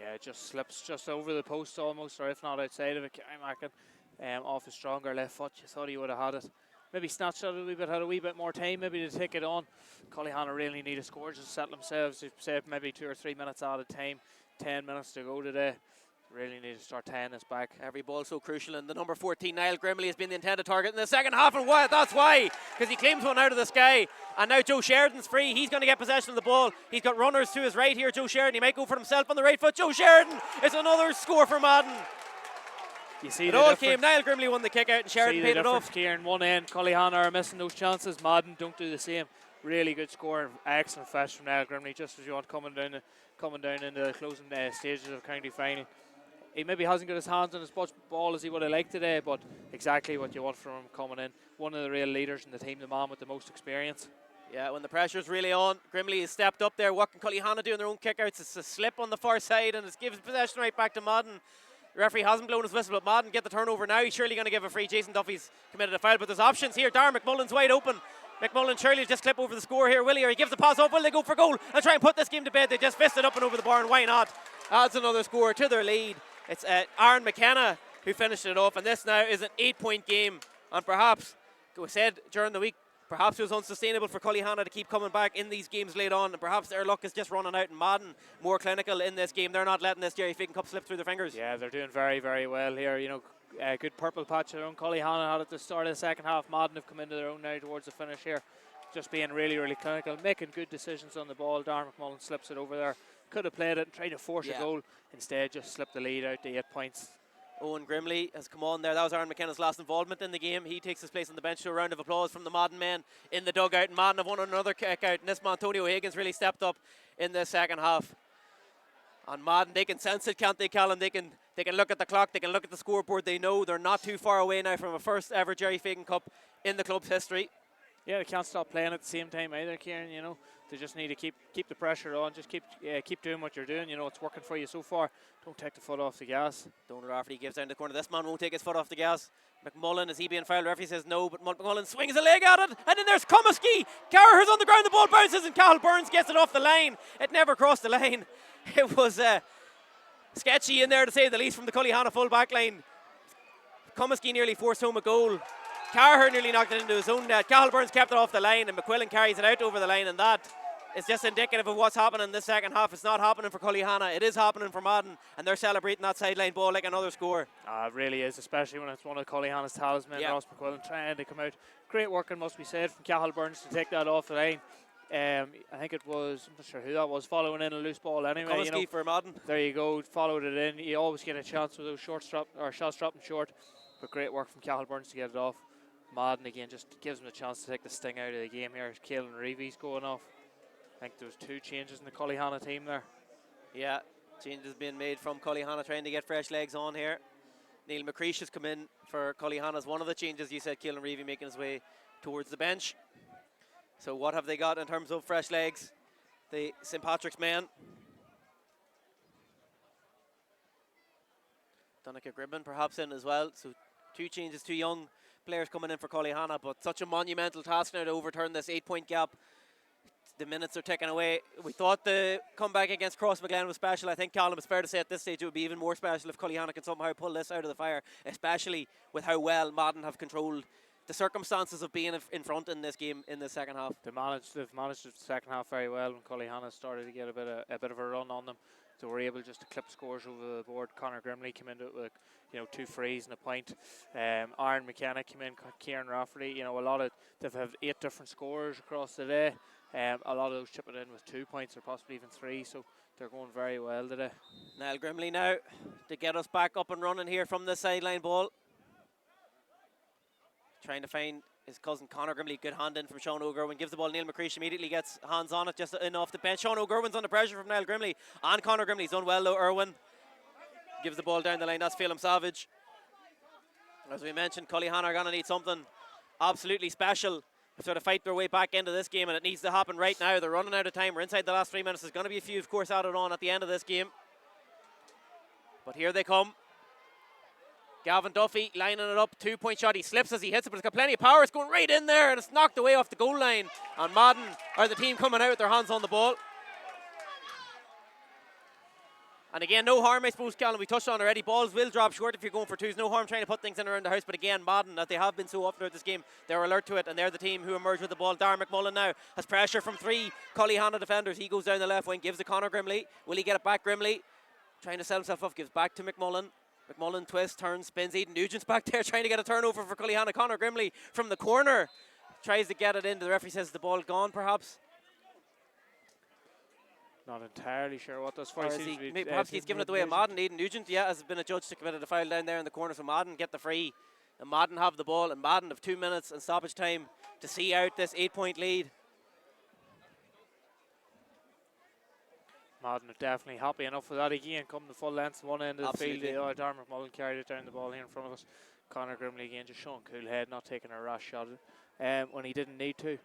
Yeah, it just slips just over the post almost, or if not outside of it. Gary Mackin off his stronger left foot. You thought he would have had it. Maybe snatched it a wee bit, had a wee bit more time maybe to take it on. Cullyhanna really need a score just to settle themselves. They've saved maybe 2 or 3 minutes out of time. 10 minutes to go today. Really need to start tying this back. Every ball so crucial, and the number 14, Niall Grimley, has been the intended target in the second half, and why? That's why, because he claims one out of the sky, and now Joe Sheridan's free. He's going to get possession of the ball. He's got runners to his right here, Joe Sheridan. He might go for himself on the right foot. Joe Sheridan, it's another score for Madden. You see it all came. Niall Grimley won the kick out and Sheridan paid it off. Kieran, one end, Cullyhanna are missing those chances. Madden don't do the same. Really good score, excellent fetch from Niall Grimley, just as you want coming down into the closing stages of county final. He maybe hasn't got his hands on as much ball as he would have liked today, but exactly what you want from him coming in. One of the real leaders in the team, the man with the most experience. Yeah, when the pressure's really on, Grimley has stepped up there. What can Cullyhanna do in their own kickouts? It's a slip on the far side, and it gives possession right back to Madden. The referee hasn't blown his whistle, but Madden get the turnover now. He's surely going to give a free. Jason Duffy's committed a foul, but there's options here. Darren McMullen's wide open. McMullen surely just clip over the score here, will he? Or he gives the pass off. Will they go for goal and try and put this game to bed? They just fist it up and over the bar, and why not? Adds another score to their lead. It's Aaron McKenna who finished it off, and this now is an 8-point game. And perhaps, it was said during the week, perhaps it was unsustainable for Cullyhanna to keep coming back in these games late on, and perhaps their luck is just running out, and Madden more clinical in this game. They're not letting this Jerry Fagan Cup slip through their fingers. Yeah, they're doing very, very well here. You know, good purple patch of their own. Cullyhanna had at the start of the second half. Madden have come into their own now towards the finish here. Just being really, really clinical, making good decisions on the ball. Darren McMullen slips it over there. Could have played it and tried to force a goal. Instead, just slipped the lead out to 8 points. Owen Grimley has come on there. That was Aaron McKenna's last involvement in the game. He takes his place on the bench. So a round of applause from the Madden men in the dugout. And Madden have won another kick out. And this man, Tony O'Hagan's really stepped up in the second half. And Madden, they can sense it, can't they, Callum? They can look at the clock. They can look at the scoreboard. They know they're not too far away now from a first ever Jerry Fagan Cup in the club's history. Yeah, they can't stop playing at the same time either, Kieran. You know, they just need to keep the pressure on. Just keep doing what you're doing. You know, it's working for you so far. Don't take the foot off the gas. Donald Rafferty gives down the corner. This man won't take his foot off the gas. McMullen, is he being fouled? The referee says no, but McMullen swings a leg at it, and then there's Comiskey. Carragher's on the ground. The ball bounces, and Cathal Burns gets it off the line. It never crossed the line. It was sketchy in there, to say the least, from the Cullyhanna full back line. Comiskey nearly forced home a goal. Carragher nearly knocked it into his own net. Cathal Burns kept it off the line, and McQuillan carries it out over the line, and that is just indicative of what's happening in this second half. It's not happening for Cullyhanna, it is happening for Madden, and they're celebrating that sideline ball like another score. It really is, especially when it's one of Cullyhanna's talisman, Ross McQuillan, trying to come out. Great work, must be said, from Cathal Burns to take that off the line. I think it was, I'm not sure who that was, following in a loose ball anyway. Comiskey for Madden. There you go, followed it in. You always get a chance with those shots dropping short, but great work from Cathal Burns to get it off. Madden again just gives them a chance to take the sting out of the game here. Caelan Reevy's going off. I think there's 2 changes in the Cullyhanna team there. Yeah, changes being made from Cullyhanna, trying to get fresh legs on here. Neil McCreesh has come in for Cullyhanna as one of the changes. You said Caelan Reevy making his way towards the bench. So what have they got in terms of fresh legs? The St. Patrick's men. Donica Gribben perhaps in as well. So 2 changes, 2 young players coming in for Cullyhanna, but such a monumental task now to overturn this 8-point gap. The minutes are ticking away. We thought the comeback against Crossmaglen was special. I think, Callum, it's fair to say at this stage it would be even more special if Cullyhanna can somehow pull this out of the fire, especially with how well Madden have controlled the circumstances of being in front in this game in the second half. They've managed the second half very well when Cullyhanna started to get a bit of a run on them. So we're able just to clip scores over the board. Conor Grimley came into it with 2 frees and a point. Aaron McKenna came in, Kieran Rafferty. They've had 8 different scorers across the day. A lot of those chipping in with 2 points or possibly even 3. So they're going very well today. Niall Grimley now to get us back up and running here from the sideline ball. Trying to find his cousin Conor Grimley. Good hand in from Sean O'Gorwin. Gives the ball. Neil McCreesh immediately gets hands on it just in off the bench. Sean O'Gorwin's under pressure from Niall Grimley. And Conor Grimley's done well though. Irwin gives the ball down the line. That's Phelim Savage. As we mentioned, Cullyhanna are going to need something absolutely special to sort of fight their way back into this game, and it needs to happen right now. They're running out of time. We're inside the last 3 minutes. There's going to be a few, of course, added on at the end of this game. But here they come. Gavin Duffy lining it up, 2-point shot. He slips as he hits it, but it's got plenty of power. It's going right in there, and it's knocked away off the goal line. And Madden are the team coming out with their hands on the ball. And again, no harm, I suppose, Callum, we touched on already. Balls will drop short if you're going for 2s. No harm trying to put things in around the house. But again, Madden, as they have been so often throughout this game, they're alert to it, and they're the team who emerge with the ball. Darren McMullen now has pressure from 3 Cullyhanna defenders. He goes down the left wing, gives to Conor Grimley. Will he get it back? Grimley trying to set himself up, gives back to McMullen. McMullen twists, turns, spins. Eden Nugent's back there trying to get a turnover for Cullyhanna. Conor Grimley from the corner tries to get it in. The referee says the ball gone, perhaps. Not entirely sure what that's for. Perhaps he's given it away to Madden. Eden Nugent, has been adjudged to commit a foul down there in the corner. So Madden get the free. And Madden have the ball. And Madden have 2 minutes and stoppage time to see out this 8-point lead. Madden are definitely happy enough with that again. Come the full length, one end of the field. Darren McMullen carried it down the ball here in front of us. Conor Grimley again just showing cool head, not taking a rash shot when he didn't need to.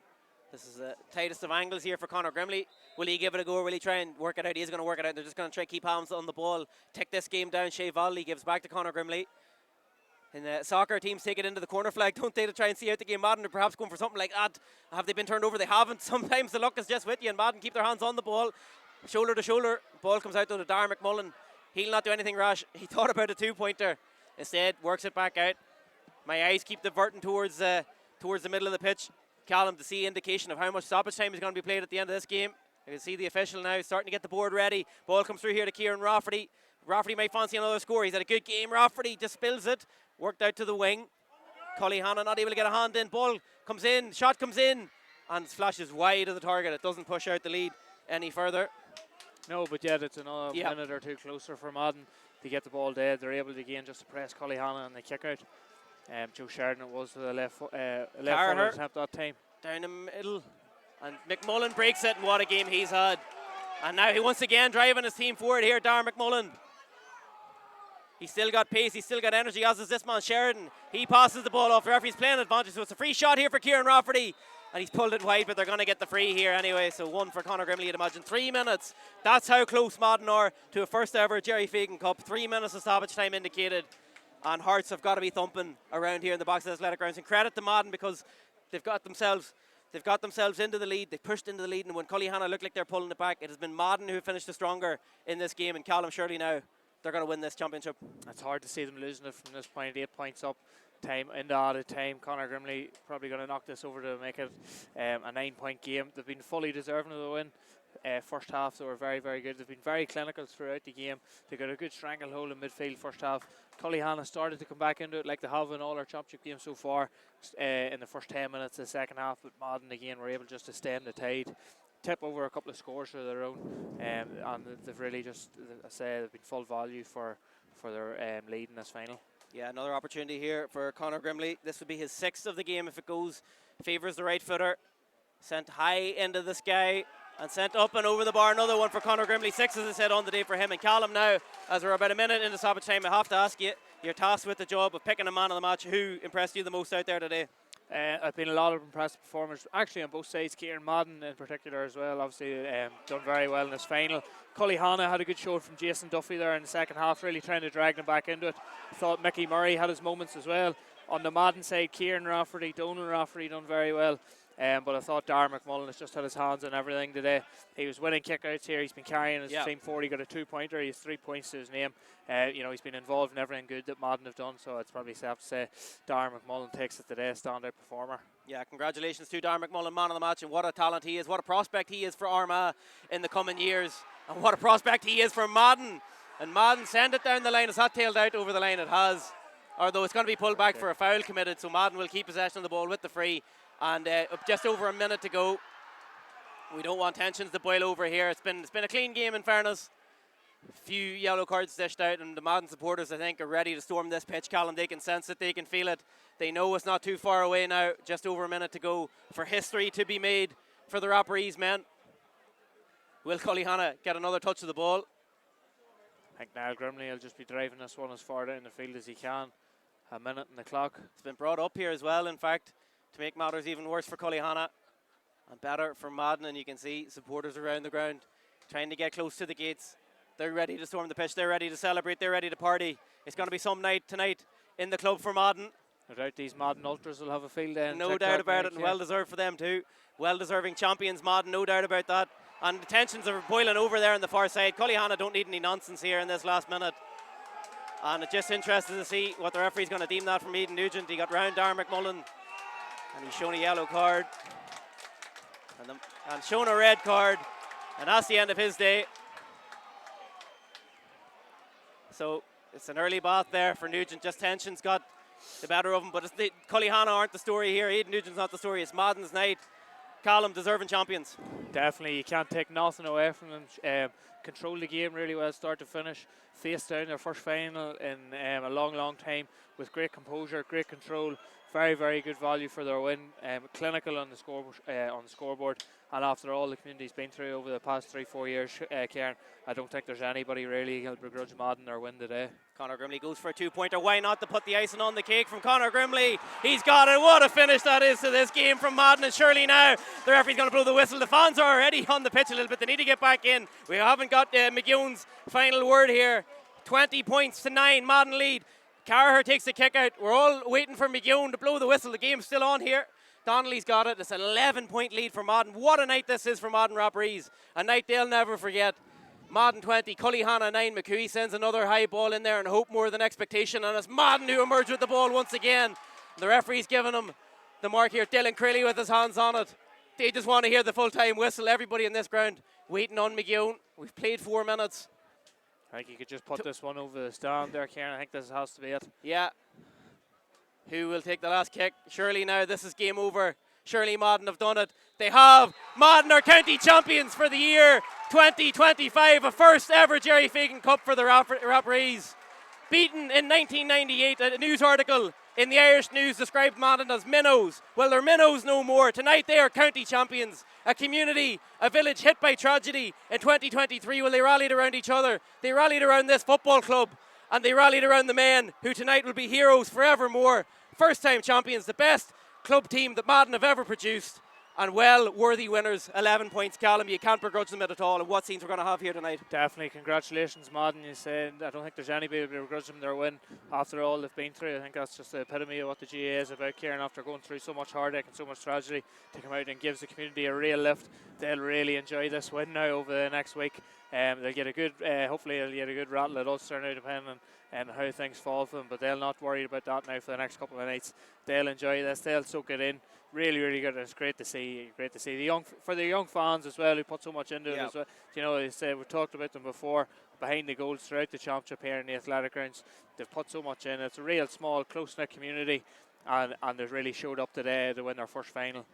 This is the tightest of angles here for Conor Grimley. Will he give it a go? Will he try and work it out? He is going to work it out. They're just going to try to keep hands on the ball. Take this game down. Shea Volley gives back to Conor Grimley. And the soccer teams take it into the corner flag, don't they, to try and see out the game. Madden are perhaps going for something like that. Have they been turned over? They haven't. Sometimes the luck is just with you, and Madden keep their hands on the ball. Shoulder to shoulder. Ball comes out to Darren McMullen. He'll not do anything rash. He thought about a 2-pointer. Instead, works it back out. My eyes keep diverting towards the middle of the pitch. Callum, to see indication of how much stoppage time is going to be played at the end of this game. You can see the official now starting to get the board ready. Ball comes through here to Kieran Rafferty. Rafferty might fancy another score. He's had a good game. Rafferty just spills it. Worked out to the wing. Cullyhanna not able to get a hand in. Ball comes in. Shot comes in. And flashes wide of the target. It doesn't push out the lead any further. No, but yet it's another minute or 2 closer for Madden to get the ball dead. They're able to again just to press Cullyhanna and the kick out. Joe Sheridan it was for the left foot attempt that time. Down the middle. And McMullen breaks it, and what a game he's had. And now he once again driving his team forward here, Darren McMullen. He's still got pace, he's still got energy, as is this man Sheridan. He passes the ball off, the referee's playing advantage, so it's a free shot here for Kieran Rafferty. And he's pulled it wide, but they're going to get the free here anyway. So 1 for Conor Grimley, I'd imagine. 3 minutes. That's how close Madden are to a first ever Jerry Fagan Cup. 3 minutes of stoppage time indicated. And hearts have got to be thumping around here in the box of the athletic grounds. And credit to Madden because they've got themselves into the lead. They pushed into the lead. And when Cullyhanna looked like they're pulling it back, it has been Madden who finished the stronger in this game. And Callum, surely now they're going to win this championship. It's hard to see them losing it from this point. 8 points up. Time into added time. Conor Grimley probably going to knock this over to make it a 9-point game. They've been fully deserving of the win. First half they were very, very good. They've been very clinical throughout the game. They got a good stranglehold in midfield first half. Cullyhanna started to come back into it like they have in all our championship games so far in the first 10 minutes of the second half, but Madden again were able just to stem the tide, tip over a couple of scores of their own, and they've really just, I say, they've been full value for their lead in this final. Yeah, another opportunity here for Conor Grimley. This would be his 6th of the game if it goes. Favours the right footer. Sent high into the sky and sent up and over the bar. Another one for Conor Grimley. 6, as I said, on the day for him. And Callum, now, as we're about a minute into stoppage time, I have to ask you, you're tasked with the job of picking a man of the match. Who impressed you the most out there today? I've been a lot of impressive performers, actually on both sides. Kieran Madden in particular as well, obviously done very well in his final. Cullyhanna had a good show from Jason Duffy there in the second half, really trying to drag them back into it. I thought Mickey Murray had his moments as well. On the Madden side, Kieran Rafferty, Donal Rafferty done very well. But I thought Darren McMullen has just had his hands on everything today. He was winning kickouts here. He's been carrying his team forward. He got a 2-pointer. He has 3 points to his name. He's been involved in everything good that Madden have done. So it's probably safe to say Darren McMullen takes it today, standout performer. Yeah, congratulations to Darren McMullen, man of the match, and what a talent he is. What a prospect he is for Armagh in the coming years, and what a prospect he is for Madden. And Madden send it down the line. Has that tailed out over the line? It has. Although it's going to be pulled back for a foul committed, so Madden will keep possession of the ball with the free. And just over a minute to go. We don't want tensions to boil over here. It's been a clean game in fairness. A few yellow cards dished out, and the Madden supporters, I think, are ready to storm this pitch. Callum, they can sense it, they can feel it. They know it's not too far away now. Just over a minute to go for history to be made for the Rapparees men. Will Cullyhanna get another touch of the ball? I think Niall Grimley will just be driving this one as far down the field as he can. A minute on the clock. It's been brought up here as well, in fact, to make matters even worse for Cullyhanna and better for Madden. And you can see supporters around the ground trying to get close to the gates. They're ready to storm the pitch. They're ready to celebrate. They're ready to party. It's going to be some night tonight in the club for Madden. No doubt these Madden ultras will have a field day. No doubt about it, and well deserved for them too. Well deserving champions, Madden, no doubt about that. And the tensions are boiling over there on the far side. Cullyhanna don't need any nonsense here in this last minute. And it's just interested to see what the referee's going to deem that from Eden Nugent. He got round Darren McMullen, and he's shown a yellow card. And shown a red card. And that's the end of his day. So it's an early bath there for Nugent. Just tensions got the better of him. But Cullyhanna aren't the story here. Eden Nugent's not the story. It's Madden's night. Callum, deserving champions. Definitely, you can't take nothing away from them. Control the game really well, start to finish. Faced down their first final in a long time with great composure, great control. Very, very good value for their win. Clinical on the scoreboard. And after all the community's been through over the past 3-4 years, Kieran, I don't think there's anybody really who'll begrudge Madden their win today. Conor Grimley goes for a 2-pointer. Why not to put the icing on the cake from Conor Grimley? He's got it. What a finish that is to this game from Madden. And surely now the referee's going to blow the whistle. The fans are already on the pitch a little bit. They need to get back in. We haven't got McEwen's final word here. 20 points to 9. Madden lead. Carraher takes the kick out. We're all waiting for McEwen to blow the whistle. The game's still on here. Donnelly's got it. It's an 11-point lead for Madden. What a night this is for Madden Rapparees. A night they'll never forget. Madden 20, Cullyhanna 9. McCooey sends another high ball in there and hope more than expectation. And it's Madden who emerge with the ball once again. The referee's giving him the mark here. Dylan Crilly with his hands on it. They just want to hear the full-time whistle. Everybody in this ground waiting on McEwen. We've played 4 minutes. I think you could just put this one over the stand there, Kieran. I think this has to be it. Yeah. Who will take the last kick? Surely now this is game over. Surely Madden have done it. They have. Madden are county champions for the year 2025. A first ever Jerry Fagan Cup for the Rapparees. Beaten in 1998. A news article in the Irish News described Madden as minnows. Well, they're minnows no more. Tonight they are county champions. A community, a village hit by tragedy in 2023. Well, they rallied around each other. They rallied around this football club. And they rallied around the men who tonight will be heroes forevermore. First time champions, the best club team that Madden have ever produced. And well, worthy winners, 11 points. Callum, you can't begrudge them at all. And what scenes we're going to have here tonight? Definitely, congratulations, Madden. You said I don't think there's anybody who begrudge them their win after all they've been through. I think that's just the epitome of what the GAA is about, Kieran. After going through so much heartache and so much tragedy, to come out and gives the community a real lift. They'll really enjoy this win now over the next week. They'll get a good, hopefully they'll get a good rattle at Ulster now, depending on how things fall for them. But they'll not worry about that now for the next couple of nights. They'll enjoy this. They'll soak it in. Really, really good. It's great to see. Great to see the young fans as well who put so much into it as well. You know, we talked about them before. Behind the goals throughout the championship here in the athletic grounds, they've put so much in. It's a real small, close-knit community, and they've really showed up today to win their first final.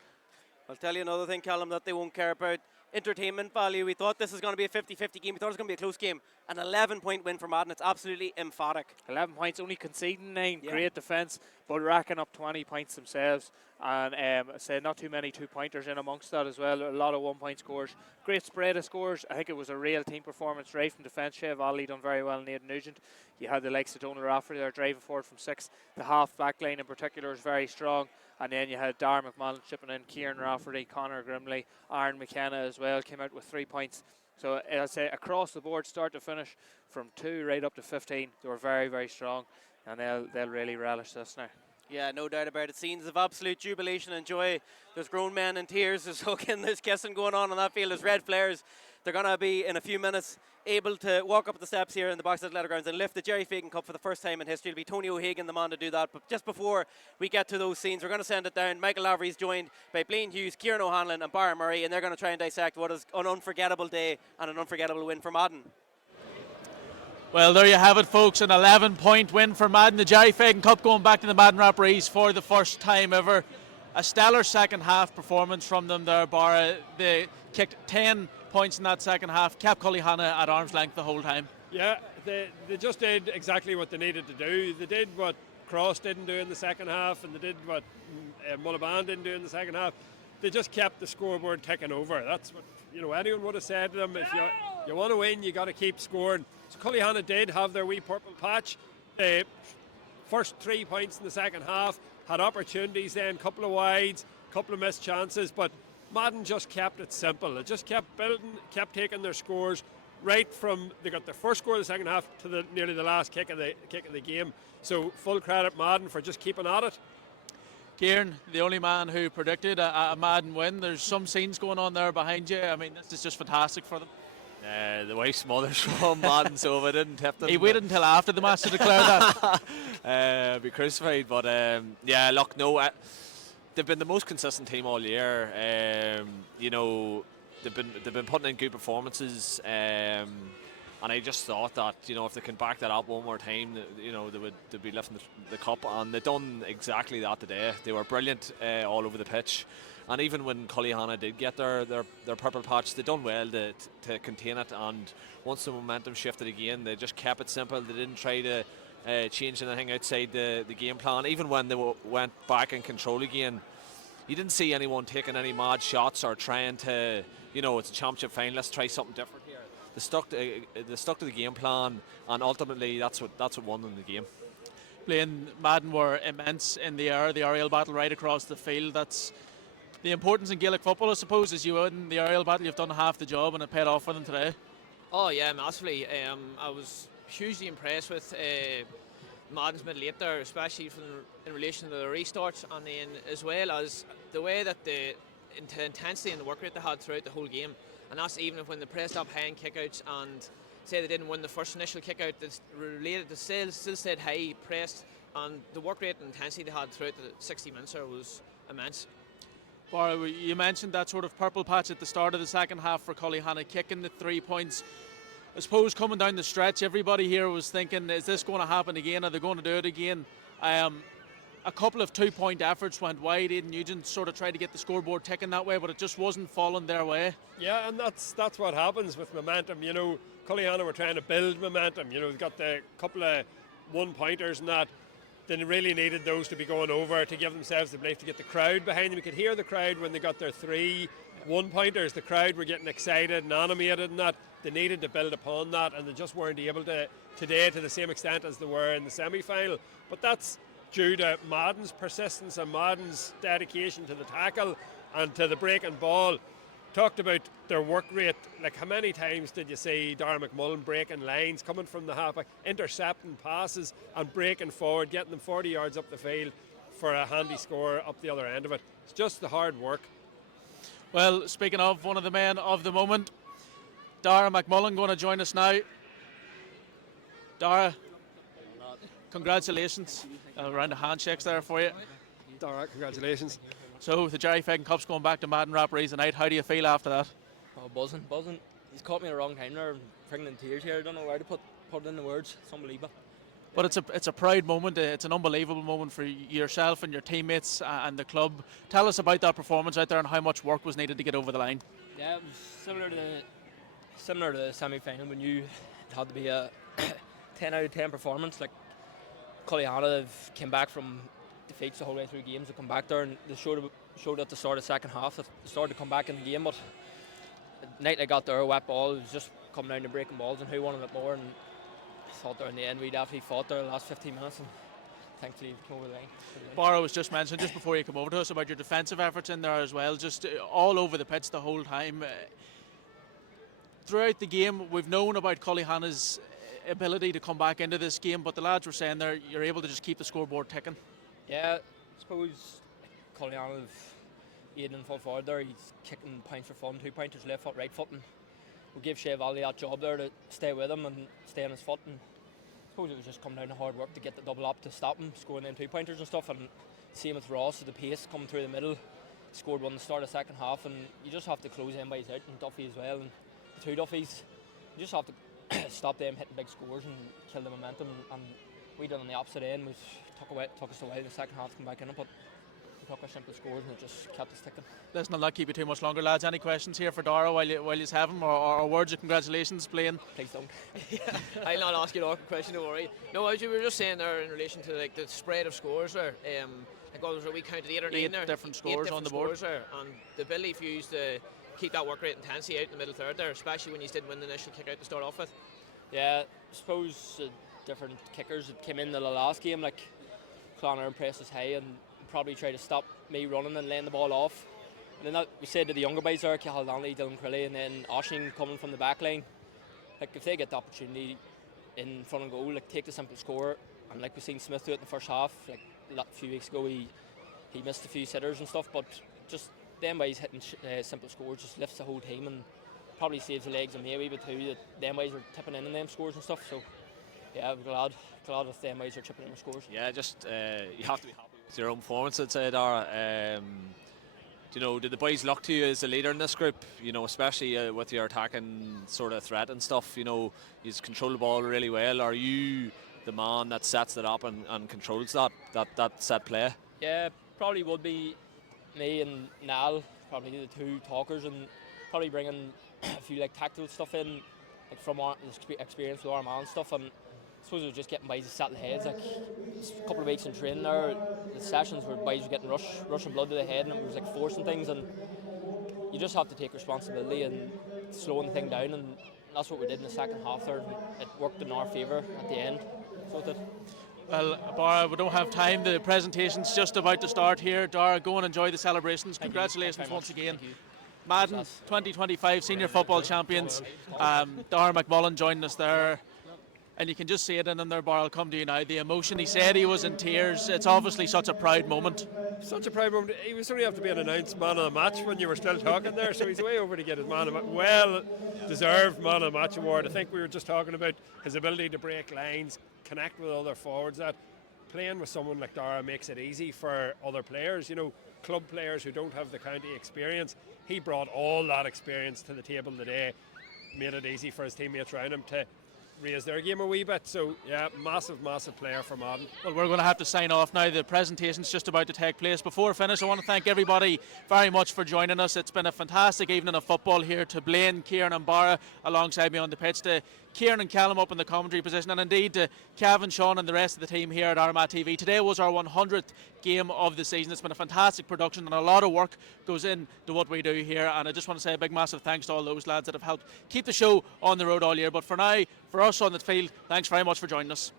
I'll tell you another thing, Callum, that they won't care about. Entertainment value. We thought this was going to be a 50-50 game. We thought it was going to be a close game. An 11-point win for Madden. It's absolutely emphatic. 11 points, only conceding 9. Yeah. Great defence, but racking up 20 points themselves. And say not too many 2-pointers in amongst that as well. A lot of 1-point scores. Great spread of scores. I think it was a real team performance right from defence. Shea Valley done very well. Nathan Nugent. You had the likes of Donald Rafferty there driving forward from 6. The half back line in particular is very strong. And then you had Darren McMullen chipping in, Kieran Rafferty, Conor Grimley, Aaron McKenna as well came out with 3 points. So I'll say across the board, start to finish, from 2 right up to 15, they were very, very strong, and they'll really relish this now. Yeah, no doubt about it. Scenes of absolute jubilation and joy. There's grown men in tears. There's hugging, there's kissing going on that field. There's red flares. They're going to be, in a few minutes, able to walk up the steps here in the Box Athletic Grounds and lift the Jerry Fagan Cup for the first time in history. It'll be Tony O'Hagan, the man to do that. But just before we get to those scenes, we're going to send it down. Michael Lavery's joined by Blaine Hughes, Kieran O'Hanlon and Barra Murray, and they're going to try and dissect what is an unforgettable day and an unforgettable win for Madden. Well, there you have it, folks. An 11-point win for Madden. The Jerry Fagan Cup going back to the Madden Rapparees for the first time ever. A stellar second half performance from them there, Barra. They kicked 10 points in that second half, kept Cullyhanna at arm's length the whole time. Yeah, they just did exactly what they needed to do. They did what Cross didn't do in the second half, and they did what Mullaban didn't do in the second half. They just kept the scoreboard ticking over. That's what anyone would have said to them. If you want to win, you got to keep scoring. So Cullyhanna did have their wee purple patch. First 3 points in the second half, had opportunities then, couple of wides, couple of missed chances, but Madden just kept it simple. It just kept building, kept taking their scores right from they got their first score of the second half to nearly the last kick of the game. So full credit Madden for just keeping at it. Kieran, the only man who predicted a Madden win. There's some scenes going on there behind you. I mean, this is just fantastic for them. The wife's mother's from Madden, so if I didn't tip them. He waited until after the match to declare that. Be crucified, but yeah, look, no, they've been the most consistent team all year. They've been putting in good performances, and I just thought that if they can back that up one more time, they'd be lifting the cup, and they've done exactly that today. They were brilliant all over the pitch. And even when Cullyhanna did get their purple patch, they done well to contain it. And once the momentum shifted again, they just kept it simple. They didn't try to change anything outside the game plan. Even when they went back in control again, you didn't see anyone taking any mad shots or trying to, it's a championship final, let's try something different here. They stuck to the game plan, and ultimately that's what won them the game. Playing Madden were immense in the air, the aerial battle right across the field. That's the importance in Gaelic football, I suppose, is you win the aerial battle, you've done half the job, and it paid off for them today. Oh yeah, massively. I was hugely impressed with Madden's middle eight there, especially in relation to the restarts, and then as well as the way that the intensity and the work rate they had throughout the whole game. And that's even when they pressed up high in kickouts and say they didn't win the first initial kickout, they still stayed high, pressed, and the work rate and intensity they had throughout the 60 minutes there was immense. Barra, you mentioned that sort of purple patch at the start of the second half for Cullyhanna, kicking the 3 points. I suppose coming down the stretch, everybody here was thinking, is this going to happen again? Are they going to do it again? A couple of 2-point efforts went wide. Aidan Nugent sort of tried to get the scoreboard ticking that way, but it just wasn't falling their way. Yeah, and that's what happens with momentum. Cullyhanna were trying to build momentum. They've got the couple of 1-pointers and that. They really needed those to be going over to give themselves the belief to get the crowd behind them. You could hear the crowd when they got their 3 1-pointers. The crowd were getting excited and animated and that. They needed to build upon that, and they just weren't able to today to the same extent as they were in the semi-final. But that's due to Madden's persistence and Madden's dedication to the tackle and to the breaking ball. Talked about their work rate. Like, how many times did you see Darren McMullen breaking lines, coming from the halfback, intercepting passes and breaking forward, getting them 40 yards up the field for a handy score up the other end of it? It's just the hard work. Well, speaking of one of the men of the moment, Darren McMullen going to join us now. Dara, congratulations. A round of handshakes there for you. Dara, congratulations. So the Jerry Fagan Cup's going back to Madden Rapparees tonight. How do you feel after that? Oh, buzzing. He's caught me at the wrong time there. I'm freaking in tears here. I don't know where to put it in the words. It's unbelievable. But it's a proud moment. It's an unbelievable moment for yourself and your teammates and the club. Tell us about that performance out there and how much work was needed to get over the line. Yeah, it was similar to the semi-final. We knew had to be a 10 out of 10 performance. Like Cullyhanna, have came back from defeats the whole way through games. They come back there and they showed at the start of the second half that they started to come back in the game. But the night they got their wet ball, it was just coming down to breaking balls and who wanted it more. And I thought there in the end we definitely fought there the last 15 minutes. And thankfully, we came over the line. Barra was just mentioned just before you come over to us about your defensive efforts in there as well, just all over the pitch the whole time. Throughout the game, we've known about Cullyhanna's ability to come back into this game, but the lads were saying there you're able to just keep the scoreboard ticking. Yeah, I suppose Cullyhanna have Aidan full forward there. He's kicking points for fun, 2 pointers, left foot, right foot, and we give Shea Valley that job there to stay with him and stay on his foot. And I suppose it was just come down to hard work to get the double up to stop him scoring in 2 pointers and stuff. And same with Ross, the pace coming through the middle. Scored one at the start of the second half, and you just have to close anybody's out, and Duffy as well, and the two Duffys. You just have to stop them hitting big scores and kill the momentum. And we done on the opposite end, which took us a while in the second half to come back in it, but we took our simple scores and it just kept us ticking. Listen, I'll not keep you too much longer, lads. Any questions here for Dara while you have him, or words of congratulations playing? Please don't. I'll not ask you an awkward question, don't worry. No, as you were just saying there in relation to like the spread of scores there, like what was it, we counted 8 or 9 there? Different scores on the board. There, and the ability for you to keep that work rate intensity out in the middle third there, especially when you didn't win the initial kick out to start off with. Yeah, I suppose different kickers that came in the last game, like Clonard and press us high and probably try to stop me running and laying the ball off. And then that, we said to the younger boys there, Cahill Donnelly, Dylan Crilly, and then Oshing coming from the back line, like if they get the opportunity in front of goal, like take the simple score. And like we've seen Smith do it in the first half, like a few weeks ago he missed a few sitters and stuff, but just them boys hitting simple scores just lifts the whole team and probably saves the legs of me a wee bit too, that them boys are tipping in them scores and stuff. So yeah, we're glad if them boys are chipping in the scores. Yeah, just you have to be happy with your own performance, I'd say, Dara. You know, did the boys look to you as a leader in this group? You know, especially with your attacking sort of threat and stuff. You know, you control the ball really well. Are you the man that sets it up and controls that set play? Yeah, probably would be me and Niall, probably the two talkers, and probably bringing a few like tactical stuff in, like from our experience with Armagh and stuff. And I suppose it was just getting boys to settle heads. Like a couple of weeks in training there, the sessions where boys were getting rushing blood to the head, and it was like forcing things. And you just have to take responsibility and slowing the thing down, and that's what we did in the second half there. It worked in our favour at the end. So it did. Well, Barra, we don't have time. The presentation's just about to start here. Dara, go and enjoy the celebrations. Congratulations once again. Madden 2025 Senior Football Champions. Dara McMullen joining us there. And you can just see it in him there, Barra. I'll come to you now. The emotion, he said he was in tears. It's obviously such a proud moment. Such a proud moment. He was only have to be an announced man of the match when you were still talking there, so he's way over to get his well-deserved man of the match award. I think we were just talking about his ability to break lines, connect with other forwards. That playing with someone like Dara makes it easy for other players, you know, club players who don't have the county experience. He brought all that experience to the table today, made it easy for his teammates around him to raise their game a wee bit. So yeah, massive player for Madden. Well, we're going to have to sign off now. The presentation's just about to take place. Before I finish, I want to thank everybody very much for joining us. It's been a fantastic evening of football here. To Blaine, Kieran and Barra alongside me on the pitch, to Kieran and Callum up in the commentary position, and indeed to Kevin, Sean and the rest of the team here at Armagh TV. Today was our 100th game of the season. It's been a fantastic production and a lot of work goes into what we do here, and I just want to say a big massive thanks to all those lads that have helped keep the show on the road all year. But for now, for us on the field, thanks very much for joining us.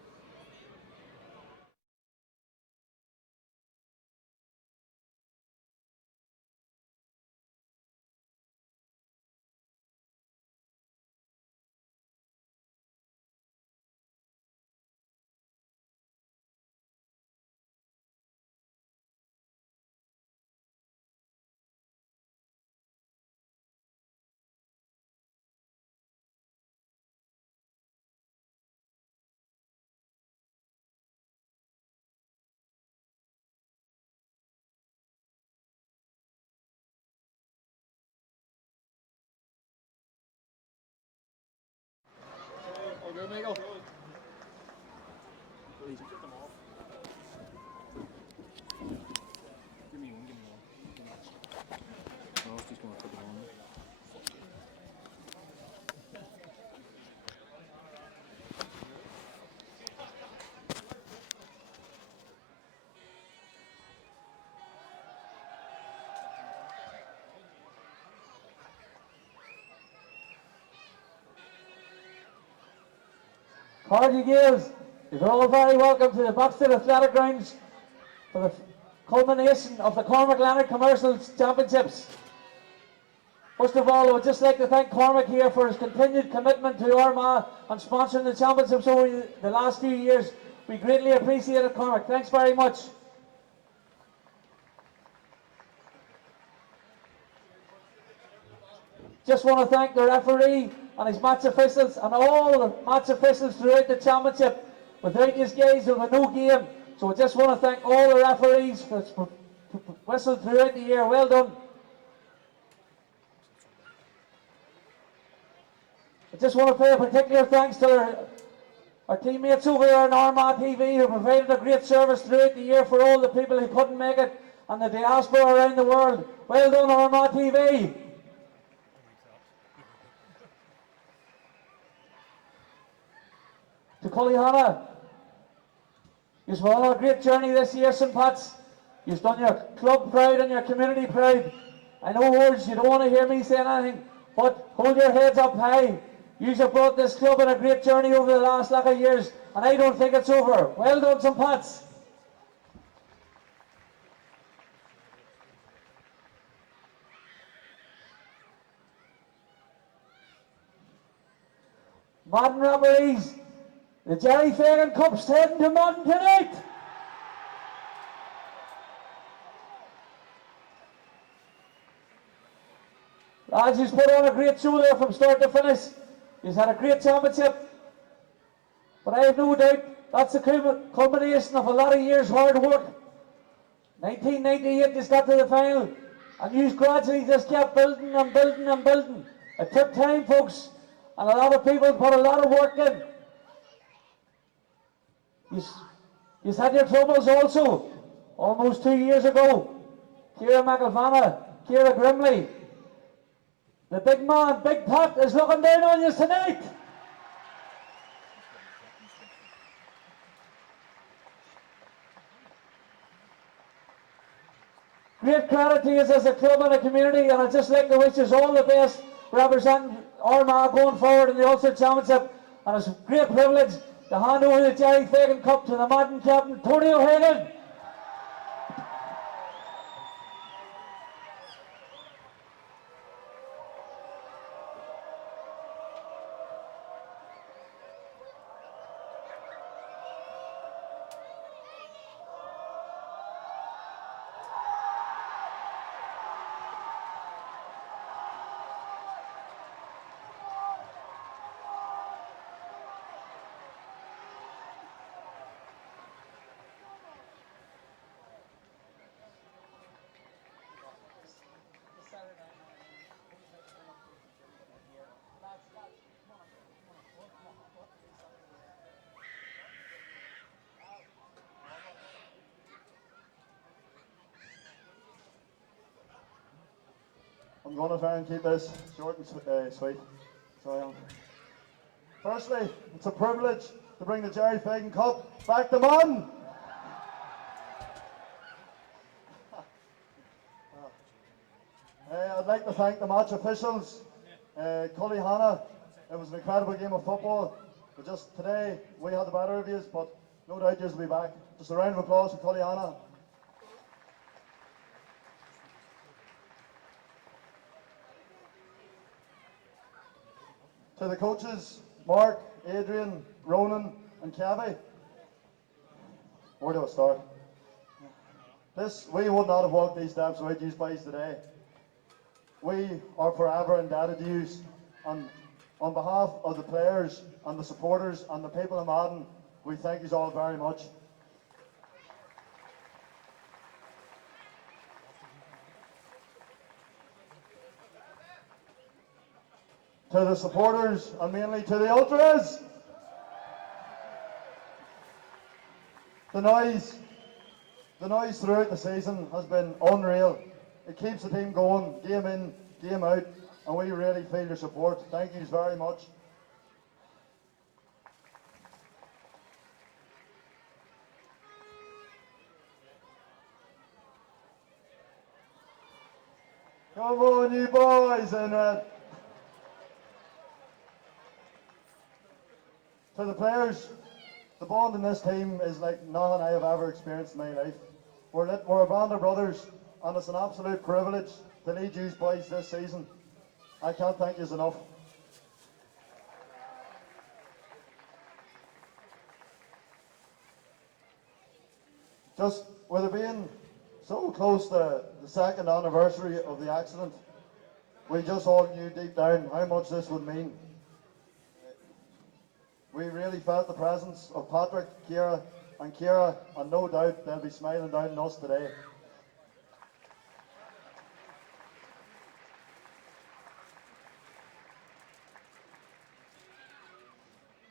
Michael. Hardy Gales, you're all very welcome to the Boxted Athletic Grounds for the culmination of the Cormac Leonard Commercials Championships. First of all, I would just like to thank Cormac here for his continued commitment to Armagh and sponsoring the championships over the last few years. We greatly appreciate it, Cormac. Thanks very much. Just want to thank the referee and his match officials and all the match officials throughout the championship. Without these guys, there was no game. So I just want to thank all the referees for whistled throughout the year. Well done. I just want to pay a particular thanks to our teammates over there on Armagh TV who provided a great service throughout the year for all the people who couldn't make it and the diaspora around the world. Well done, Armagh TV. To Cullyhanna, you've all had a great journey this year, St. Pat's. You've done your club proud and your community proud. I know words, you don't want to hear me saying anything, but hold your heads up high. You have brought this club on a great journey over the last lot of years, and I don't think it's over. Well done, St. Pat's. Madden referees, the Jerry Fagan Cup's heading to Madden tonight. Lads, he's put on a great show there from start to finish. He's had a great championship. But I have no doubt that's a culmination of a lot of years' hard work. 1998 just got to the final. And you gradually just kept building and building and building. It took time, folks. And a lot of people put a lot of work in. You've had your troubles also. Almost 2 years ago. Ciara McElvanna, Ciara Grimley. The big man, Big Pat, is looking down on you tonight. Great credit to you as a club and a community, and I'd just like to wish you all the best representing Armagh going forward in the Ulster Championship. And it's a great privilege to hand over the Jerry Fagan Cup to the Madden captain, Tony O'Hagan. I'm going to try and keep this short and sweet. So I am. Firstly, it's a privilege to bring the Jerry Fagan Cup back to Madden. I'd like to thank the match officials, Cullyhanna. It was an incredible game of football. But just today, we had the better of yous, but no doubt yous will be back. Just a round of applause for Cullyhanna. To the coaches, Mark, Adrian, Ronan and Kevy. Where do I start? We would not have walked these steps without you boys today. We are forever indebted to you, and on behalf of the players and the supporters and the people of Madden, we thank you all very much. To the supporters and mainly to the ultras, the noise throughout the season has been unreal. It keeps the team going, game in, game out, and we really feel your support. Thank you very much. Come on, you boys in red. To the players, the bond in this team is like nothing I have ever experienced in my life. We're a band of brothers, and it's an absolute privilege to lead you boys this season. I can't thank you enough. Just with it being so close to the second anniversary of the accident, we just all knew deep down how much this would mean. We really felt the presence of Patrick, Ciara, and no doubt they'll be smiling down on us today.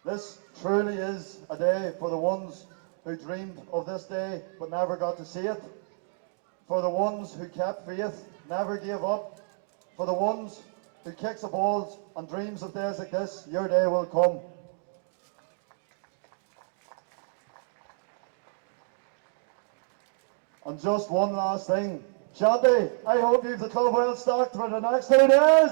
This truly is a day for the ones who dreamed of this day but never got to see it. For the ones who kept faith, never gave up. For the ones who kicks the balls and dreams of days like this, your day will come. And just one last thing. Shanty, I hope you've the club well stocked for the next 2 days.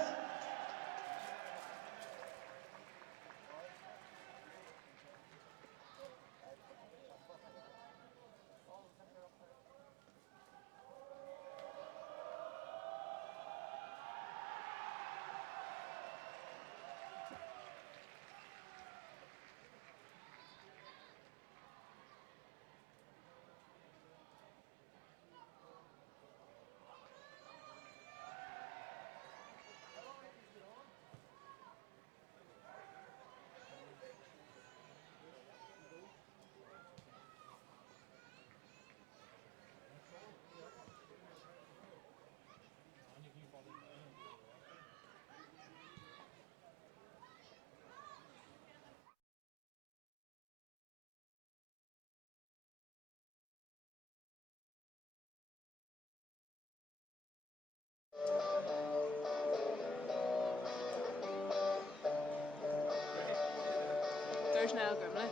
There's now Grimley.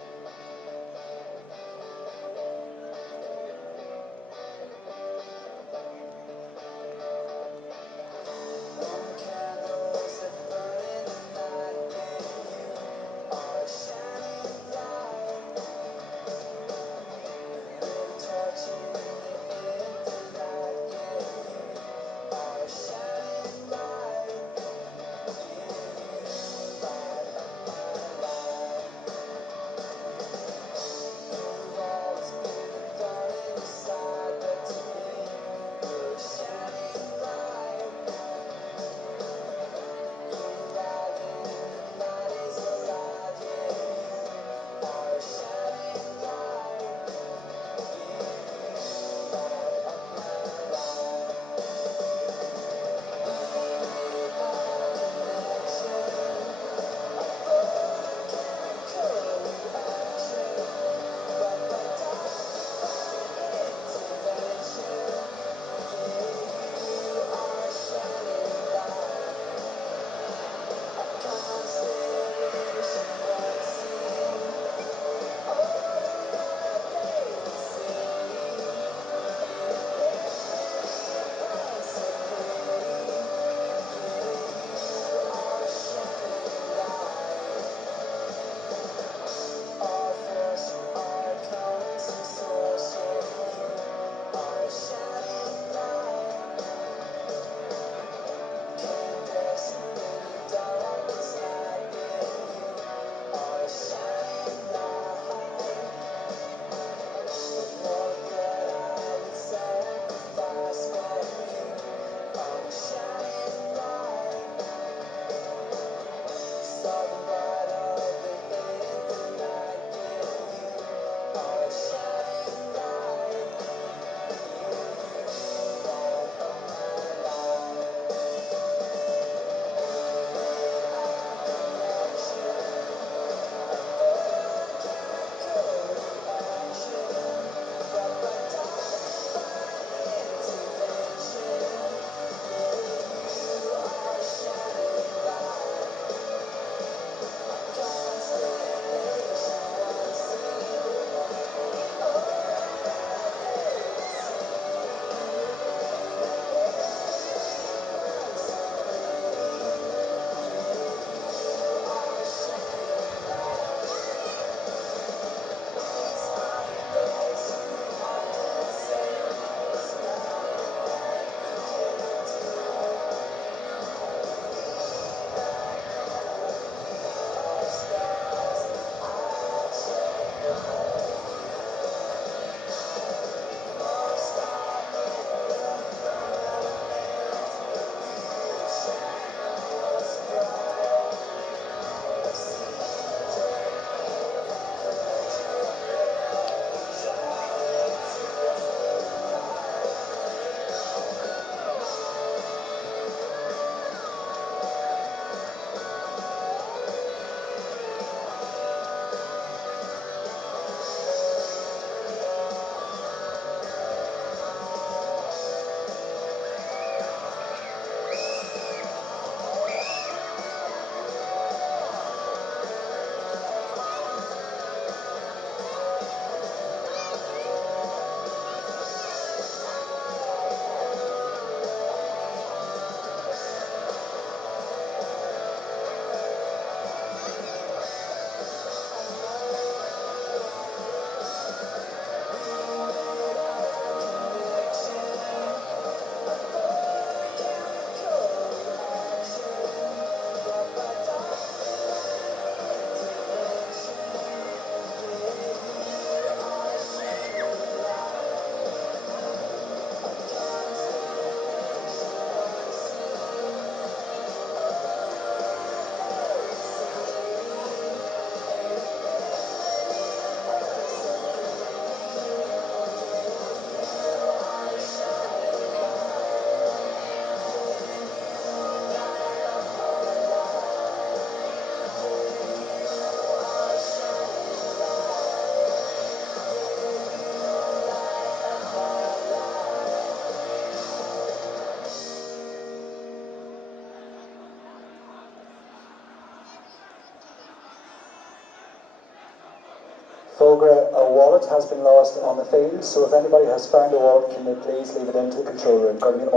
Fogra, a wallet has been lost on the field, so if anybody has found a wallet, can they please leave it into the control room? Going to be